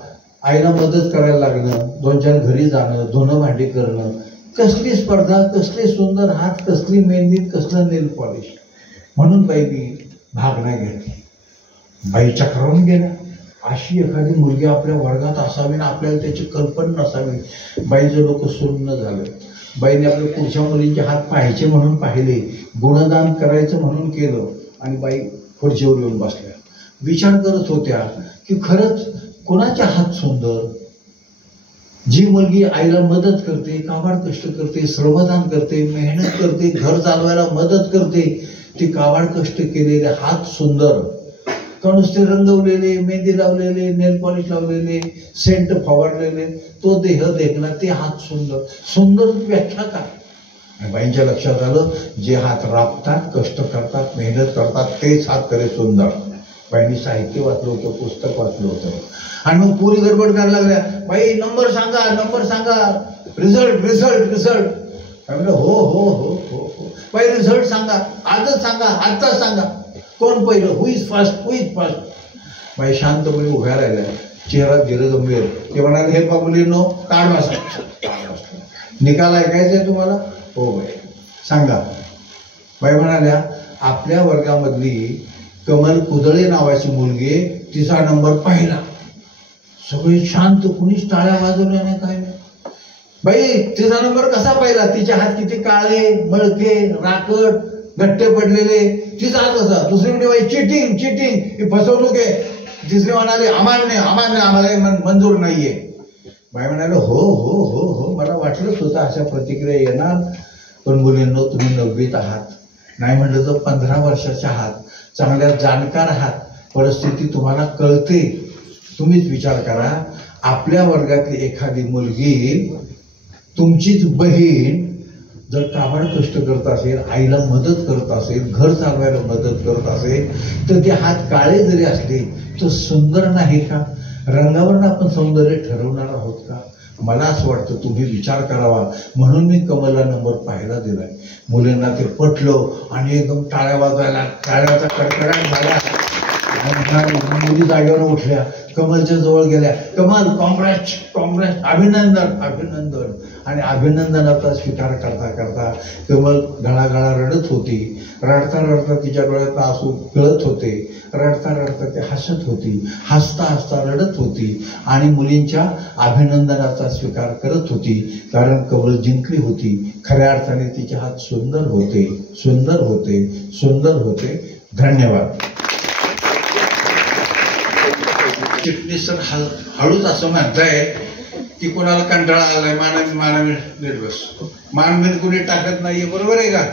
आईला मदत करायला लागणं, 2-4 घरी जाणं, धुणं भांडी करणं, कसली स्पर्धा, कसले सुंदर हात, कसली मेहंदी, कसलं नेल पॉलिश. म्हणून बाई मी भाग नाही घेतला. बाई चक्रावून गेल्या. अशी एखादी मुलगी आपल्या वर्गात असावी ना आपल्याला त्याची कल्पना नसावी. बाईचं डोकं सुन्न झालं. बाईने आपल्या पुढच्या मुलींचे हात पाहायचे म्हणून पाहिले, गुणदान करायचं म्हणून केलं, आणि बाई खुर्चीवर येऊन बसल्या. विचार करत होत्या की खरंच कोणाचे हात सुंदर? जी मुलगी आईला मदत करते, काबाड कष्ट करते, श्रमदान करते, मेहनत करते, घर चालवायला मदत करते, ती काबाड कष्ट केलेले हात सुंदर का नुसते रंगवलेले, मेहंदी लावलेले, नेल पॉलिश लावलेले, सेंट फवारलेले, तो देह देखना, ते हात सुंदर. सुंदर व्याख्या काय? बाईंच्या लक्षात आलं, जे हात राबतात, कष्ट करतात, मेहनत करतात, तेच हात खरे सुंदर. बाईंनी साहित्य वाचलं होतं, पुस्तक वाचलं होतं. आणि मग पुरी गडबड करायला लागल्या, बाई नंबर सांगा, नंबर सांगा, रिझल्ट रिझल्ट रिझल्ट. म्हणलं हो हो हो हो हो. बाई रिझल्ट सांगा, आजच सांगा, आजचाच सांगा. कोण पहिलं, who is fast, who is fast. बाई शांतपणे उभ्या राहिल्या, चेहरा गिरगंभीर. ते म्हणाले, हे मुलींनो काढ वाचा, निकाल ऐकायचा आहे तुम्हाला? हो बाई सांगा. बाई म्हणाल्या आपल्या वर्गामधली कमल कुदळे नावाची मुलगी तिचा नंबर पाहिला. सगळे शांत, कुणीच टाळ्या वाजवल्या नाही, काय नाही. बाई तिचा नंबर कसा पाहिला? तिचे हात किती काळे, मळके, राकट, गट्टे पडलेले. तिचा हात कसा? दुसरी म्हणजे बाई चिटिंग चिटिंग, ही फसवणूक आहे. तिसरी म्हणाली अमान्य अमान्य, आम्हाला मंजूर नाहीये. बाई म्हणाले हो हो हो हो, मला वाटलंच होतं अशा प्रतिक्रिया येणार. पण मुलींनो, तुम्ही 9वीत आहात, नाही म्हटलं तर 15 वर्षाच्या आहात, चांगल्या जाणकार आहात, परिस्थिती तुम्हाला कळते. तुम्हीच विचार करा, आपल्या वर्गातली एखादी मुलगी, तुमचीच बहीण जर काबाड कष्ट करत असेल, आईला मदत करत असेल, घर चालवायला मदत करत असेल, तर ते हात काळे जरी असले तर सुंदर नाही का? रंगावरून आपण सौंदर्य ठरवणार आहोत का? मला असं वाटतं तुम्ही विचार करावा, म्हणून मी कमलला नंबर पाहायला दिलाय. मुलींना ते पटलं आणि एकदम टाळ्या वाजवायला, टाळ्याचा कडकडाट झाला. मुली जागेवर उठल्या, कमलच्या जवळ गेल्या. कमल कॉंग्रॅच कॉंग्रॅच, अभिनंदन अभिनंदन. आणि अभिनंदनाचा स्वीकार करता करता कमल गळागळा रडत होती. रडता रडता तिच्या डोळ्यात आसू गळत होते. रडता रडता ते हसत होती, हसता हसता रडत होती आणि मुलींच्या अभिनंदनाचा स्वीकार करत होती. कारण कमल जिंकली होती. खऱ्या अर्थाने तिचे हात सुंदर होते, सुंदर होते, सुंदर होते. धन्यवाद. चिटणीस सर हळूच असं म्हणताय की कोणाला कंटाळा आलाय, मानवी निर्वस मान कुणी टाकत नाहीये. बरोबर आहे का?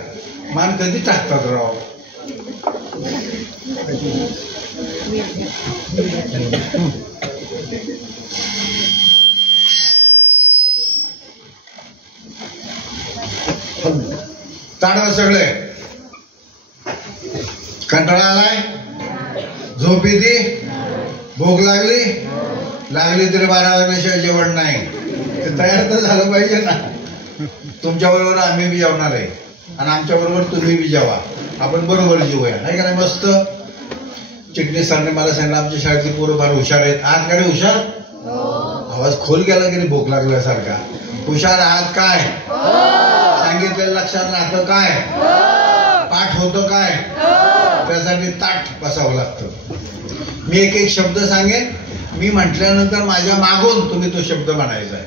मान कधी टाकतात राव? ताडवा सगळे. कंटाळा आलाय? झोप येते? भूक लागली? लागली तरी 12 वाजल्याशिवाय जेवण नाही. ते तयार तर झालं पाहिजे ना. तुमच्या बरोबर आम्ही बी जेवणार आहे आणि आमच्या बरोबर तुम्ही बी जेवा. आपण बरोबर जेवूया, नाही का? नाही मस्त. चिटणीस सरने मला सांगितलं आमच्या शाळेतली पोरं फार हुशार आहेत. आहात का रे हुशार? आवाज खोल गेला की भूक लागल्यासारखा. हुशार आहात काय? सांगितलेलं लक्षात राहतं काय? पाठ होतं काय? त्यासाठी ताठ बसावं लागतं. मी एक एक शब्द सांगेन, मी म्हटल्यानंतर माझ्या मागून तुम्ही तो शब्द म्हणायचा आहे.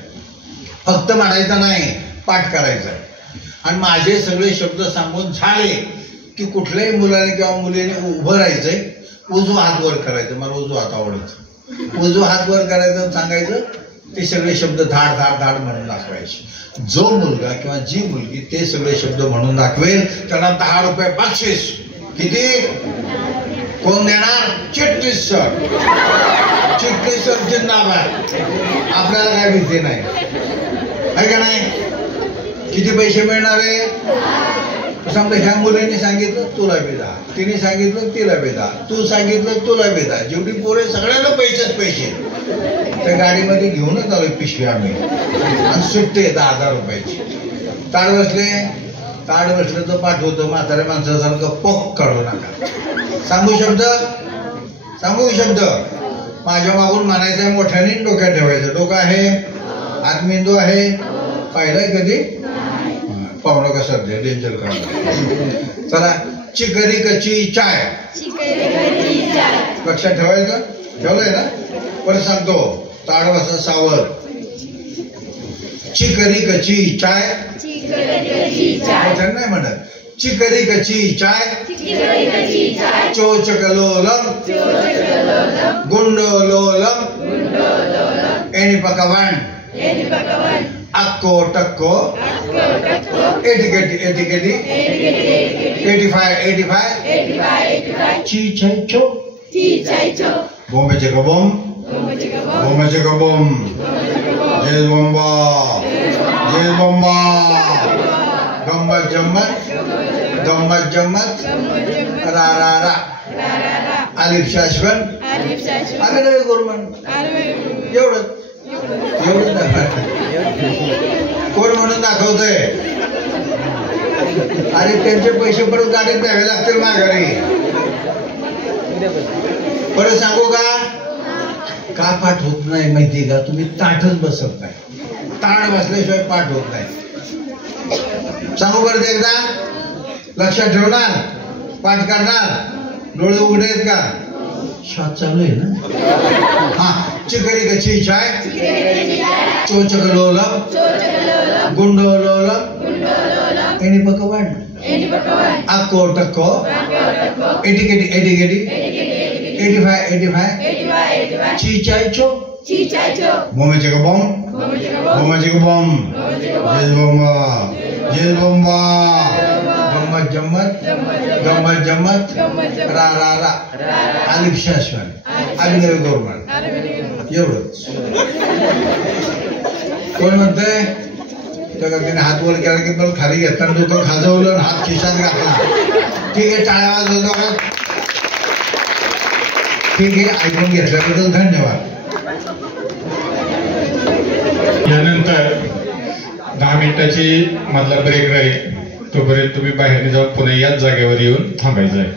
फक्त म्हणायचा नाही, पाठ करायचा आहे. आणि माझे सगळे शब्द सांगून झाले की कुठल्याही मुलाने किंवा मुलीने उभं राहायचंय, उजवा हात वर करायचं. मला उजवा हात आवडत. उजवा हात वर करायचं, सांगायचं. ते सगळे शब्द धाड धाड धाड म्हणून दाखवायचे. जो मुलगा किंवा जी मुलगी ते सगळे शब्द म्हणून दाखवेल त्याला 10 रुपये बक्षीस. किती? कोण देणार? चिटणीस सर. चिटणीस सर जिंदाबाद. आपल्याला काय भीती नाही, आहे का नाही? किती पैसे मिळणार आहे? समजा ह्या मुलांनी सांगितलं तुला बेदा, तिने सांगितलं तिला बेदा, तू सांगितलं तुला बेदा. जेवढी पोरे सगळ्यांना पैसेच पैसे. त्या गाडीमध्ये घेऊनच आलोय पिशवी आम्ही आणि सुट्टे 10,000 रुपयाची. ताड बसले, ताड बसलं तर पाठवतो. म्हाताऱ्या माणसासारखं पोक काढू नका. सांगू शब्द, सांगू शब्द. माझ्या मागून म्हणायचं, मोठ्याने डोक्यात ठेवायचं. डोकं आहे, आत्मेंदू आहे. पाहिलंय कधी? पाहुणं कसं डेंजर काढलं. चला, चिकरी कच्ची चाय. लक्षात ठेवायचं. ठेवलंय ना? परत सांगतो. ताड वाजता सावर. चिकरी कच्ची चाय. नाही म्हणत. चिकरी कच्ची चाय. चोचकलोलम गुंडोलोलम एनिपकवन अक्को टक्को एटिकेटी एटिकेटी 85 चीचो बोंबेचे कबोम बोंबेचे कबोम. जय बोंबा जय बोंबा. गंमत जम्मत गंमत जम्मत रा रा रा. आलिफ शाश्वन आले गोरमन. एवढंच एवढंच कोण म्हणून दाखवतोय? अरे त्यांचे पैसे परत गाडीत द्यावे लागतील माघारी. परत सांगू का पाठ होत नाही माहिती का? तुम्ही ताठच बसत नाही. ताठ बसल्याशिवाय पाठ होत नाही. सांगू परत एकदा, लक्षात ठेवणार, पाठ करणार, डोळे उघडे आहेत का? श्वास चालू आहे ना? हा, चिकरी कशी चाय, चोचकलोलम, गुंडोलोलम, एनी पकवान, अक्को टक्को, एटिकेटी एटिकेटी, 85 चीचाय चो, मोमेचे का बॉम्ब, मोमेचे का बॉम्ब, जेल बॉम्बा, गम्मत जम्मत, गम्मत जम्मत, रा रा रा, आलिफ शाश्वन, अभिनव गौरमान, एवढंच. कोण म्हणतंय? त्याने हात वर केला की पण खाली घेताना डोकं खाजवलं, हात खिशात घातला. ठीक आहे, टाळ्या वाजवतो. ठीक आहे, ऐकून घेतल्याबद्दल धन्यवाद. यानंतर 10 मिनिटाची मधला ब्रेक राहील. तोपर्यंत तुम्ही बाहेर जाऊन पुन्हा याच जागेवर येऊन थांबायचं आहे.